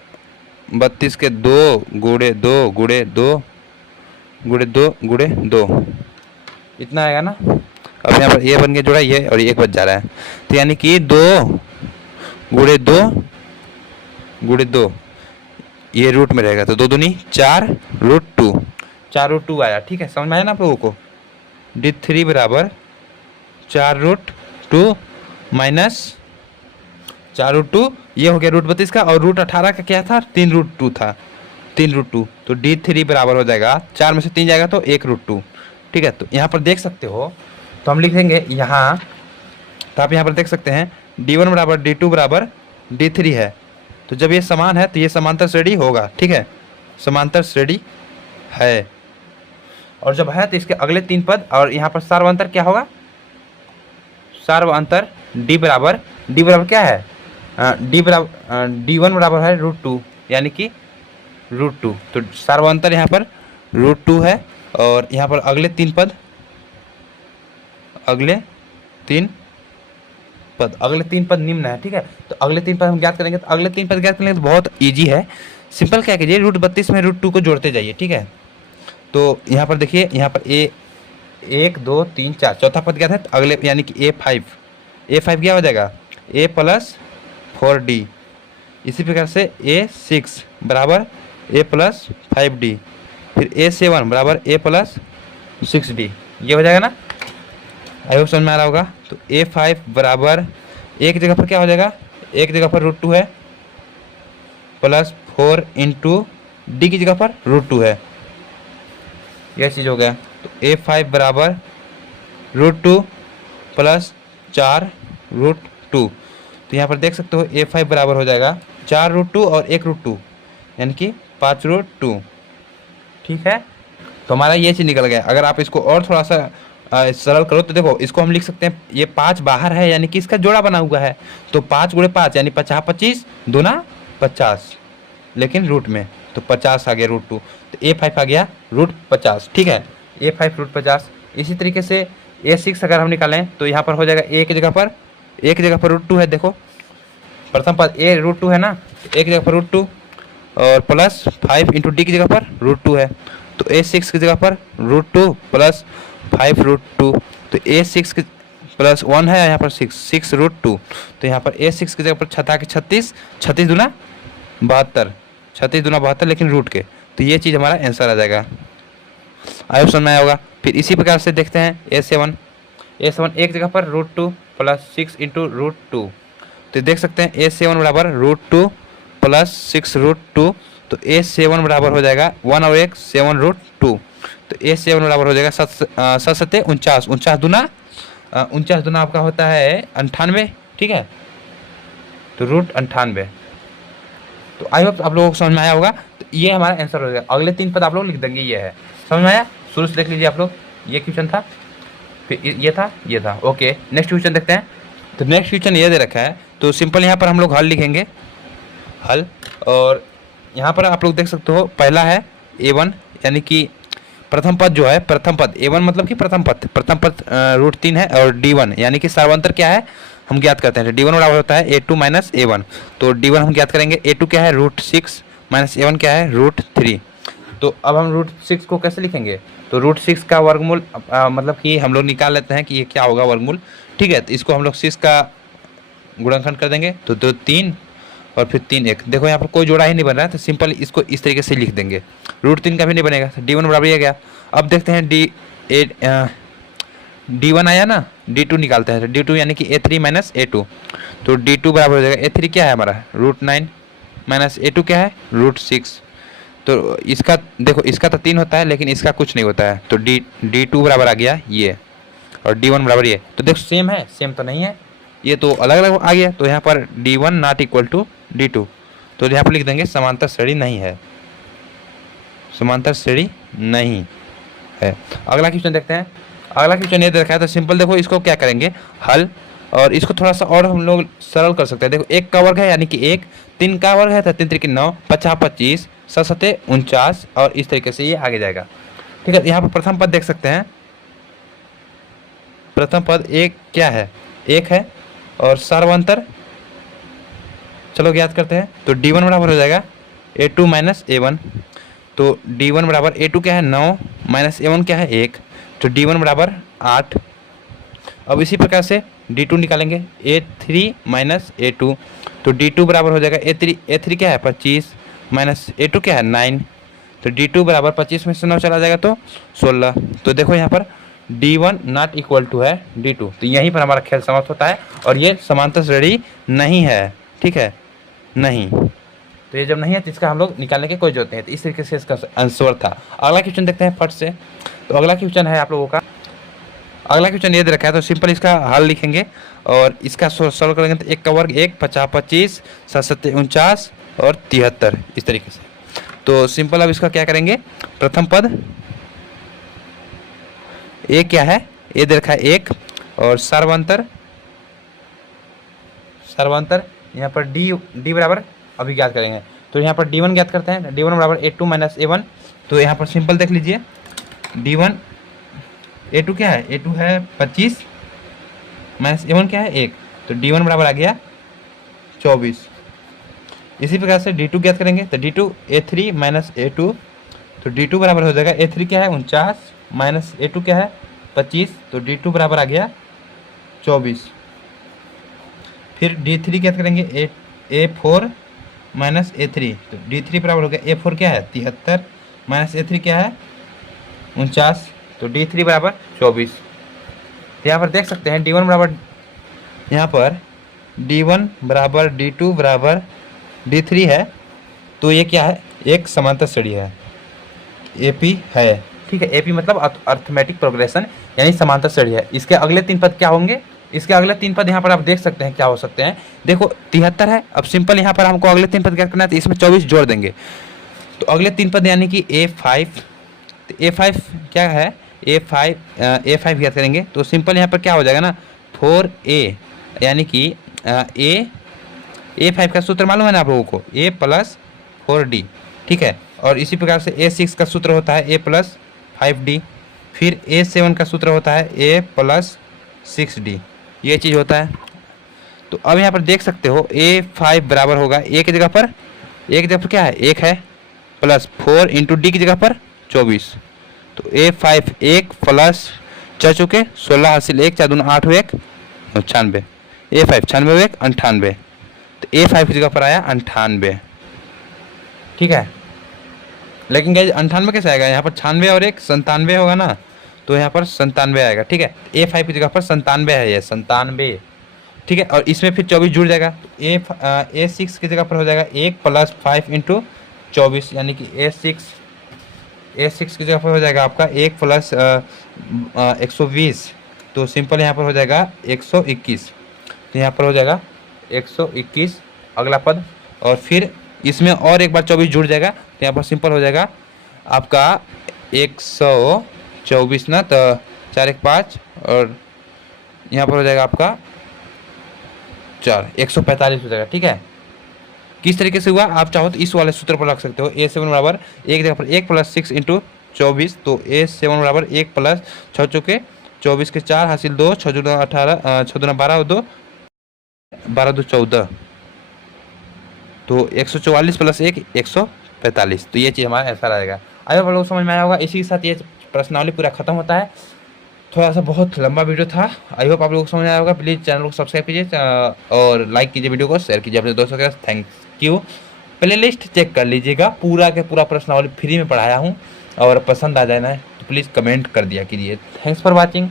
32 के 2 गुणे 2 गुणे 2 गुणे 2 गुणे 2, इतना आएगा ना। अब यहाँ पर ये बन के जुड़ा ये और 1 बच जा रहा है। तो यानी कि 2 गुणे 2 गुणे 2, ये रूट में रहेगा। तो 2 दूनी 4 √2, 4 √2 आया, ठीक है। समझ में आया ना आप लोगों को। D3 बराबर 4 √2 माइनस 4 √2, ये हो गया √32 का। और √18 का क्या था, 3 √2 था, 3 √2। तो D3 बराबर हो जाएगा, 4 में से 3 जाएगा तो 1 √2, ठीक है। तो यहाँ पर देख सकते हो, तो हम लिखेंगे यहाँ, तो आप यहाँ पर देख सकते हैं D1 बराबर D2 बराबर D3 है। तो जब ये समान है तो ये समांतर श्रेणी होगा, ठीक है, समांतर श्रेणी है। और जब है तो इसके अगले 3 पद, और यहाँ पर सार्वअंतर क्या होगा, सार्वअंतर D बराबर क्या है, D बराबर D1 बराबर है √2, यानी कि √2। तो सार्वअंतर यहाँ पर √2 है। और यहाँ पर अगले 3 पद, अगले 3 पद निम्न है, ठीक है। तो अगले 3 पद हम ज्ञात करेंगे। तो अगले 3 पद ज्ञात करेंगे तो बहुत इजी है, सिंपल क्या कीजिए, √32 में √2 को जोड़ते जाइए, ठीक है। तो यहाँ पर देखिए, यहाँ पर A1 2 3 4 चौथा पद ज्ञात है। तो अगले यानी कि A5 क्या हो जाएगा, A + 4D। इसी प्रकार से A6 बराबर A + 5D, फिर A7 बराबर A + 6D, ये हो जाएगा ना। आई होप समझ में आ रहा होगा। तो A5 बराबर एक जगह पर क्या हो जाएगा, एक जगह पर √2 है, प्लस 4 × D की जगह पर √2 है, यह चीज़ हो गया। तो A5 बराबर √2 प्लस 4 √2। तो यहाँ पर देख सकते हो A5 बराबर हो जाएगा 4 √2 और 1 √2, यानी कि 5 √2, ठीक है। तो हमारा ये चीज़ निकल गया। अगर आप इसको और थोड़ा सा सरल करो तो देखो, इसको हम लिख सकते हैं, ये 5 बाहर है यानी कि इसका जोड़ा बना हुआ है। तो 5 × 5 यानी 50 25 दूना 50, लेकिन रूट में, तो 50 आ गया √2। तो A5 आ गया √50, ठीक है, A5 √50। इसी तरीके से A6 अगर हम निकालें तो यहाँ पर हो जाएगा एक जगह पर √2 है। देखो प्रथम पद A √2 है ना, एक जगह पर √2 और प्लस 5 × D की जगह पर √2 है। तो A6 की जगह पर √2 प्लस 5 √2। तो A6 की प्लस 1 है, यहाँ पर 6 √2। तो यहाँ पर A6 की जगह पर 36 36 दूना 72, 36 दूना 72, लेकिन रूट के। तो ये चीज़ हमारा आंसर आ जाएगा। आई होप समझ में आया होगा। फिर इसी प्रकार से देखते हैं A7 एक जगह पर √2 प्लस 6 × √2। तो देख सकते हैं A7 बराबर √2 प्लस 6 √2। तो A7 बराबर हो जाएगा 1 और 1 7 √2। तो A7 बराबर हो जाएगा 7 7 49, 49 दूना आपका होता है 98, ठीक है। तो √98। तो आई होप आप लोगों को समझ में आया होगा। तो ये हमारा आंसर हो जाएगा। अगले 3 पद आप लोग लिख देंगे, ये है, समझ में आया। शुरू से देख लीजिए आप लोग, ये क्वेश्चन था, फिर ये था, ओके। नेक्स्ट क्वेश्चन देखते हैं। तो नेक्स्ट क्वेश्चन ये दे रखा है, तो सिंपल यहाँ पर हम लोग हल लिखेंगे, हल। और यहाँ पर आप लोग देख सकते हो, पहला है A1, यानी कि प्रथम पद जो है, प्रथम पद A1 मतलब कि प्रथम पद √3 है। और D1 यानी कि सार्वअंतर क्या है हम ज्ञात करते हैं। D1 बराबर होता है A2 - A1। तो D1 हम ज्ञात करेंगे, A2 क्या है √6 माइनस A1 क्या है √3। तो अब हम √6 को कैसे लिखेंगे, तो √6 का वर्गमूल मतलब कि हम लोग निकाल लेते हैं कि ये क्या होगा वर्गमूल, ठीक है। तो इसको हम लोग 6 का गुणनखंड कर देंगे, तो 2 3 और फिर 3 1। देखो यहाँ पर कोई जोड़ा ही नहीं बन रहा है, तो सिंपल इसको इस तरीके से लिख देंगे। √3 का भी नहीं बनेगा, तो D1 बराबर ये गया। अब देखते हैं D1 आया ना, D2 निकालते हैं। तो D2 यानी कि A3 - A2। तो D2 बराबर हो जाएगा, A3 क्या है हमारा √9 माइनस A2 क्या है √6। तो इसका देखो, इसका तो 3 होता है लेकिन इसका कुछ नहीं होता है। तो D2 बराबर आ गया ये, और D1 बराबर ये। तो देखो सेम है, सेम तो नहीं है, ये तो अलग अलग आ गया। तो यहाँ पर D1 ≠ D2। तो यहाँ पर लिख देंगे समांतर श्रेणी नहीं है, समांतर श्रेणी नहीं है। अगला क्वेश्चन देखते हैं। अगला क्वेश्चन ये देखा है तो सिंपल देखो इसको क्या करेंगे हल, और इसको थोड़ा सा और हम लोग सरल कर सकते हैं। देखो एक का वर्ग है यानी कि एक, तीन का वर्ग है तो तीन त्रिक 9, 50 25, 7 7 49 और इस तरीके से ये आगे जाएगा। ठीक है, यहाँ पर प्रथम पद देख सकते हैं, प्रथम पद एक क्या है, एक है और सार्वंतर चलो ज्ञात करते हैं। तो d1 बराबर हो जाएगा a2 माइनस a1। तो d1 बराबर a2 क्या है 9 माइनस a1 क्या है 1, तो d1 बराबर 8। अब इसी प्रकार से d2 निकालेंगे a3 माइनस a2, तो d2 बराबर हो जाएगा a3 क्या है 25 माइनस a2 क्या है 9, तो d2 बराबर 25 में से 9 चला जाएगा तो 16। तो देखो यहाँ पर d1 नॉट इक्वल टू है d2, तो यहीं पर हमारा खेल समाप्त होता है और ये समांतर श्रेणी नहीं है। ठीक है, नहीं, तो ये जब नहीं है तो इसका हम लोग निकालने की कोई जरूरत नहीं है। तो इस तरीके से इसका आंसर था। अगला क्वेश्चन देखते हैं फट से। तो अगला क्वेश्चन है आप लोगों का, अगला क्वेश्चन ये दे रखा है तो सिंपल इसका हल लिखेंगे और इसका सॉल्व करेंगे। तो एक का वर्ग 1, 50 25, 7 7 49 और 73 इस तरीके से। तो सिंपल अब इसका क्या करेंगे, प्रथम पद ए क्या है, ए दे रखा है 1 और सर्वांतर यहाँ पर डी बराबर अभी ज्ञात करेंगे। तो यहाँ पर d1 ज्ञात करते हैं, d1 बराबर a2 माइनस a1। तो यहाँ पर सिंपल देख लीजिए d1 a2 क्या है, a2 है 25 माइनस a1 क्या है 1, तो d1 बराबर आ गया 24। इसी प्रकार से d2 ज्ञात करेंगे। तो d2 a3 माइनस a2, तो d2 बराबर हो जाएगा a3 क्या है 49 माइनस a2 क्या है 25, तो d2 बराबर आ गया 24। फिर d3 ज्ञात करेंगे a4 माइनस a3, तो d3 बराबर हो गया a4 क्या है 73 माइनस a3 क्या है 49, तो d3 बराबर 24। यहाँ पर देख सकते हैं d1 बराबर, यहाँ पर d1 बराबर d2 बराबर d3 है, तो ये क्या है एक समांतर श्रेणी है, AP है। ठीक है, AP मतलब अर्थमेटिक प्रोग्रेशन यानी समांतर श्रेणी है। इसके अगले तीन पद क्या होंगे, इसके अगले तीन पद यहाँ पर आप देख सकते हैं क्या हो सकते हैं। देखो 73 है, अब सिंपल यहाँ पर हमको अगले तीन पद क्या करना है, तो इसमें 24 जोड़ देंगे। तो अगले तीन पद यानी कि A5, तो A5 क्या है A5 ज्ञात करेंगे। तो सिंपल यहाँ पर क्या हो जाएगा ना 4A यानी कि A5 का सूत्र मालूम है ना आप लोगों को, A प्लस 4D। ठीक है, और इसी प्रकार से A6 का सूत्र होता है A प्लस 5D। फिर A7 का सूत्र होता है A प्लस 6D, ये चीज़ होता है। तो अब यहाँ पर देख सकते हो A5 बराबर होगा A की जगह पर क्या है 1 है प्लस 4 इंटू D की जगह पर 24। तो A5 1 प्लस चल चुके 16 हासिल 1 4 दूना 8 हुए 1 96, A5 96 1 98, तो A5 की जगह पर आया 98। ठीक है, लेकिन गाइस 98 कैसे आएगा, यहाँ पर 96 और 1 97 होगा ना, तो यहाँ पर 97 आएगा। ठीक है, A5 की जगह पर 97 है, ये 97। ठीक है, और इसमें फिर 24 जुड़ जाएगा। A6 की जगह पर हो जाएगा 1 प्लस 5 इंटू 24 यानी कि A6 की जगह पर हो जाएगा आपका 1 प्लस 120, तो सिंपल यहाँ पर हो जाएगा 121। तो यहाँ पर हो जाएगा 121 अगला पद, और फिर इसमें और एक बार 24 जुड़ जाएगा, तो यहाँ पर सिंपल हो जाएगा आपका 124 ना, तो 4 1 5 और यहाँ पर हो जाएगा आपका 145 हो जाएगा। ठीक है, किस तरीके से हुआ आप चाहो तो इस वाले सूत्र पर रख सकते हो। A7 बराबर एक जगह पर 1 प्लस 6 इंटू 24, तो A7 बराबर 1 प्लस 6 चौके 24 के 4 हासिल 2 6 दूना 18 6 दूना 12 2 12 2 14, तो 144 प्लस 1 145। तो ये चीज़ हमारा ऐसा रहेगा। आई होप आप लोग समझ में आया होगा। इसी के साथ ये प्रश्नावली पूरा खत्म होता है। थोड़ा सा बहुत लंबा वीडियो था, आई होप आप लोग को समझ में आया होगा। प्लीज़ चैनल को सब्सक्राइब कीजिए और लाइक कीजिए, वीडियो को शेयर कीजिए अपने दोस्तों के साथ। Thank you. Playlist check कर लीजिएगा, पूरा के पूरा प्रश्नावली फ्री में पढ़ाया हूँ, और पसंद आ जाए ना तो प्लीज़ कमेंट कर दिया कीजिए। Thanks for watching.